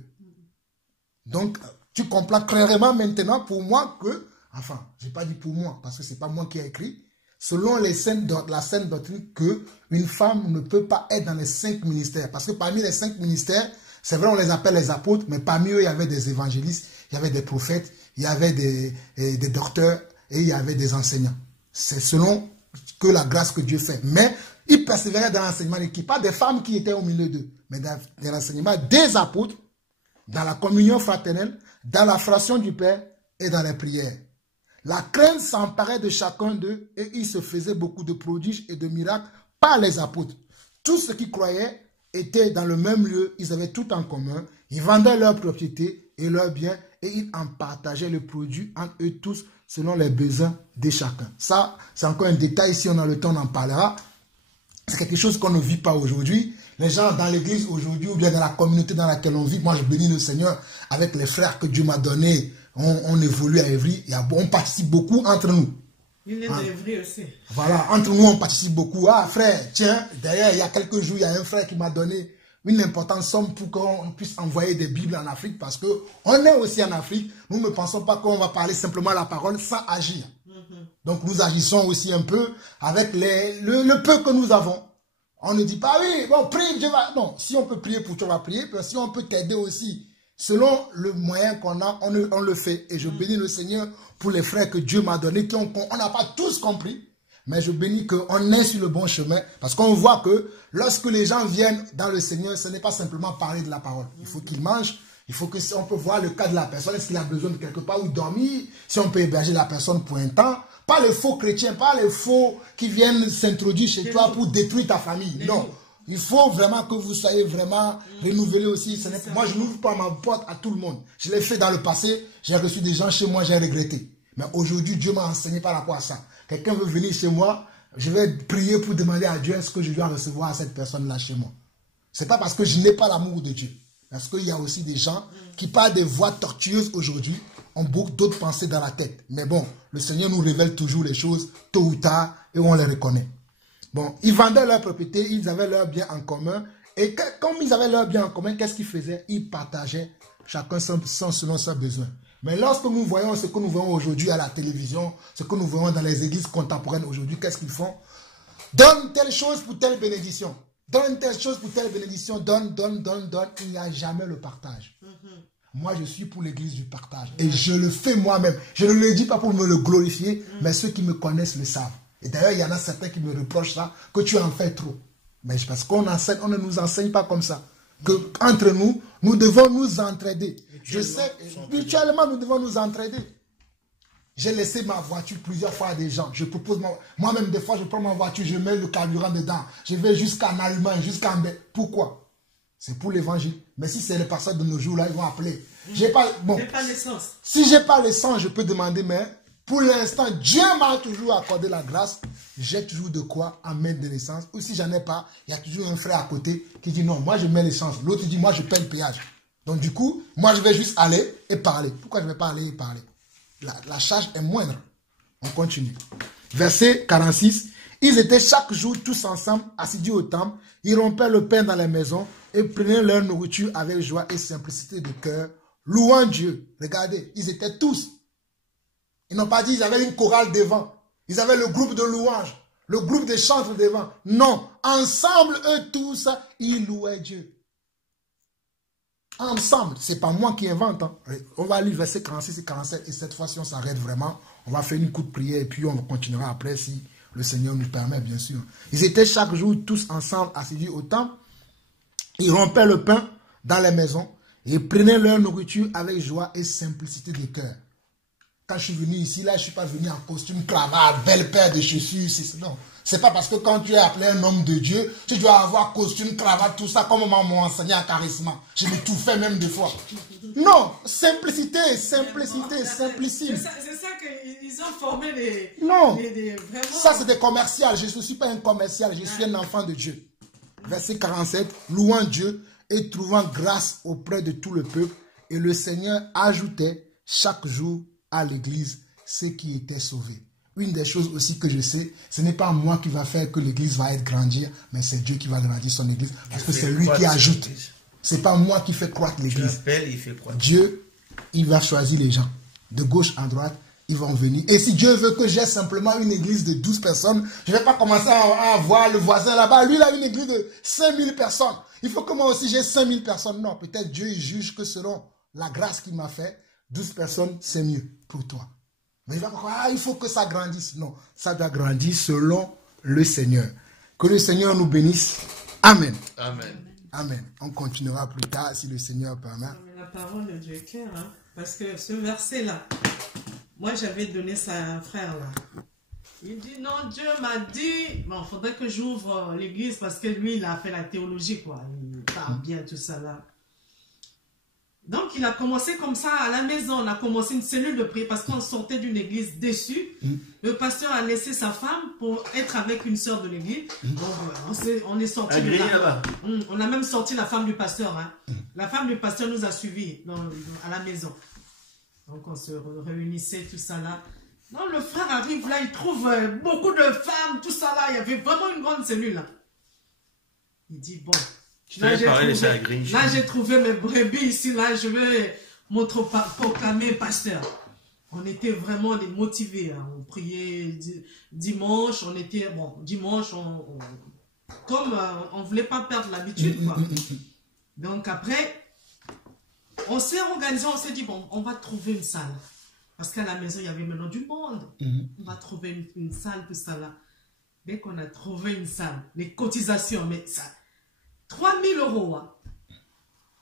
Donc, tu comprends clairement maintenant pour moi que, enfin, je n'ai pas dit pour moi, parce que ce n'est pas moi qui ai écrit, selon la saine doctrine, qu'une femme ne peut pas être dans les 5 ministères. Parce que parmi les 5 ministères, c'est vrai, on les appelle les apôtres, mais parmi eux, il y avait des évangélistes, il y avait des prophètes, il y avait des docteurs et il y avait des enseignants. C'est selon que la grâce que Dieu fait. Mais ils persévéraient dans l'enseignement d'équipe, pas des femmes qui étaient au milieu d'eux, mais dans l'enseignement des apôtres, dans la communion fraternelle, dans la fraction du Père et dans les prières. La crainte s'emparait de chacun d'eux et il se faisait beaucoup de prodiges et de miracles par les apôtres. Tous ceux qui croyaient étaient dans le même lieu, ils avaient tout en commun, ils vendaient leurs propriétés et leurs biens et ils en partageaient le produit entre eux tous selon les besoins de chacun. Ça, c'est encore un détail, si on a le temps, on en parlera. C'est quelque chose qu'on ne vit pas aujourd'hui. Les gens dans l'église aujourd'hui ou bien dans la communauté dans laquelle on vit, moi je bénis le Seigneur avec les frères que Dieu m'a donnés. On évolue à Évry, on participe beaucoup entre nous. Il est d'Évry aussi. Voilà, entre nous on participe beaucoup. Ah frère, tiens, d'ailleurs il y a quelques jours, il y a un frère qui m'a donné une importante somme pour qu'on puisse envoyer des Bibles en Afrique parce qu'on est aussi en Afrique. Nous ne pensons pas qu'on va parler simplement la parole sans agir. Donc nous agissons aussi un peu avec le peu que nous avons. On ne dit pas, oui, bon, prie, Dieu va... Non, si on peut prier pour toi, on va prier. Si on peut t'aider aussi, selon le moyen qu'on a, on le fait. Et je bénis le Seigneur pour les frères que Dieu m'a donnés, on n'a pas tous compris. Mais je bénis qu'on est sur le bon chemin. Parce qu'on voit que lorsque les gens viennent dans le Seigneur, ce n'est pas simplement parler de la parole. Il faut qu'ils mangent. Il faut que, on peut voir le cas de la personne. Est-ce qu'il a besoin de quelque part où dormir? Si on peut héberger la personne pour un temps. Pas les faux chrétiens, pas les faux qui viennent s'introduire chez toi pour détruire ta famille. Non. Il faut vraiment que vous soyez vraiment renouvelés aussi. Moi, je n'ouvre pas ma porte à tout le monde. Je l'ai fait dans le passé. J'ai reçu des gens chez moi, j'ai regretté. Mais aujourd'hui, Dieu m'a enseigné par rapport à ça. Quelqu'un veut venir chez moi, je vais prier pour demander à Dieu est-ce que je dois recevoir cette personne-là chez moi. Ce n'est pas parce que je n'ai pas l'amour de Dieu. Parce qu'il y a aussi des gens qui, par des voies tortueuses aujourd'hui, ont beaucoup d'autres pensées dans la tête. Mais bon, le Seigneur nous révèle toujours les choses, tôt ou tard, et on les reconnaît. Bon, ils vendaient leurs propriétés, ils avaient leurs biens en commun. Et comme ils avaient leurs biens en commun, qu'est-ce qu'ils faisaient? Ils partageaient chacun selon ses besoins. Mais lorsque nous voyons ce que nous voyons aujourd'hui à la télévision, ce que nous voyons dans les églises contemporaines aujourd'hui, qu'est-ce qu'ils font? Donne telle chose pour telle bénédiction. Donne telle chose pour telle bénédiction. Donne. Il n'y a jamais le partage. Moi, je suis pour l'église du partage. Et je le fais moi-même. Je ne le dis pas pour me le glorifier, mais ceux qui me connaissent le savent. Et d'ailleurs, il y en a certains qui me reprochent ça, que tu en fais trop. Mais parce qu'on enseigne, on ne nous enseigne pas comme ça. Que entre nous, nous devons nous entraider. Je sais, mutuellement, nous devons nous entraider. J'ai laissé ma voiture plusieurs fois à des gens. Je propose moi-même, des fois, je prends ma voiture, je mets le carburant dedans. Je vais jusqu'en Allemagne, jusqu'en... Pourquoi? C'est pour l'évangile. Mais si c'est les personnes de nos jours, là, ils vont appeler. J'ai pas l'essence. Si j'ai pas l'essence, je peux demander, mais pour l'instant, Dieu m'a toujours accordé la grâce. J'ai toujours de quoi en mettre de l'essence. Ou si j'en ai pas, il y a toujours un frère à côté qui dit non, moi je mets l'essence. L'autre dit, moi je paie le péage. Donc du coup, moi je vais juste aller et parler. Pourquoi je ne vais pas aller et parler? La charge est moindre. On continue. Verset 46. Ils étaient chaque jour tous ensemble, assidus au temple. Ils rompaient le pain dans les maisons et prenaient leur nourriture avec joie et simplicité de cœur, louant Dieu. Regardez, ils étaient tous. Ils n'ont pas dit qu'ils avaient une chorale devant. Ils avaient le groupe de louanges, le groupe de chantres devant. Non, ensemble, eux tous, ils louaient Dieu. Ensemble, c'est pas moi qui invente. Hein. On va lire verset 46 et 47 et cette fois, si on s'arrête vraiment, on va faire une courte prière et puis on continuera après si le Seigneur nous permet, bien sûr. Ils étaient chaque jour tous ensemble assidus au temple. Ils rompaient le pain dans les maisons et prenaient leur nourriture avec joie et simplicité de cœur. Quand je suis venu ici, là, je ne suis pas venu en costume, cravate, belle paire de chaussures. Non. C'est pas parce que quand tu es appelé un homme de Dieu, tu dois avoir costume, cravate, tout ça, comme on m'a enseigné en charisme. Je l'ai tout fait même des fois. Non, simplicité, simplissime. C'est ça qu'ils ont formé des... Non, vraiment... ça c'est des commerciaux. Je ne suis pas un commercial, je suis un enfant de Dieu. Verset 47, louant Dieu et trouvant grâce auprès de tout le peuple. Et le Seigneur ajoutait chaque jour à l'église ceux qui étaient sauvés. Une des choses aussi que je sais, ce n'est pas moi qui va faire que l'église va être grandir, mais c'est Dieu qui va grandir son église, parce que c'est lui qui ajoute. C'est pas moi qui fais croître l'église. Dieu, il va choisir les gens. De gauche à droite, ils vont venir. Et si Dieu veut que j'ai simplement une église de 12 personnes, je ne vais pas commencer à voir le voisin là-bas. Lui, il a une église de 5000 personnes. Il faut que moi aussi j'ai 5000 personnes. Non, peut-être Dieu il juge que selon la grâce qu'il m'a fait, 12 personnes, c'est mieux pour toi. Mais il va pas il faut que ça grandisse. Non, ça doit grandir selon le Seigneur. Que le Seigneur nous bénisse. Amen. Amen. Amen. On continuera plus tard si le Seigneur permet. Mais la parole de Dieu est claire. Hein? Parce que ce verset-là, moi j'avais donné ça à un frère là. Il dit non, Dieu m'a dit, bon, il faudrait que j'ouvre l'église parce que lui il a fait la théologie quoi. Il parle bien tout ça là. Donc, il a commencé comme ça à la maison. On a commencé une cellule de prière parce qu'on sortait d'une église déçue. Le pasteur a laissé sa femme pour être avec une sœur de l'église. On est sorti de là. On a même sorti la femme du pasteur. Hein. La femme du pasteur nous a suivis à la maison. Donc, on se réunissait, tout ça là. Non, le frère arrive là, il trouve beaucoup de femmes, tout ça là. Il y avait vraiment une grande cellule là. Il dit, bon, Là, j'ai trouvé mes brebis ici, là, je vais proclamer pasteur. On était vraiment motivés, hein. On priait dimanche, on était, bon, dimanche, comme on ne voulait pas perdre l'habitude, quoi. Donc après, on s'est organisé, on s'est dit, bon, on va trouver une salle. Parce qu'à la maison, il y avait maintenant du monde. On va trouver une salle, tout ça là. Dès qu'on a trouvé une salle, les cotisations, mais ça, 3 000 €. Hein.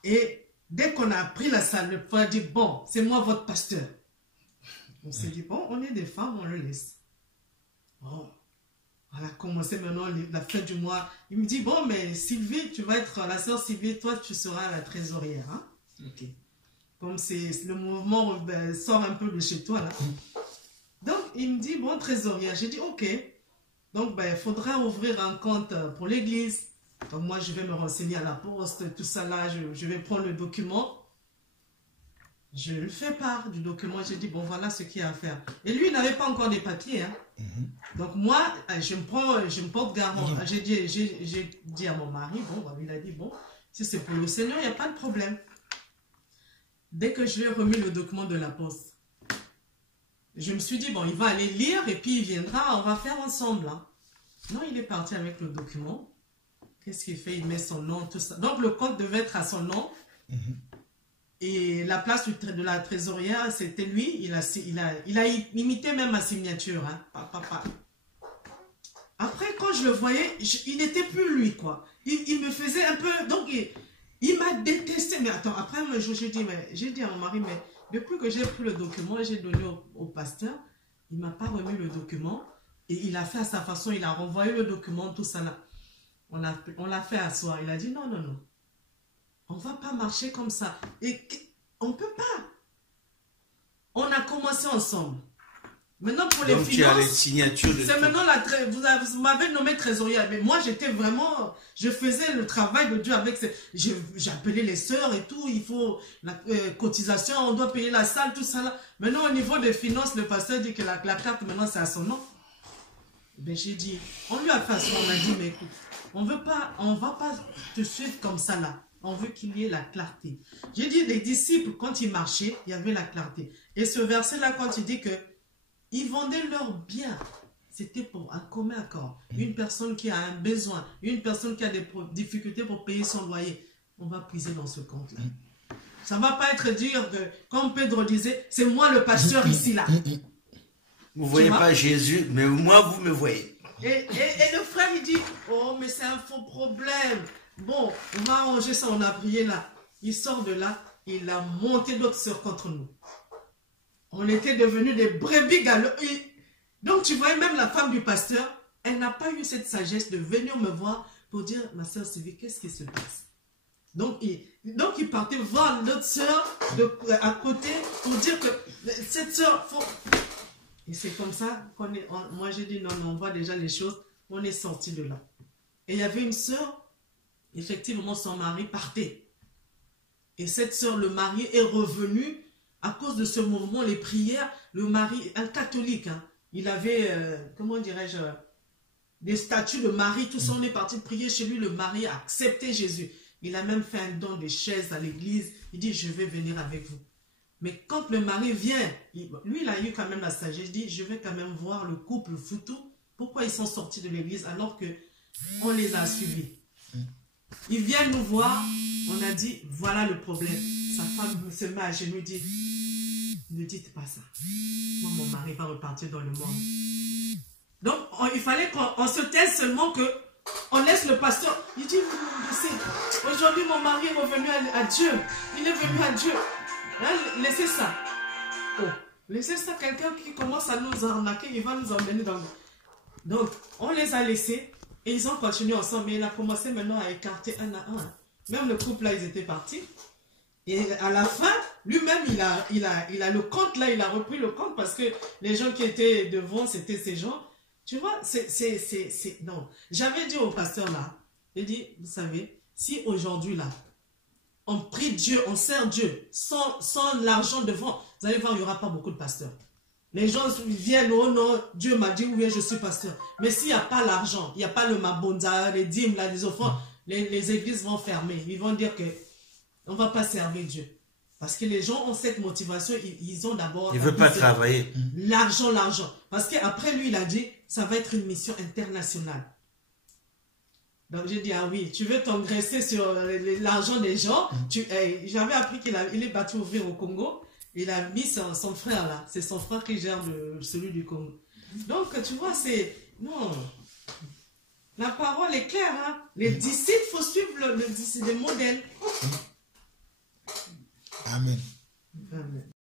Et dès qu'on a pris la salle, le frère dit, bon, c'est moi votre pasteur. On s'est dit, bon, on est des femmes, on le laisse. Bon, on a commencé maintenant la fin du mois. Il me dit, bon, mais Sylvie, tu vas être la sœur Sylvie, toi, tu seras la trésorière. Hein? Ok. Comme le mouvement sort un peu de chez toi, là. Donc, il me dit, bon, trésorière. J'ai dit, ok. Donc, il faudra ouvrir un compte pour l'église. Donc, moi, je vais me renseigner à la poste, tout ça là. Je vais prendre le document. Je lui fais part du document. J'ai dit, bon, voilà ce qu'il y a à faire. Et lui, il n'avait pas encore des papiers. Hein. Donc, moi, je me porte garant. J'ai dit à mon mari, bon, il a dit, bon, si c'est pour le Seigneur, il n'y a pas de problème. Dès que je lui ai remis le document de la poste, je me suis dit, bon, il va aller lire et puis il viendra, on va faire ensemble. Hein. Non, il est parti avec le document. Qu'est-ce qu'il fait? Il met son nom, tout ça. Donc, le compte devait être à son nom. Et la place de la trésorière, c'était lui. Il a imité même ma signature. Hein. Après, quand je le voyais, il n'était plus lui, quoi. Il me faisait un peu... Donc, il m'a détesté. Mais attends, après, j'ai dit à mon mari, mais depuis que j'ai pris le document et j'ai donné au pasteur, il ne m'a pas remis le document. Et il a fait à sa façon, il a renvoyé le document, tout ça là. On l'a fait asseoir. Il a dit, non, non, non. On ne va pas marcher comme ça. Et on ne peut pas. On a commencé ensemble. Maintenant, pour les finances, tu as les signatures de c'est maintenant vous m'avez nommé trésorière. Mais moi, j'étais vraiment... Je faisais le travail de Dieu avec... J'appelais les sœurs et tout. Il faut la cotisation, on doit payer la salle, tout ça là. Maintenant, au niveau des finances, le pasteur dit que la carte, maintenant, c'est à son nom. Ben, j'ai dit... On lui a fait ça. On a dit, mais écoute, on ne va pas te suivre comme ça là. On veut qu'il y ait la clarté. J'ai dit, les disciples, quand ils marchaient, il y avait la clarté. Et ce verset-là, quand il dit que ils vendaient leurs biens, c'était pour un commun accord. Une personne qui a un besoin, une personne qui a des difficultés pour payer son loyer, on va puiser dans ce compte-là. Ça ne va pas être dire que, comme Pedro disait, c'est moi le pasteur ici, là. Vous ne voyez pas Jésus, mais moi, vous me voyez. Et le frère, il dit, oh, mais c'est un faux problème. Bon, on va arranger ça, on a prié là. Il sort de là, il a monté d'autres sœurs contre nous. On était devenus des brebis galopes. Donc tu voyais même la femme du pasteur, elle n'a pas eu cette sagesse de venir me voir pour dire, ma sœur Sylvie, qu'est-ce qui se passe? Donc il partait voir l'autre sœur à côté pour dire que cette sœur, faut... Et c'est comme ça moi j'ai dit, non, on voit déjà les choses, on est sorti de là. Et il y avait une sœur, effectivement, son mari partait. Et cette sœur, le mari est revenu à cause de ce mouvement, les prières. Le mari, un catholique, hein, il avait, comment dirais-je, des statues de Marie, tout ça. On est parti prier chez lui. Le mari a accepté Jésus. Il a même fait un don de chaises à l'église. Il dit, je vais venir avec vous. Mais quand le mari vient, lui, il a eu quand même la sagesse. Il dit, je vais quand même voir le couple Foutou. Pourquoi ils sont sortis de l'église alors que on les a suivis? Ils viennent nous voir, on a dit, voilà le problème. Sa femme se met à genoux et dit, ne dites pas ça. Moi, mon mari va repartir dans le monde. Donc, il fallait qu'on se taise seulement qu'on laisse le pasteur. Il dit, aujourd'hui, mon mari est revenu à Dieu. Il est venu à Dieu. Hein, laissez ça. Oh, laissez ça, quelqu'un qui commence à nous arnaquer, il va nous emmener dans le... Donc, on les a laissés. Et ils ont continué ensemble, mais il a commencé maintenant à écarter un à un. Même le couple là, ils étaient partis. Et à la fin, lui-même, il a le compte là, il a repris le compte parce que les gens qui étaient devant, c'était ces gens. Tu vois, non. J'avais dit au pasteur là, il dit, vous savez, si aujourd'hui là, on prie Dieu, on sert Dieu, sans l'argent devant, vous allez voir, il n'y aura pas beaucoup de pasteurs. Les gens viennent, oh non, Dieu m'a dit, oui, je suis pasteur. Mais s'il n'y a pas l'argent, il n'y a pas le mabonza, les dîmes, là, les offrandes, les églises vont fermer. Ils vont dire que on ne va pas servir Dieu. Parce que les gens ont cette motivation, ils ont d'abord... Il ne veut pas travailler. L'argent, l'argent. Parce qu'après lui, il a dit, ça va être une mission internationale. Donc j'ai dit, ah oui, tu veux t'engraisser sur l'argent des gens. J'avais appris qu'il est parti ouvrir au Congo. Il a mis son frère là. C'est son frère qui gère celui du Congo. Donc tu vois, c'est... Non. La parole est claire. Hein? Les disciples, il faut suivre le modèle. Amen. Amen.